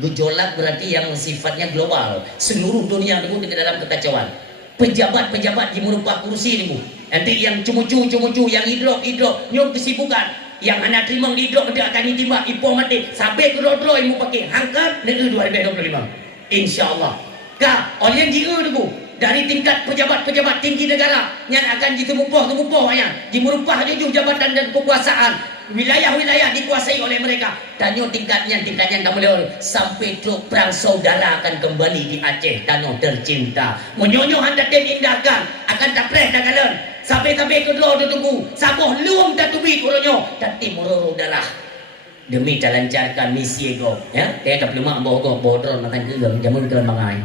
gejolak berarti yang sifatnya global. Seluruh dunia itu di dalam kekacauan. Pejabat-pejabat di merupakan kursi itu. Nanti yang cumucu yang hidrok nyok kesibukan. Yang anak terima hidrok nanti akan ditimbak ipo mati. Sampai kedua-dua yang mau pakai hangkat negeri 2025. InsyaAllah. Oleh yang jiru itu dari tingkat pejabat-pejabat tinggi negara yang akan ditemupuh ya, dimerupah jujur jabatan dan kekuasaan wilayah-wilayah dikuasai oleh mereka. Tanyo tingkatnya kamu lihat sampai truk perang saudara akan kembali di Aceh. Tanyo tercinta menyonyo hendak diindahkan akan tak pernah tak kalian sampai kedua tunggu sabuh luang tak tubi kuronyo tapi meruru darah demi lancarkan misi ego ya tak lemak bohong bodron makan gelang jamun kelembangai.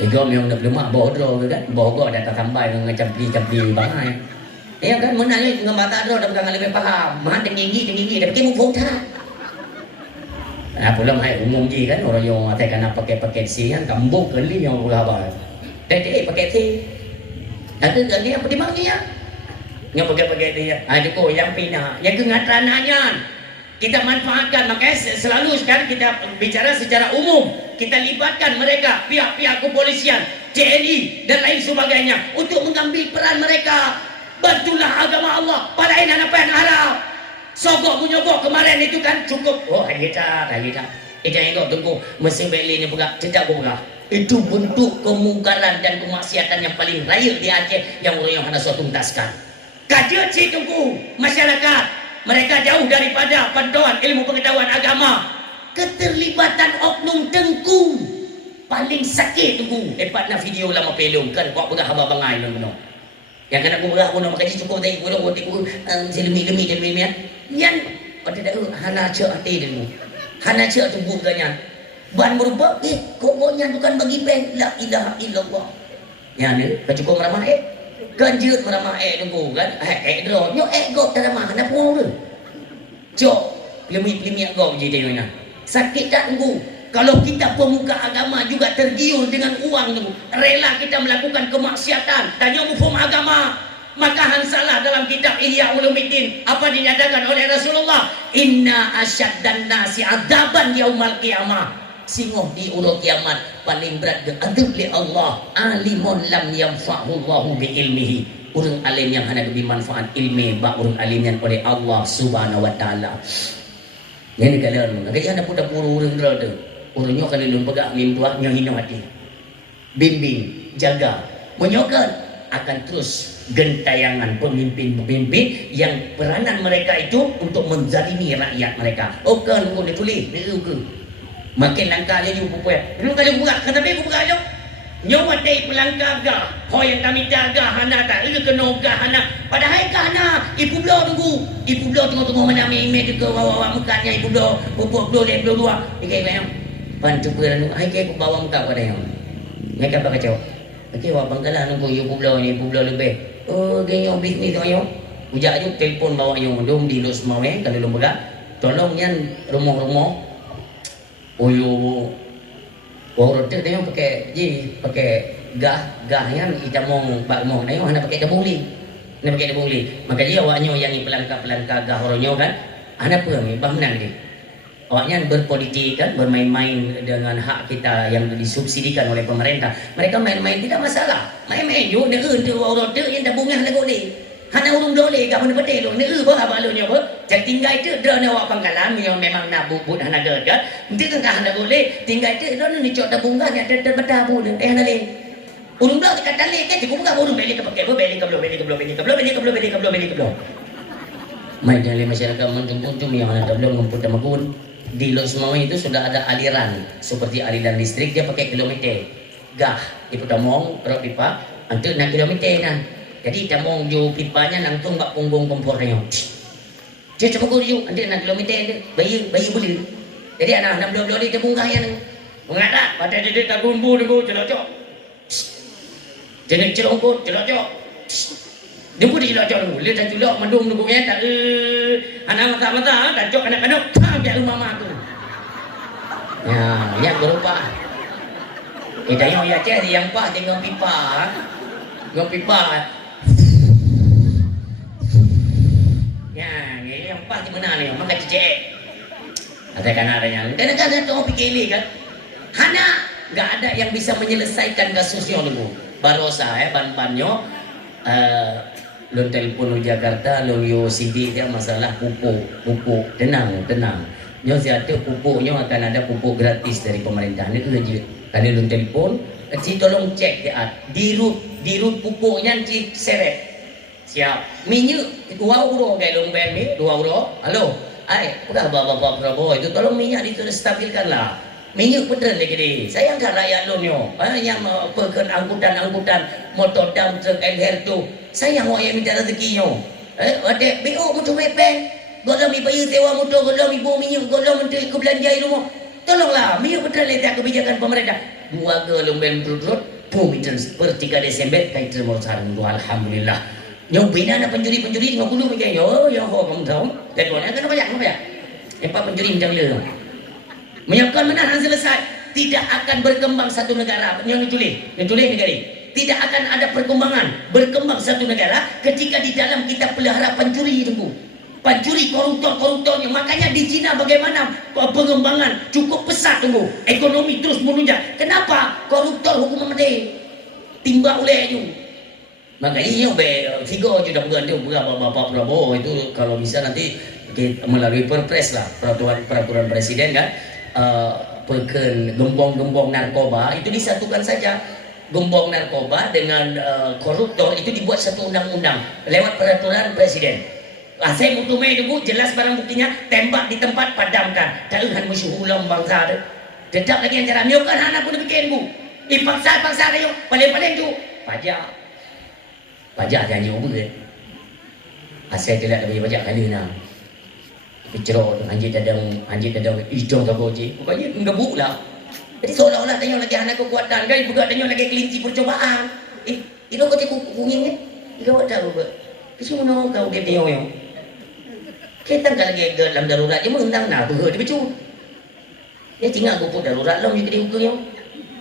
Ego yang nak lemak bodoh kan, bodoh datang sampai dengan campli bangai. Ya kan menanya dengan mata doh dah bukan lebih paham. Mah tinggi tapi kamu foto. Pulang hai umum je kan orang yang atai kena pakai si kan kambuk kali yang berapa. Tadi pakai si. Ada kali apa di mana ya? Yang pakai dia. Ada ko yang pina, yang kengatananya. Kita manfaatkan, makanya selalu sekarang kita bicara secara umum. Kita libatkan mereka, pihak-pihak kepolisian, TNI dan lain sebagainya untuk mengambil peran mereka. Bantulah agama Allah pada inan apa yang harap. Sogok menyogok kemarin itu kan cukup. Oh, kita. Kita yang tunggu mesin beli ni pegak, tidak pegak. Itu bentuk kemungkaran dan kemaksiatan yang paling raya di Aceh yang orang yang hendak tuntaskan. Kajian si tunggu masyarakat. Mereka jauh daripada pantauan ilmu pengetahuan agama. Keterlibatan oknum tengku paling sakit tunggu. Nak video lama pelong kan kau pegak haba bangai benar. Yang kena aku berak pun nak makan cukup tadi aku selemi-lemi ya. Yan pada dah hana cek hati dulu. Hana cek tu bukannya. Ban berubah kokoknya bukan bagi pen la ilaha illallah. Ya ni cukup meramah ganjut meramah tunggu kan. Dro nyo go teramah hana pun tu. Cok lemi-lemi go je tengoknya. Sakit tak tunggu. Kalau kita pemuka agama juga tergiur dengan uang tu, rela kita melakukan kemaksiatan, tanya mufhum agama, maka hansalah dalam kitab Ihya Ulumuddin apa dinyatakan oleh Rasulullah, inna asyaddan nasi adaban yaumal qiyamah. Singoh di urut kiamat paling berat diadab li Allah alimun lam yanfa'hu Allahu bi ilmihi. Urang alim yang hanya diberi manfaat ilmi ba urang alim yang oleh Allah Subhanahu wa taala. Yang kalian ngajak anda pun urang tu. Urangnya kalau lu pegak lim tuaknya hina hati. Bimbing, jaga, menyokan akan terus gentayangan pemimpin-pemimpin yang peranan mereka itu untuk menzalimi rakyat mereka. Okan kau ditulis, ni ke. Makin langkah aja you pupuan. Lu kalau buka, kata be buka aja. Nyawa tei pelangkah gah. Ho yang kami jaga hana tak lu kena gah hana. Padahal kah hana ibu blo tunggu. Ibu blo tengok-tengok mana ime ke bawa mukanya ibu blo, pupuk blo le blo dua. Ikai bayang. Bantu peran ai ke bawa muka pada yang. Mereka pakai cakap. Okey wa bangkalah nunggu ibu blo ni ibu blo lebih. Oh genyo bisnis tu ayo. Ujak je telefon bawa yang dom di los mau kalau lu berak. Tolong yan rumah-rumah. Oyo orang tu tengok pakai gah yang kita mau ayo hendak pakai dabuli. Hendak pakai dabuli. Maka dia awaknya yang pelangkah gah orangnya kan. Ana apa ni bah menang dia. Awaknya berpolitik kan, bermain-main dengan hak kita yang disubsidikan oleh pemerintah. Mereka main-main tidak masalah. Main-main yo ne tu orang tu yang tabungan lagu ni. Hana urung dole ka mana betul lo. Ne apa abalnya apa? Jadi tinggal itu drone awak pangkalan yang memang nak bubut hana gada. Nanti kan hana boleh. Tinggal itu drone ni cok tabungan yang terbetah pun. Hana le. Urung dah kita tali kan cukup buka urung beli ke pakai beli ke belum. Main dalam masyarakat mentung-tung yang ada belum ngumpul tamakun. Di Los Mawai itu sudah ada aliran seperti aliran listrik, dia pakai kilometer gah ibu tamong rok pipa antu nak kilometer nah. Jadi tamong ju pipanya nangtung bak punggung kompornya. Dia coba guru antu nak kilometer bayi beli. Jadi anak belum dia bungkah yang mengata pada dia tak gumbu dulu celocok. Jenis celongkut celocok. Dia pun celocok dulu. Dia tak celok mendung dulu ya tak anak mata tak cok anak-anak biar rumah mak tu. Ya, yang berupa. Kita yang cari yang pak dengan pipa. Dengan pipa. Ya, yang pak di mana ni? Maka cecek. Katakan adanya. Dan kan tu fikir kan. Hana enggak ada yang bisa menyelesaikan kasusnya dulu. Barosa ban-banyo lo telefon Jakarta lo yo sidik dia masalah pupuk tenang nyo siapa pupuknya akan ada pupuk gratis dari pemerintah ni tu saja kalau lo telefon ci tolong cek dia dirut pupuknya ci seret siap minyak 2 euro galon ben ni 2 euro halo udah bapak Prabowo itu tolong minyak itu stabilkan lah. Minyak betul lagi ni. Sayang tak rakyat lo nyo. Yang pekan angkutan motor dam truk LR tu. Sayang orang yang minta rezeki nyo. Ada BO motor mepeng. Golong bayar sewa motor, golong ibu minyak, golong untuk ikut belanja di rumah. Tolonglah, minyak betul letak kebijakan pemerintah. 2 galon ben berurut, pemikiran per 3 Desember kait terima sarang alhamdulillah. Nyo bina na penjuri 50 mikir yo kamu tahu. Kedua kenapa ya? Empat penjuri macam le. Menyiapkan menahan selesai, tidak akan berkembang satu negara. Yang tulis negara. Tidak akan ada perkembangan berkembang satu negara ketika di dalam kita pelihara pencuri itu. Pencuri, koruptornya. Makanya di Cina bagaimana pengembangan cukup pesat tunggu, ekonomi terus menunjang. Kenapa? Koruptor hukuman mati, timbak oleh itu. Makanya yang tiga sudah bergantung Bapak Prabowo itu kalau bisa nanti melalui perpres lah, peraturan presiden kan, gembong narkoba itu disatukan saja. Gembong narkoba dengan koruptor itu dibuat satu undang-undang lewat peraturan presiden. Saya butuh itu jelas barang buktinya, tembak di tempat, padamkan. Jangan musuh ulang bangsa. Tetap lagi yang cara miukan anak pun bikin bu. Paksa dia, paling tu pajak janji ubah. Asal tidak lebih pajak kali na. Bicara anjing dadang hidung tak boleh. Pokoknya ngebuk lah. Jadi seolah-olah tanya lagi anak kekuatan kan, bukan tanya lagi kelinci percobaan. Itu kau cakap kunging ni, kau tahu ke? Kesu mana kau dia tanya yang? Kita kan lagi dalam darurat, dia mengundang nak tu, dia becu. Dia tinggal gupuk darurat lah, dia ukur yang.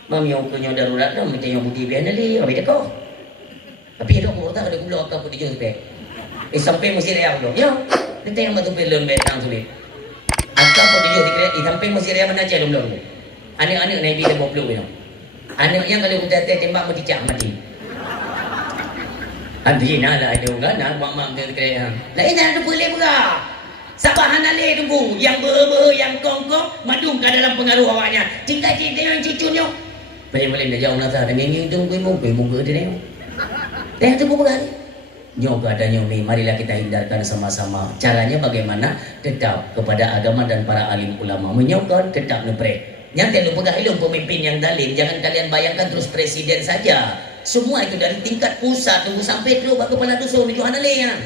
Mami yang ukurnya darurat lah, minta yang bukti biar nali, habis dia kau. Tapi dia kau tak ada gula kau pun dia jumpa. Sampai mesti reak belum? Ya, dia tanya batu pelem betang sulit. Akak pun dia dikira, sampai mesti reak mana cah belum? Anak-anak naik bila bawa peluk. Anak yang kalau kita tembak mati cak mati. Habis nak lah ada orang nak mak dia kaya. Lain ada boleh pula. Sabahan ale tunggu yang ber yang kongkong madung ke dalam pengaruh awaknya. Tinggal cerita yang cucunya. Boleh dah jauh nak dah nginging tunggu muka dia ni. Dah tu bukan. Nyok adanya ni marilah kita hindarkan sama-sama. Caranya bagaimana? Tetap kepada agama dan para alim ulama menyokong tetap nepre. Yang tidak pegang ilmu pemimpin yang dalim. Jangan kalian bayangkan terus presiden saja. Semua itu dari tingkat pusat tunggu sampai terus bak kepala dusun itu anale ya.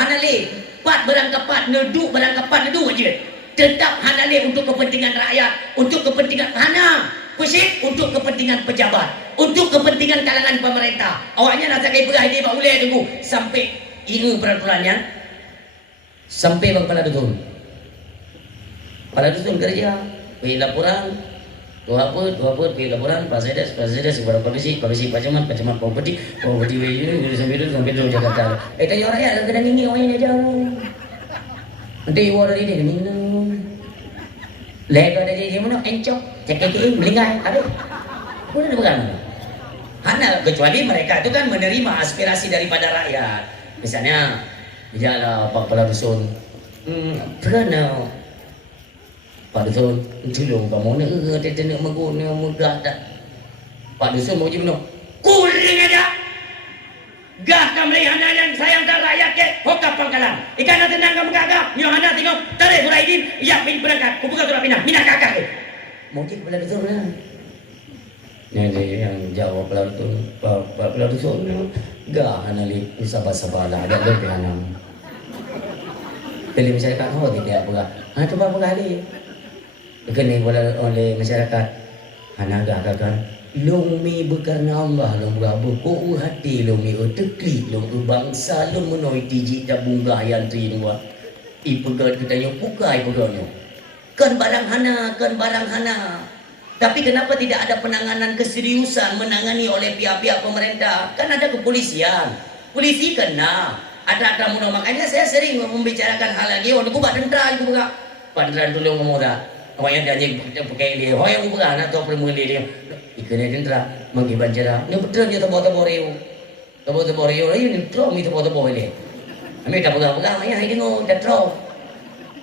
Anale, pat berangkapat neduk berangkapat neduk aja. Tetap anale untuk kepentingan rakyat, untuk kepentingan hana, kusit untuk kepentingan pejabat, untuk kepentingan kalangan pemerintah. Awaknya nak sakai pegah ini bak boleh tunggu sampai ini peraturannya. Sampai bak kepala dusun. Kepala dusun kerja. Pergi laporan, tu apa, pergi laporan, Pak Sedes kepada komisi Pak Camat properti sampai tu Jakarta. Tanya orang ya, kena ngingi orang aja. Nanti ibu dari dia ngingi. Lega dari dia mana, encok, cekik melingai, ada. Boleh bukan? Hanya kecuali mereka itu kan menerima aspirasi daripada rakyat. Misalnya, biarlah Pak Kepala Dusun, pernah Pak Dusun, tolong kamu nak nak mengguna megah tak? Pak Dusun mau je benar. Kuling aja. Gah kamri hana yang sayang tak rakyat ke hokap pangkalan. Ikan nak tenang kamu gagah. Nyo hana tengok tarik Huraidin. Ya bin berangkat. Ku buka surat pindah. Minah kakak ke. Mau je Kepala Dusun lah. Ini yang jawab Kepala Dusun. Gah hana li sabar-sabar lah. Agak lebih hana. Kali masyarakat tidak apa. Tu apa kali? Kena oleh masyarakat hanaga kan lumi berkarna Allah long berapa ko hati lumi tekli long bangsa long menoi tiji da bunga yang trinua ipegat kita nyo pukai peganyo kan barang hana tapi kenapa tidak ada penanganan keseriusan menangani oleh pihak-pihak pemerintah kan ada kepolisian polisi kena ada muno makanya saya sering membicarakan hal lagi untuk buat tentera itu buka pandran dulu ngomong dah orang yang janji pakai dia, orang yang bukan atau perempuan dia, ikan yang tentera mengiban cerah. Ni betul dia tebor reu, ini trom itu tebor dia. Kami tak pegang, ayah ini ngau tak trom.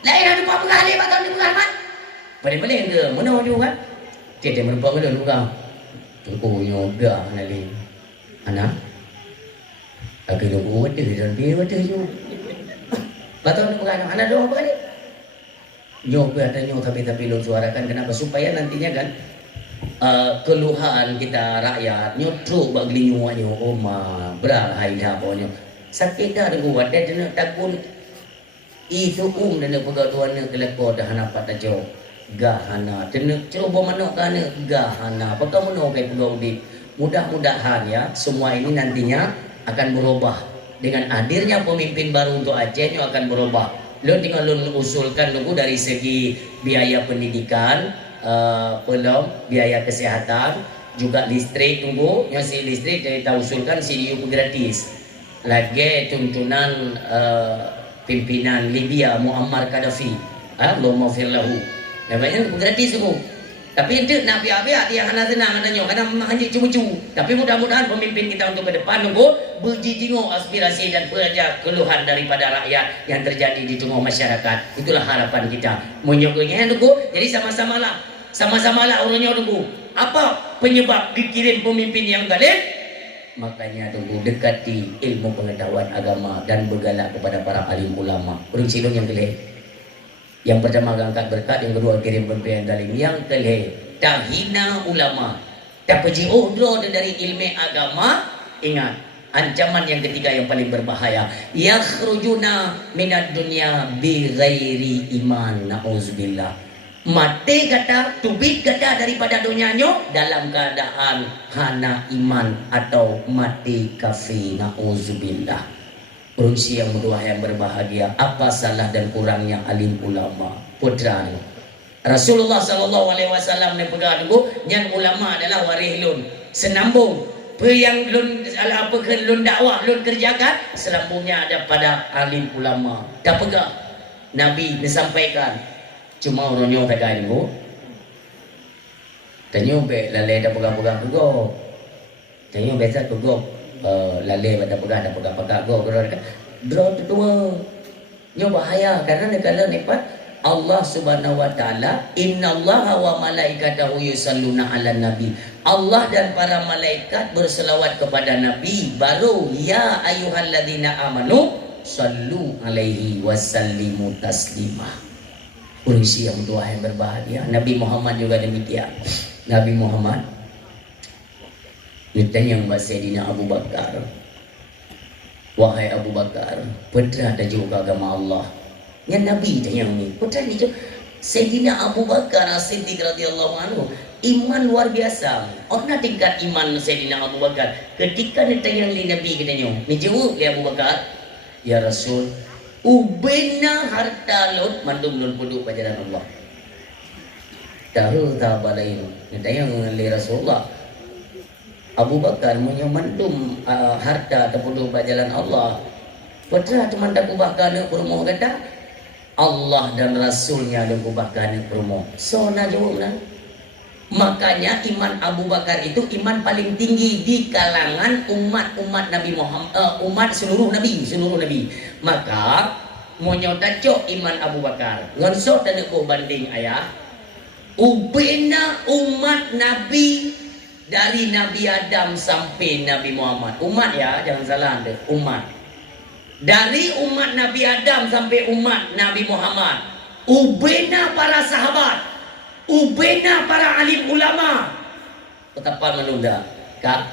Lain ada apa pegang dia, batang dia pegang mat. Paling ke, mana juga kan? Tiada merupakan mana juga. Tunggu nyoga nali, anak. Agak nunggu ada dan dia ada juga. Batang dia pegang, anak doang pegang dia. Nyok katanya tapi lo suarakan kenapa supaya nantinya kan keluhan kita rakyat nyotro bagi nyuanya oma berahai dah pokoknya sakit dah buat dia nak takut itu dan pegawai kelekor dah nampak tak jauh gahana tenek coba mana kana gahana apa kamu nak kai pegawai mudah-mudahan ya semua ini nantinya akan berubah dengan hadirnya pemimpin baru untuk Aceh akan berubah. Lo tinggal lo usulkan dulu dari segi biaya pendidikan, belum biaya kesehatan juga listrik tunggu yang si listrik kita usulkan si UP gratis lagi tuntunan pimpinan Libya Muammar Gaddafi Allahumma firlahu namanya gratis tunggu tapi itu nabi abia dia hana senang katanya karena hanya cuma-cuma tapi mudah-mudahan pemimpin kita untuk ke depan tunggu berjijingo aspirasi dan bekerja keluhan daripada rakyat yang terjadi di tengah masyarakat itulah harapan kita menyokongnya tunggu jadi sama-sama lah orangnya tunggu apa penyebab dikirim pemimpin yang galit makanya tunggu dekati ilmu pengetahuan agama dan bergalak kepada para alim ulama berunsilung yang galit yang pertama angkat berkat yang kedua kirim pemimpin dalim yang kelih tak hina ulama tak pergi udro dari ilmu agama ingat ancaman yang ketiga yang paling berbahaya yakhrujuna minad dunya bi ghairi iman nauzubillah mati kata tubik kata daripada dunianya dalam keadaan hana iman atau mati kafir nauzubillah Urunsi yang berdua yang berbahagia apa salah dan kurangnya alim ulama putra ni Rasulullah sallallahu alaihi wasallam ni pegang dulu yang ulama adalah waris lun senambung apa yang lun apa ke lun dakwah lun kerjakan selambungnya ada pada alim ulama dah pegang Nabi disampaikan cuma orangnya pegang dulu tanya be lalai dah pegang-pegang juga tanya biasa juga lalai pada pegang go draw tua nyo bahaya karena kalau nepat Allah Subhanahu wa taala innallaha wa malaikatahu yusalluna 'alan nabi Allah dan para malaikat berselawat kepada nabi baru ya ayyuhalladzina amanu sallu alaihi wasallimu taslima urisi yang doa yang berbahagia Nabi Muhammad juga demikian Nabi Muhammad ditanya Mbak Sayyidina Abu Bakar wahai Abu Bakar putra tajuk agama Allah yang Nabi tanya ni putra ni Sayyidina Abu Bakar As-Siddiq radhiyallahu anhu iman luar biasa orang tingkat iman Sayyidina Abu Bakar ketika ditanya oleh Nabi katanya ni jawab oleh Abu Bakar ya Rasul ubena harta lot mandum lun puduk pajaran Allah tahu tak balain ditanya oleh Rasulullah Abu Bakar menyemandum harta terpuduk jalan Allah. Putra teman Abu Bakar nak rumah kata Allah dan Rasulnya dan Abu Bakar nak rumah. So nak jawab lah. Makanya iman Abu Bakar itu iman paling tinggi di kalangan umat Nabi Muhammad, umat seluruh Nabi. Maka menyota cok iman Abu Bakar. Ngonsot dan aku banding ayah. Ubena umat Nabi dari Nabi Adam sampai Nabi Muhammad umat ya jangan salah anda umat dari umat Nabi Adam sampai umat Nabi Muhammad ubena para sahabat ubena para alim ulama betapa menunda kak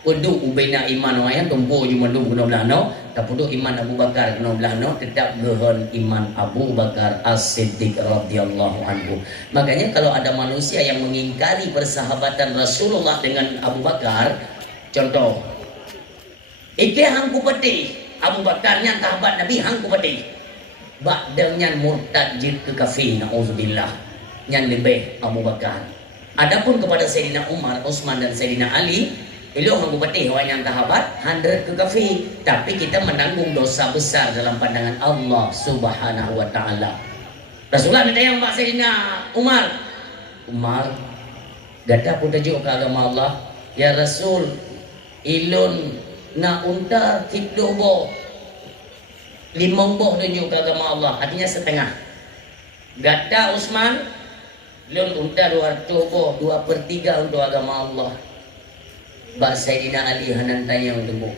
Peduk ubena iman orang yang tumpu je mandum kena belah no tak peduk iman Abu Bakar kena belah no tetap gehon iman Abu Bakar As-Siddiq radhiyallahu anhu. Makanya kalau ada manusia yang mengingkari persahabatan Rasulullah dengan Abu Bakar, contoh ike hangku peti Abu Bakar yang sahabat Nabi hangku peti bak dengan murtad jid ke kafir nauzubillah yang lebih Abu Bakar. Adapun kepada Sayyidina Umar, Utsman dan Sayyidina Ali elok hangku peti orang yang sahabat 100 ke kafir, tapi kita menanggung dosa besar dalam pandangan Allah Subhanahu wa taala. Rasulullah minta yang Pak Sayyidina Umar gata pun tajuk ke agama Allah ya Rasul ilun na unta kiddo boh 5 boh tunjuk ke agama Allah artinya setengah. Gata Utsman ilun unta 200 boh 2/3 untuk agama Allah. Bak Sayyidina Ali hanan tayang temu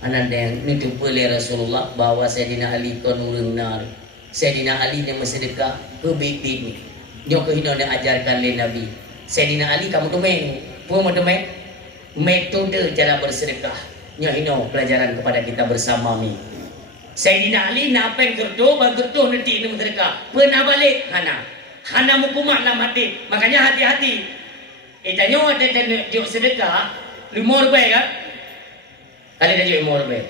hanan tayang ni jumpa oleh Rasulullah bahawa Sayyidina Ali kon urang nar Sayyidina Ali ni bersedekah ke bibit ni dia kena nak ajarkan oleh Nabi Sayyidina Ali kamu tumeng pun tumeng metode cara bersedekah nya ino pelajaran kepada kita bersama ni Sayyidina Ali nak apa yang gerdo bagerdo nanti ni bersedekah pernah balik hana mukumat dalam hati makanya hati-hati tanya ada dia sedekah 5 rupiah kan? Kali dah jual 5 rupiah.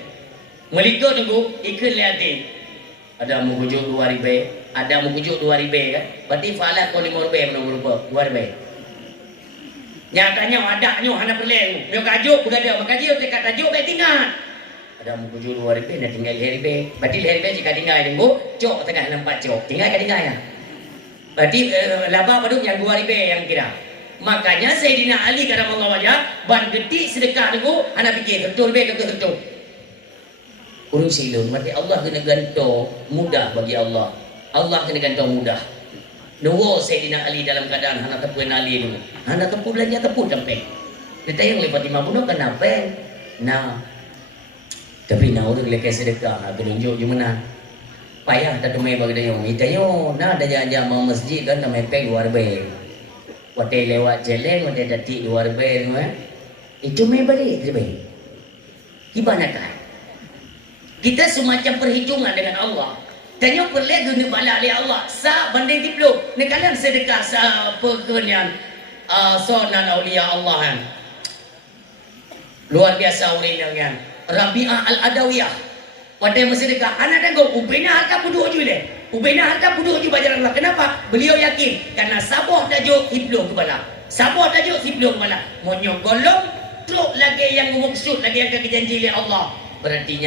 Melika tunggu ikut lihatin. Ada mau hujung 2 rupiah. ada mukujuk 2 ribu kan. Berarti fa'ala kau 5 ribu mana berupa 2 ribu. Nyatanya adanya hana perleng. Dia kajuk bukan dia makaji tekat tajuk baik tinggal. Ada mukujuk 2 ribu nak tinggal 5 ribu. Berarti 5 ribu jika tinggal tunggu cok tengah nampak cok. Tinggal ke tinggal ya. Berarti laba paduk yang 2 ribu yang kira. Makanya Sayyidina Ali karamallahu wajah ban getik sedekah tunggu hana fikir betul be ke betul. Urung silun berarti Allah kena gantung mudah bagi Allah. Allah kena gantung mudah. Nuwo Sayyidina Ali dalam keadaan hana tepuin Ali dulu. Hana tepu belanja tepu tempeng. Kita yang lepas 50 kenapa? Nah. Tapi nak urung lekas sedekah nak tunjuk je mana. Payah tak temui bagi dia. Itayo nah ada jangan mau masjid kan tak mepeng 2 ribu. Watai lewat jalan, watai datik 2 ribu. Itu main balik ribu. Gimana kan? Kita semacam perhitungan dengan Allah. Tanya perlu guna bala oleh Allah. Sa banding diplo. Ni kalian sedekah sa perkenian sonan aulia Allah kan. Luar biasa orang yang Rabi'ah Al-Adawiyah. Pada sedekah anak tengok ubina harta puduk je le. Ubina harta puduk je bajaran Allah. Kenapa? Beliau yakin karena sabuh tajuk hiblu kepala. Sabuh tajuk hiblu kepala. Monyo golong truk lagi yang maksud lagi yang kejanji oleh Allah. Berarti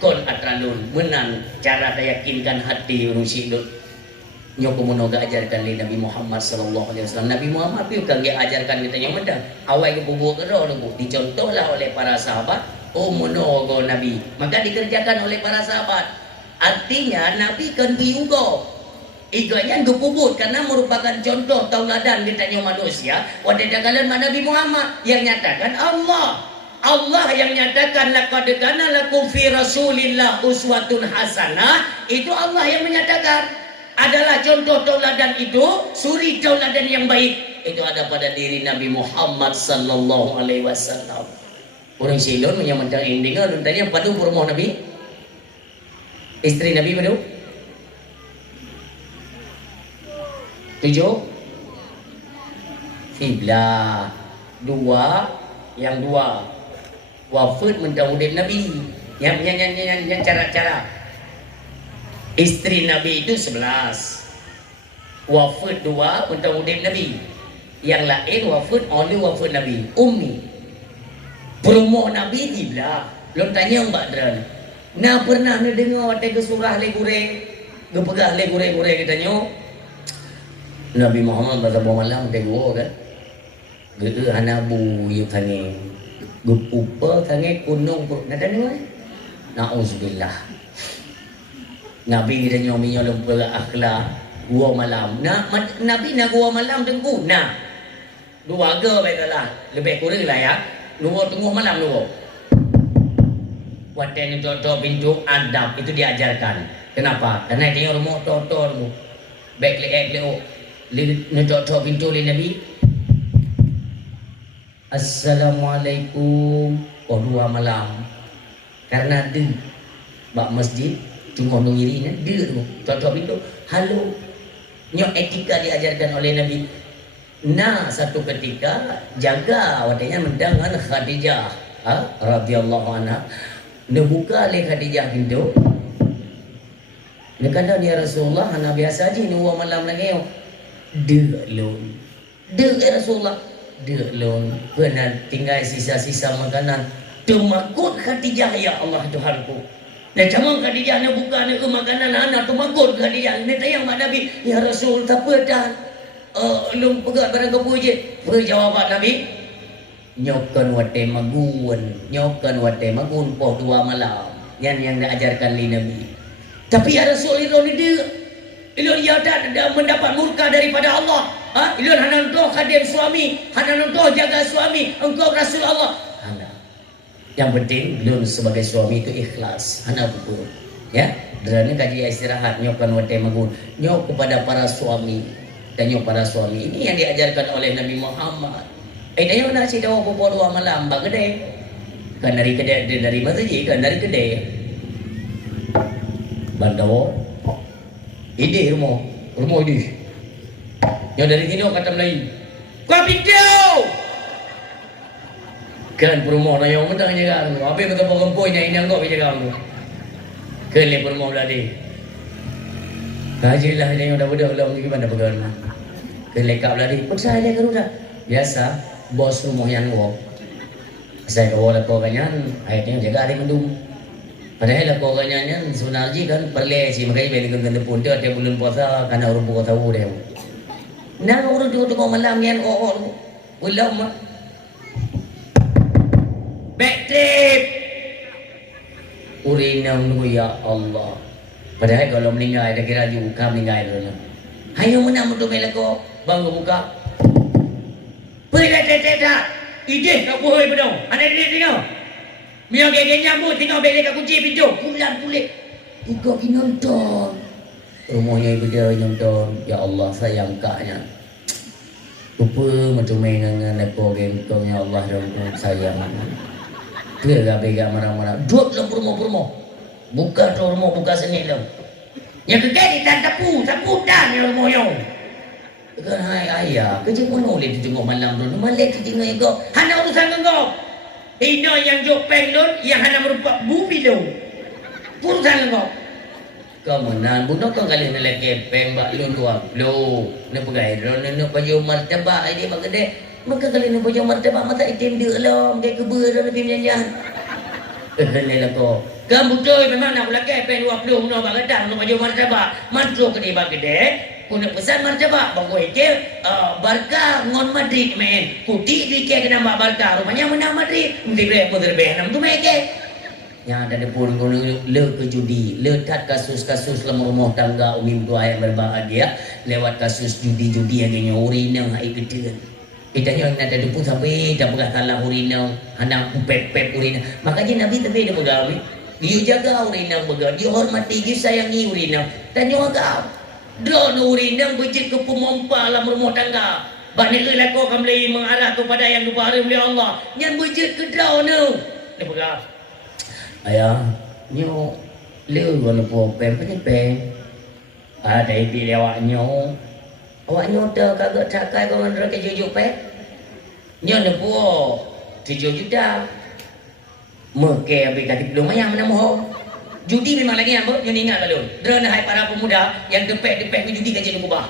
kon atralun menang cara yakinkan hati urusi itu. Nyoko monoga ajarkan oleh Nabi Muhammad sallallahu alaihi wasallam. Nabi Muhammad piu kang dia ajarkan kita yang mendang. Awal ke bubuk kero tu dicontohlah oleh para sahabat. Oh monogo Nabi. Maka dikerjakan oleh para sahabat. Artinya Nabi kan diugo. Iganya gepubut karena merupakan contoh tauladan ditanya manusia. Wadadakan Nabi Muhammad yang nyatakan Allah. Allah yang nyatakan laqad kana lakum fi Rasulillah uswatun hasanah. Itu Allah yang menyatakan adalah contoh tauladan itu, suri tauladan yang baik. Itu ada pada diri Nabi Muhammad sallallahu alaihi wasallam. Orang silon yang mencari indingan dan tanya padu rumah Nabi. Istri Nabi padu 7 Fiblah 2 yang 2 wafat mentahudin Nabi yang cara-cara istri Nabi itu 11 wafat 2 mentahudin Nabi yang lain wafat oleh wafat Nabi Ummi promo Nabi Fiblah lo tanya Mbak Dran nah pernah ni dengar ada surah legure gepegah legure katanya Nabi Muhammad pada malam tengok kan gede hanabu yu kange gepupa kange kunung nada ni nauzubillah Nabi kita nyomi lupa akhlak gua malam Nabi nak gua malam tengku nah 2 ke baiklah lebih kurang lah ya Luar tengah malam luar. Wadai toto pintu adab itu diajarkan. Kenapa? Karena dia rumah toto tu. Baik leo toto pintu le Nabi. Assalamualaikum. Oh 2 malam. Karena dia bak masjid cuma ngiri ni dia tu. Toto pintu. Halo. Nyok etika diajarkan oleh Nabi. Nah satu ketika jaga wadanya mendangan Khadijah radhiyallahu anha. Dia buka oleh Khadijah pintu. Dia kata ya Rasulullah hana biasa aja ni malam lagi. Dek lon. Dek Rasulullah. Dek lon. Kena tinggal sisa-sisa makanan. Temakut Khadijah ya Allah Tuhanku. Nah camang Khadijah nak buka nak makanan anak temakut Khadijah. Ni tayang mak Nabi ya Rasul tak apa dah. Lung pegat barang kepu je. Berjawaban Nabi. Nyokan wate magun poh 2 malam. Yang diajarkan oleh Nabi. Tapi ya Rasulullah ni dia. Ilun dia ada mendapat murka daripada Allah. Ilun hana nontoh khadim suami. Hana nontoh jaga suami. Engkau Rasul Allah. Hana. Yang penting ilun sebagai suami itu ikhlas. Hana buku. Ya. Dan kaji istirahat. Nyokan wate magun. Nyok kepada para suami. Tanya para suami ini yang diajarkan oleh Nabi Muhammad. Tanya nak si dawa pukul 2 malam bak kedai. Kan dari kedai dari masjid kan dari kedai. Bandawa. Ide rumah ide. Yang dari sini kata Melayu. Kau video. Kan rumah yang mentang jaga tu. Apa kata perempuannya ini kau jaga tu. Kan le rumah beladi. Hajilah dia udah ulang gimana bagaimana? Kelekap lari. Paksa dia kan udah. Biasa bos rumah yang wong. Saya kau lah kau kanyan, akhirnya jaga hari mendung. Padahal lah kau kanyan sebenarnya kan perle sih makanya beli ganda pun dia bulan puasa karena orang buka tahu dia. Nah orang tu kau malam yang ulang mah. Backtrip. Urinam nu ya Allah. Padahal kalau meninggal ada kira juga meninggal dulu. Hayo menang untuk melako bang buka. Bila teta ide kau boleh bedong. Ada dia tengok. Mio gege nyambut tengok beli kat kunci pintu. Pulang kulit. Ikut nonton. Rumahnya ibu dia nonton. Ya Allah sayang kaknya. Lupa macam main dengan aku gengkong ya Allah dan sayang. Dia bega marah-marah. Duduk dalam rumah-rumah. Buka tu rumah buka sini dah. Yang kekali tak tapu dan yang rumah yang. Kan hai ayah, kerja pun boleh tengok malam tu. Malam tu tengok kau. Hana urusan kau. Ino yang jok penglon, yang hana merupakan bubi tu. Urusan kau. Kau mana bunuh kau kali nak lagi pembak lun dua lo. Nak pegai nak baju martabak ini bak gede. Maka kali nak baju martabak mata itim dia lah, dia kebur dalam tim janjian. Ni lah kau. Kamu betul memang nak lagi pen 20 nak bak gedang nak baju martabak. Masuk ke dia bak gede. Kuna pesan martabak bago ike Barca ngon Madrid men kuti dike kena mbak Barca rupanya menang Madrid mesti berbe nam tu meke yang ada pun kono le ke judi letak kasus-kasus lemah rumah tangga umi dua yang berbahagia lewat kasus judi-judi yang urina hai gede itanya ada pun sampai dah pegah salah urina anak pepep urina makanya nabi tapi dia begawi dia jaga urina begawi dia hormati dia sayangi urina dan dia agak drone urinang berjit ke pemompa dalam rumah tangga. Banyak lelaki akan boleh mengarah kepada yang kepada oleh Allah. Yang berjit ke drone tu. Dia pegang. Ayah, nyo leu kalau popem kan pen. Ada ibi awak nyo. Awak nyo dah kagak cakai kau mandra ke jujuk pen. Nyo ne po 7 juta. Meke abi kati belum ayam mana mohon. Judi memang lagi apa? Yang ingat lalu. Drone hai para pemuda yang depek-depek ke judi kaji kubah.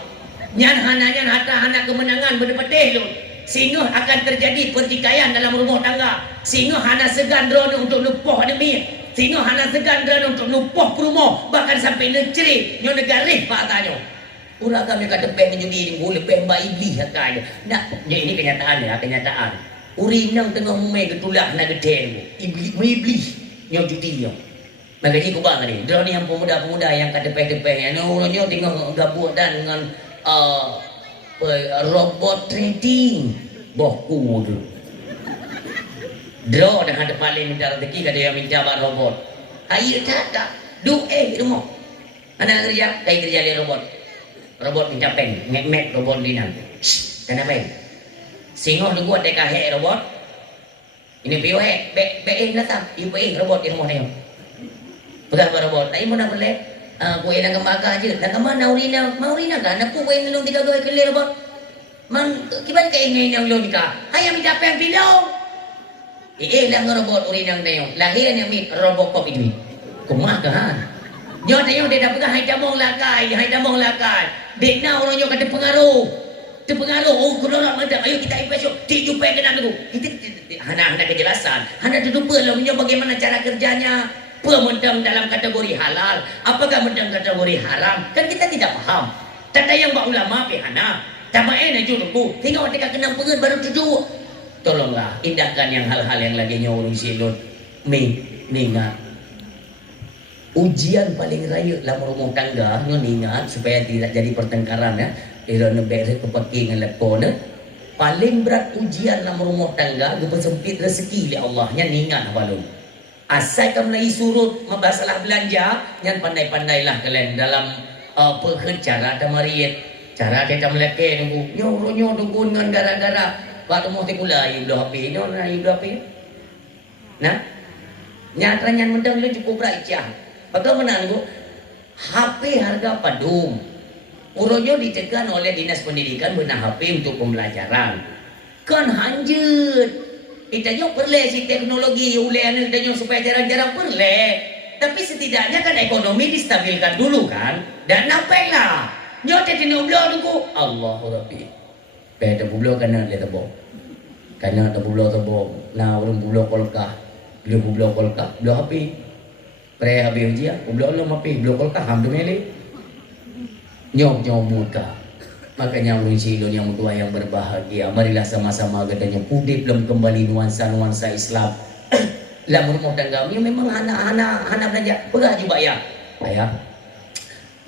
Nyan hananya hana kemenangan berdepetih lu. Sehingga akan terjadi pertikaian dalam rumah tangga. Sehingga hana segan drone untuk lupuh demi. Sehingga hana segan drone untuk lupuh rumah. Bahkan sampai negeri. Nyo negarih patahnya. Urang kami kata depek ke judi ni boleh pembak iblis akan. Nak, ini kenyataan ya, kenyataan. Urinang tengah mumai ketulak nak gede iblis. Nyo judi dia. Makanya kubang ni, dia ni yang pemuda-pemuda yang kat depan-depan yang orangnya tengok gabung dan dengan robot trading bohku tu. Draw dah ada paling minta rezeki kada yang minta bak robot. Air tak. Rumah. Anak kerja dia robot. Robot minta pen, mek robot linang. Kenapa? Singoh nunggu ada kahek robot. Ini piu be datang. Ibu robot di rumah dia. Pegang robot. Tapi mana boleh? Kue nak kemaga je. Nak kemana urina? Mau urina kan? Nak kue ngelong 3 goi kele robot. Man kiban ka ingay yang lo nikah. Hayam minta pen pilong. Lang robot urina ngayon. Lahir yang mit robot pop itu. Kumaga han. Nyo tayo dia dah pegang hai damong lakai. Dek na orang nyo kata pengaruh. Terpengaruh. Oh, kurang macam ayo kita invest. Ti jumpa kena dulu. Kita hana kejelasan. Hana terlupa lah bagaimana cara kerjanya. Pemendang dalam kategori halal, apakah mendang kategori haram? Kan kita tidak faham. Tanda yang bak ulama pihana. Tamae na juruku. Tengok dekat kenang pengen baru tujuh. Tolonglah indahkan yang hal-hal yang lagi nyuruh silun. Ingat. Ujian paling raya dalam rumah tangga, ingat supaya tidak jadi pertengkaran ya. Ira nebek kepaki dengan lepon. Paling berat ujian dalam rumah tangga, sempit rezeki oleh Allah. Yang ingat balon. Asal kamu lagi surut masalah belanja, yang pandai-pandailah kalian dalam cara tamariat, cara kita meleke nunggu nyo tunggu dengan gara-gara waktu mau tikula ayu dah api nyo na ayu dah api. Nah, nyatanya mendang lu cukup raicah. Bagaimana nunggu HP harga padum. Uronyo ditekan oleh Dinas Pendidikan benar HP untuk pembelajaran. Kan hanjut. Kita nyo perle si teknologi ulean kita nyo supaya jarang-jarang perle. tapi setidaknya kan ekonomi distabilkan dulu kan. Dan nampaklah nyote tino blo tunggu Allahu Rabbi. Kaya bulo kana le tabo. Kana bulo tabo na urang bulo kolka. Bulo kolka, bulo api. Pre api ujian, bulo lo api, bulo kolka ham dumele. Nyok muka. Makanya ulun silon yang tua yang berbahagia, marilah sama-sama katanya pudip dalam kembali nuansa Islam. Lah rumah tangga ni memang hana belanja perah juga ya. Ayah.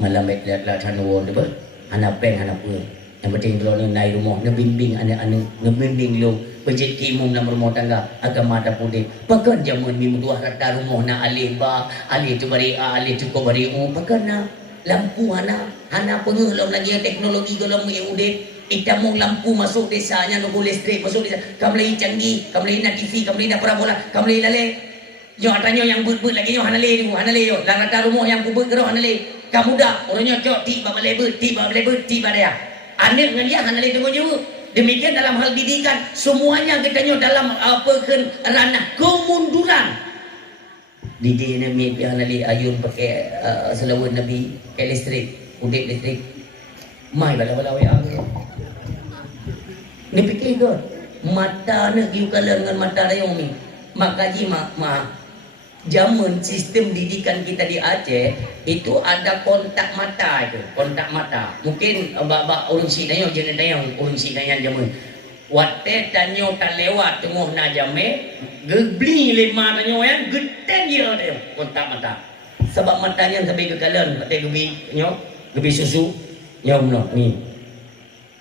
Malam lihat hanuan tu hana peng hana pun. Yang penting kalau ni naik rumah, ni bimbing anak-anak, ni bimbing lu rezeki mum dalam rumah tangga agama ada pudip. Pakan jamun mim dua rata rumah na alih ba, alih tu bari a, alih tu ko bari u, pakan na lampu hana penguh lagi teknologi kalau mengudet itamu lampu masuk desanya no boleh listrik masuk desa kamlei canggih kamlei na TV kamlei na parabola kamlei lale yo atanyo yang but lagi yo hanale yo larata rumah yang kubut gero hanale kamu dah orangnya cok tiba lebet tiba dia anak dengan dia hanale tunggu juga demikian dalam hal didikan semuanya katanya dalam apa kan ranah kemunduran Didi ni hanale ayun pakai selawat Nabi pakai listrik udit listrik mai bala-bala ya ni fikir ke mata nak giu kala dengan mata dayung ni makaji zaman sistem didikan kita di Aceh itu ada kontak mata itu kontak mata mungkin bab urang si dayung jangan dayung urang si dayung zaman wate tanyo tak lewat tengah na jame gebli lima tanyo yang geden dia dia kontak mata sebab matanya sampai ke kalen pate gebi susu nyom no ni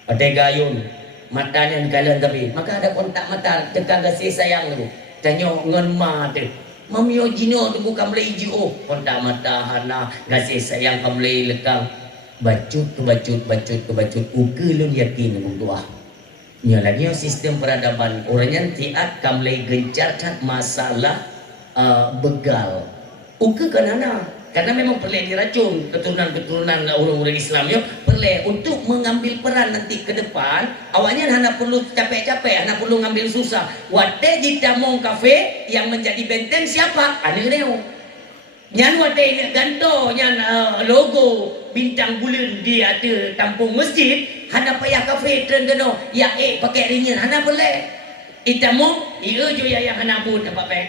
pate gayun matanya kalen tapi maka ada kontak mata tekan kasih sayang tu tanyo ngon ma tu mamio jino tu bukan boleh iju kontak mata hana kasih sayang kamlei lekang bacut ukelun yakin tua nya lagi sistem peradaban orangnya tiat kamlei gencarkan masalah begal uke kanana karena memang perlu diracun keturunan orang-orang Islam yo perlu untuk mengambil peran nanti ke depan awalnya hanya perlu capek-capek hanya perlu ngambil susah wate jitamong kafe yang menjadi benteng siapa ane leo nyan wate ini ganto nyan logo bintang bulan di ada tampung masjid hana payah kafe tren geno ya pakai ringin hana boleh itamo iyo jo ya yang hana pun apa pe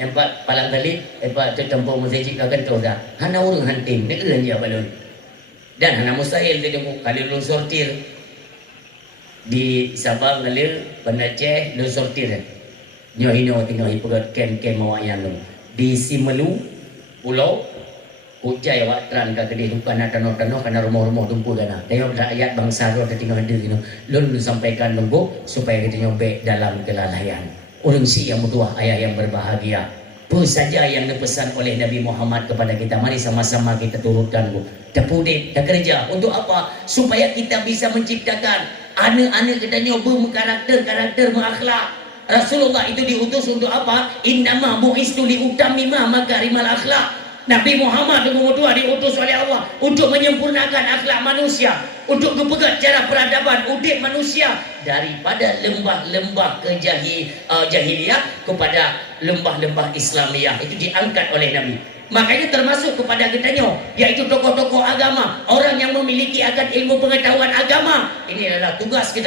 yang palang kali tu tampung masjid kagan tu dah hana urang hanting ni euan je balon dan hana mustahil dia kali lu sortir di Sabang kali Aceh lu sortir nyo hino tinggal ipugat kem mawayan lu di Simelu pulau Ujai watran ka gede dukan tanah kana rumah-rumah tumpu kana. Tengok rakyat bangsa ro tinggal ada gitu. Lun sampaikan nunggu supaya kita nyobe dalam kelalaian. Urang si yang mutua ayah yang berbahagia. Apa saja yang dipesan oleh Nabi Muhammad kepada kita mari sama-sama kita turutkan bu. Tepudit, dah kerja untuk apa? Supaya kita bisa menciptakan anak-anak kita nyoba karakter berakhlak. Rasulullah itu diutus untuk apa? Innama bu'istu liutamima makarimal akhlak. Nabi Muhammad kedua diutus oleh Allah untuk menyempurnakan akhlak manusia, untuk berpegat cara peradaban udik manusia daripada lembah-lembah jahiliyah kepada lembah-lembah Islamiyah. Itu diangkat oleh Nabi. Makanya termasuk kepada kitanya, yaitu tokoh-tokoh agama, orang yang memiliki akan ilmu pengetahuan agama. Ini adalah tugas kita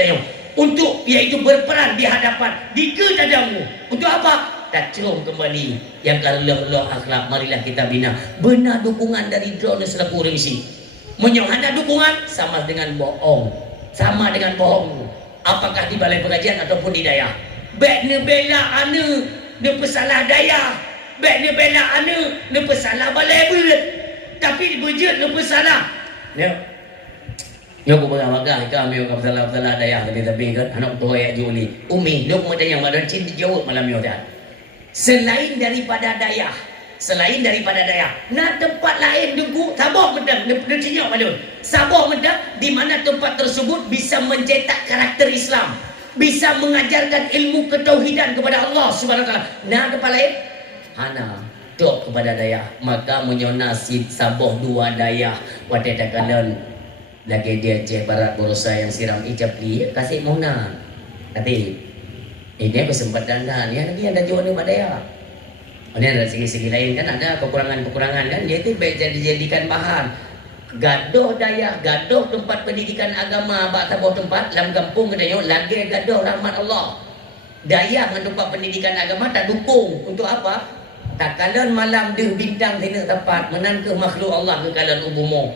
untuk yaitu berperan di hadapan di kedadamu. Untuk apa? Kacung kembali yang kalau akhlak marilah kita bina benar dukungan dari drone selaku remisi menyohana dukungan sama dengan bohong apakah di balai pengajian ataupun di daya baik ne bela ane ne pesalah daya baik ne bela ane ne pesalah balai berat tapi bejut ne pesalah Yo ko bagay kami yung kapsala daya tapi kan anak tua ya juli umi dok mo yang madan cin jauh malam yo dah selain daripada daya nah tempat lain dugu Sabah medang dekinya malun Sabah medang di mana tempat tersebut bisa mencetak karakter Islam bisa mengajarkan ilmu ketauhidan kepada Allah Subhanahu wa taala nah tempat lain hana dok kepada daya maka menyonasi Sabah dua daya wadada kalan lagi dia Aceh Barat Borosa yang siram ijab li kasih mona tapi ini kesempatan dan ya nanti ada jual ni badaya Ini ada segi-segi lain kan, ada kekurangan-kekurangan kan, dia itu baik dijadikan bahan. Gaduh daya, gaduh tempat pendidikan agama, bak tabuh tempat dalam kampung katanya lagi gaduh rahmat Allah. Daya dengan tempat pendidikan agama tak dukung untuk apa? Tak kalan malam dia bintang tina tempat menangkah makhluk Allah ke kalan ubumo.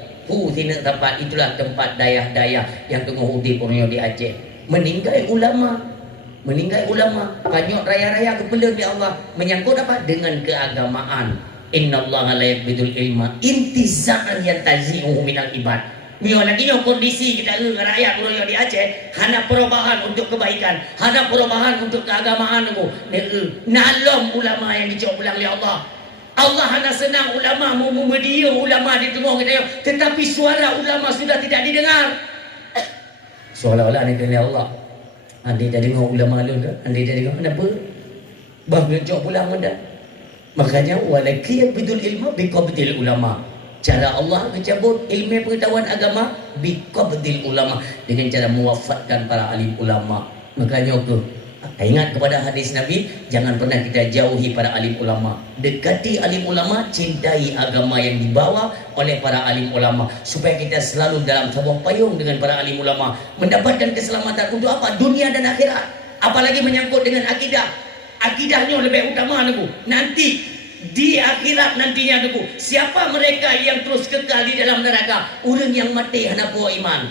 Tina tempat itulah tempat daya-daya yang tengah udik orangnya di Aceh. Meninggal ulama, banyak raya-raya kepala di Allah menyangkut apa? Dengan keagamaan. Innallaha la yaqbidul ilma intiza'an yantazi'uhu minal ibad. Mio lagi yang kondisi kita rakyat orang di Aceh hana perubahan untuk kebaikan, hana perubahan untuk keagamaan mu. Nalom ulama yang dicok pulang oleh Allah. Allah hana senang ulama media ulama di tengah kita, tetapi suara ulama sudah tidak didengar. Seolah-olah ni oleh Allah. Andi dah dengar ulama lu ke? Andi dah dengar apa? Bah dicok pulang ada. Makanya walaki bidul ilmu biqabdil ulama. Cara Allah mencabut ilmu pengetahuan agama biqabdil ulama, dengan cara mewafatkan para alim ulama. Makanya aku ingat kepada hadis Nabi, jangan pernah kita jauhi para alim ulama. Dekati alim ulama, cintai agama yang dibawa oleh para alim ulama, supaya kita selalu dalam sebuah payung dengan para alim ulama, mendapatkan keselamatan untuk apa? Dunia dan akhirat. Apalagi menyangkut dengan akidah. Akidahnya lebih utama niku. Nanti di akhirat nantinya niku, siapa mereka yang terus kekal di dalam neraka? Orang yang mati hana puas iman.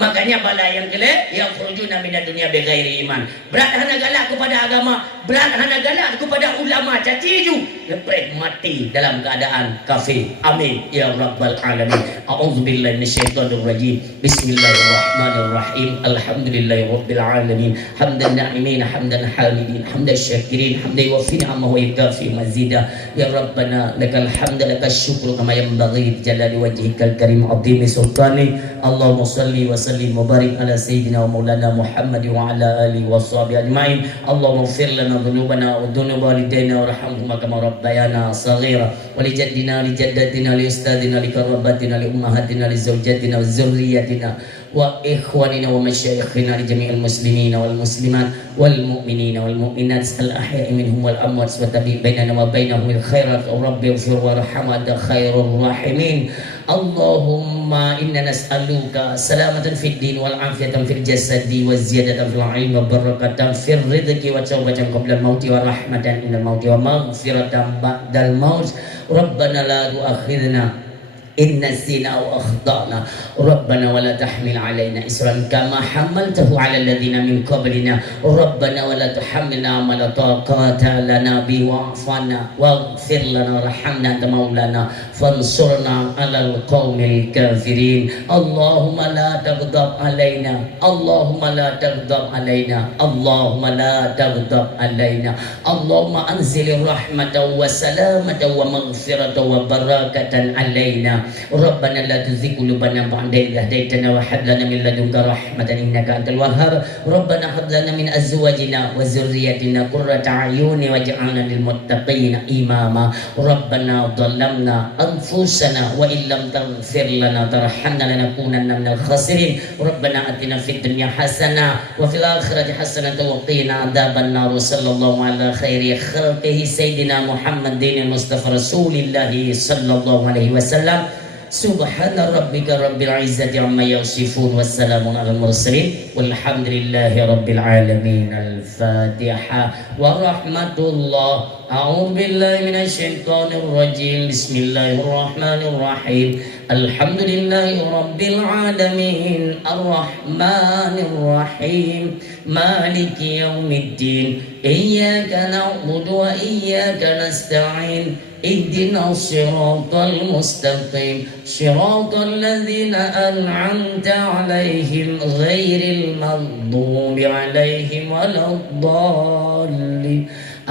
Makanya bala yang kelek yang khurujuna minad dunya bighairi iman. Berat hana galak kepada agama, berat hana galak kepada ulama, caci ju lepas mati dalam keadaan kafir. Amin ya rabbal alamin. A'udzubillahi minasyaitonir rajim. Bismillahirrahmanirrahim. Alhamdulillahirabbil alamin. Hamdan na'imin, hamdan hamidin, hamdan syakirin, hamdan yuwaffi ni'amahu wa yukafi mazida. Ya rabbana lakal hamdu lakal syukru kama yanbaghi jalali wajhikal karim 'azimi sultani. Allahumma shalli wa sallim wa barik ala sayyidina wa maulana Muhammad wa ala alihi wa sahbihi ajma'in. Allahumma ighfir lana dhunubana wa dhunub walidayna warhamhuma kama rabbayana saghira, wa li jaddina li jaddatina li ustadina li karabatina li ummahatina li zawjatina wa zurriyyatina wa ikhwanina wa masyayikhina li jami'il muslimina wal muslimat wal mu'minina wal mu'minat al ahya'i minhum wal amwat wa tabi bainana wa bainahumul khairat. Rabbi ighfir warham anta khairur rahimin. Allahumma inna nas'aluka salamatan fid din wal afiyatan fil jasadi wa ziyadatan fil ilmi wa barakatan fil rizqi wa tawbatan qabla al mauti wa rahmatan inda al mauti wa maghfiratan ba'dal maut. Rabbana la tu'akhidhna in nasina aw akhtana. Rabbana wa la tahmil alaina isran kama hamaltahu ala alladhina min qablina. Rabbana wa la tuhammilna ma la taqata lana bi wa'fana waghfir lana warhamna anta maulana fansurna 'alal qaumil kafirin. Allahumma la taghdab alaina, Allahumma la taghdab alaina, Allahumma la taghdab alaina. Allahumma anzil rahmatan wa salamatan wa maghfiratan wa barakatan alaina. Rabbana la tuzigh qulubana ba'da idh hadaytana wa hab lana min ladunka rahmatan innaka antal wahhab. Rabbana hab lana min azwajina wa dhurriyyatina qurrata a'yuni waj'alna lil muttaqina imama. Rabbana dhalamna anfusana wa illam taghfir lana tarhamna lanakunanna minal khasirin. Rabbana atina fid dunya hasanah wa fil akhirati hasanah wa qina adzaban nar. Sallallahu ala khairi khalqihi sayyidina Muhammadin Mustafa Rasulillah sallallahu alaihi wasallam. Subhana rabbika rabbil izzati amma yasifun wassalamun alal mursalin walhamdulillahi rabbil alamin. Al-Fatiha wa rahmatullah. A'udzu billahi minasy syaithanir rajim. Bismillahirrahmanirrahim. Alhamdulillahi rabbil alamin. Arrahmanir rahim. Maliki yaumiddin. Iyyaka na'budu wa iyyaka nasta'in. اهدنا الصراط المستقيم صراط الذين أنعمت عليهم غير المغضوب عليهم ولا الضالين.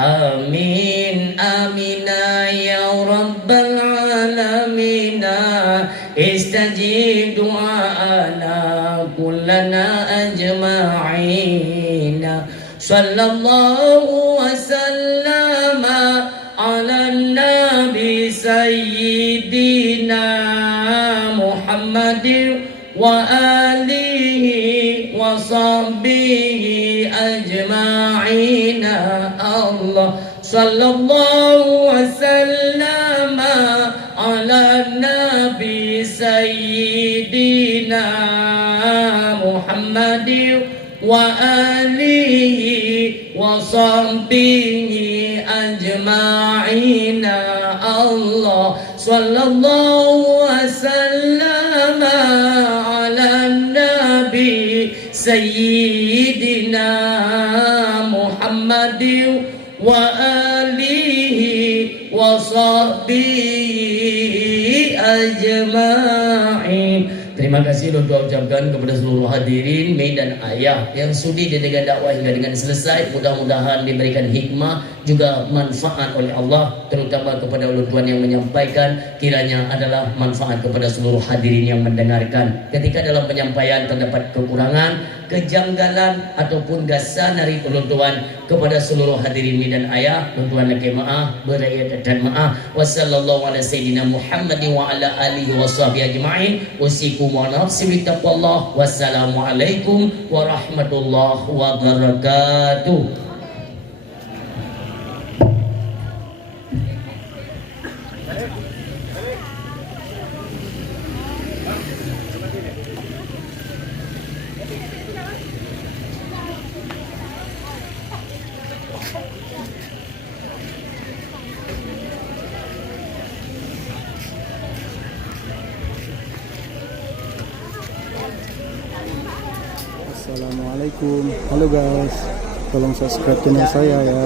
آمين آمين يا رب العالمين. استجيب دعاءنا كلنا أجمعين. صلى الله وسلم على النبي سيدنا محمد وآله وصحبه أجمعين. الله sallallahu wasallam ala nabi sayyidina Muhammadin wa alihi wa sahbihi ajma'ina. Allah sallallahu wasallam ala nabi sayyidina Muhammadin wa alihi wa sahbihi ajma'in. Terima kasih untuk ucapkan kepada seluruh hadirin, Mei dan Ayah yang sudi didengar dakwah hingga dengan selesai. Mudah-mudahan diberikan hikmah juga manfaat oleh Allah, terutama kepada ulun tuan yang menyampaikan, kiranya adalah manfaat kepada seluruh hadirin yang mendengarkan. Ketika dalam penyampaian terdapat kekurangan, kejanggalan ataupun gasan dari ulun tuan, kepada seluruh hadirin Mei dan Ayah, ulun tuan lagi maaf, berakhir dan maaf. Wassallallahu ala sayyidina Muhammadin wa ala alihi wa sahbihi ajma'in. Usikum wa nafsi bittaqwallah. Wassalamualaikum warahmatullahi wabarakatuh. Assalamualaikum. Halo guys, tolong subscribe channel saya ya.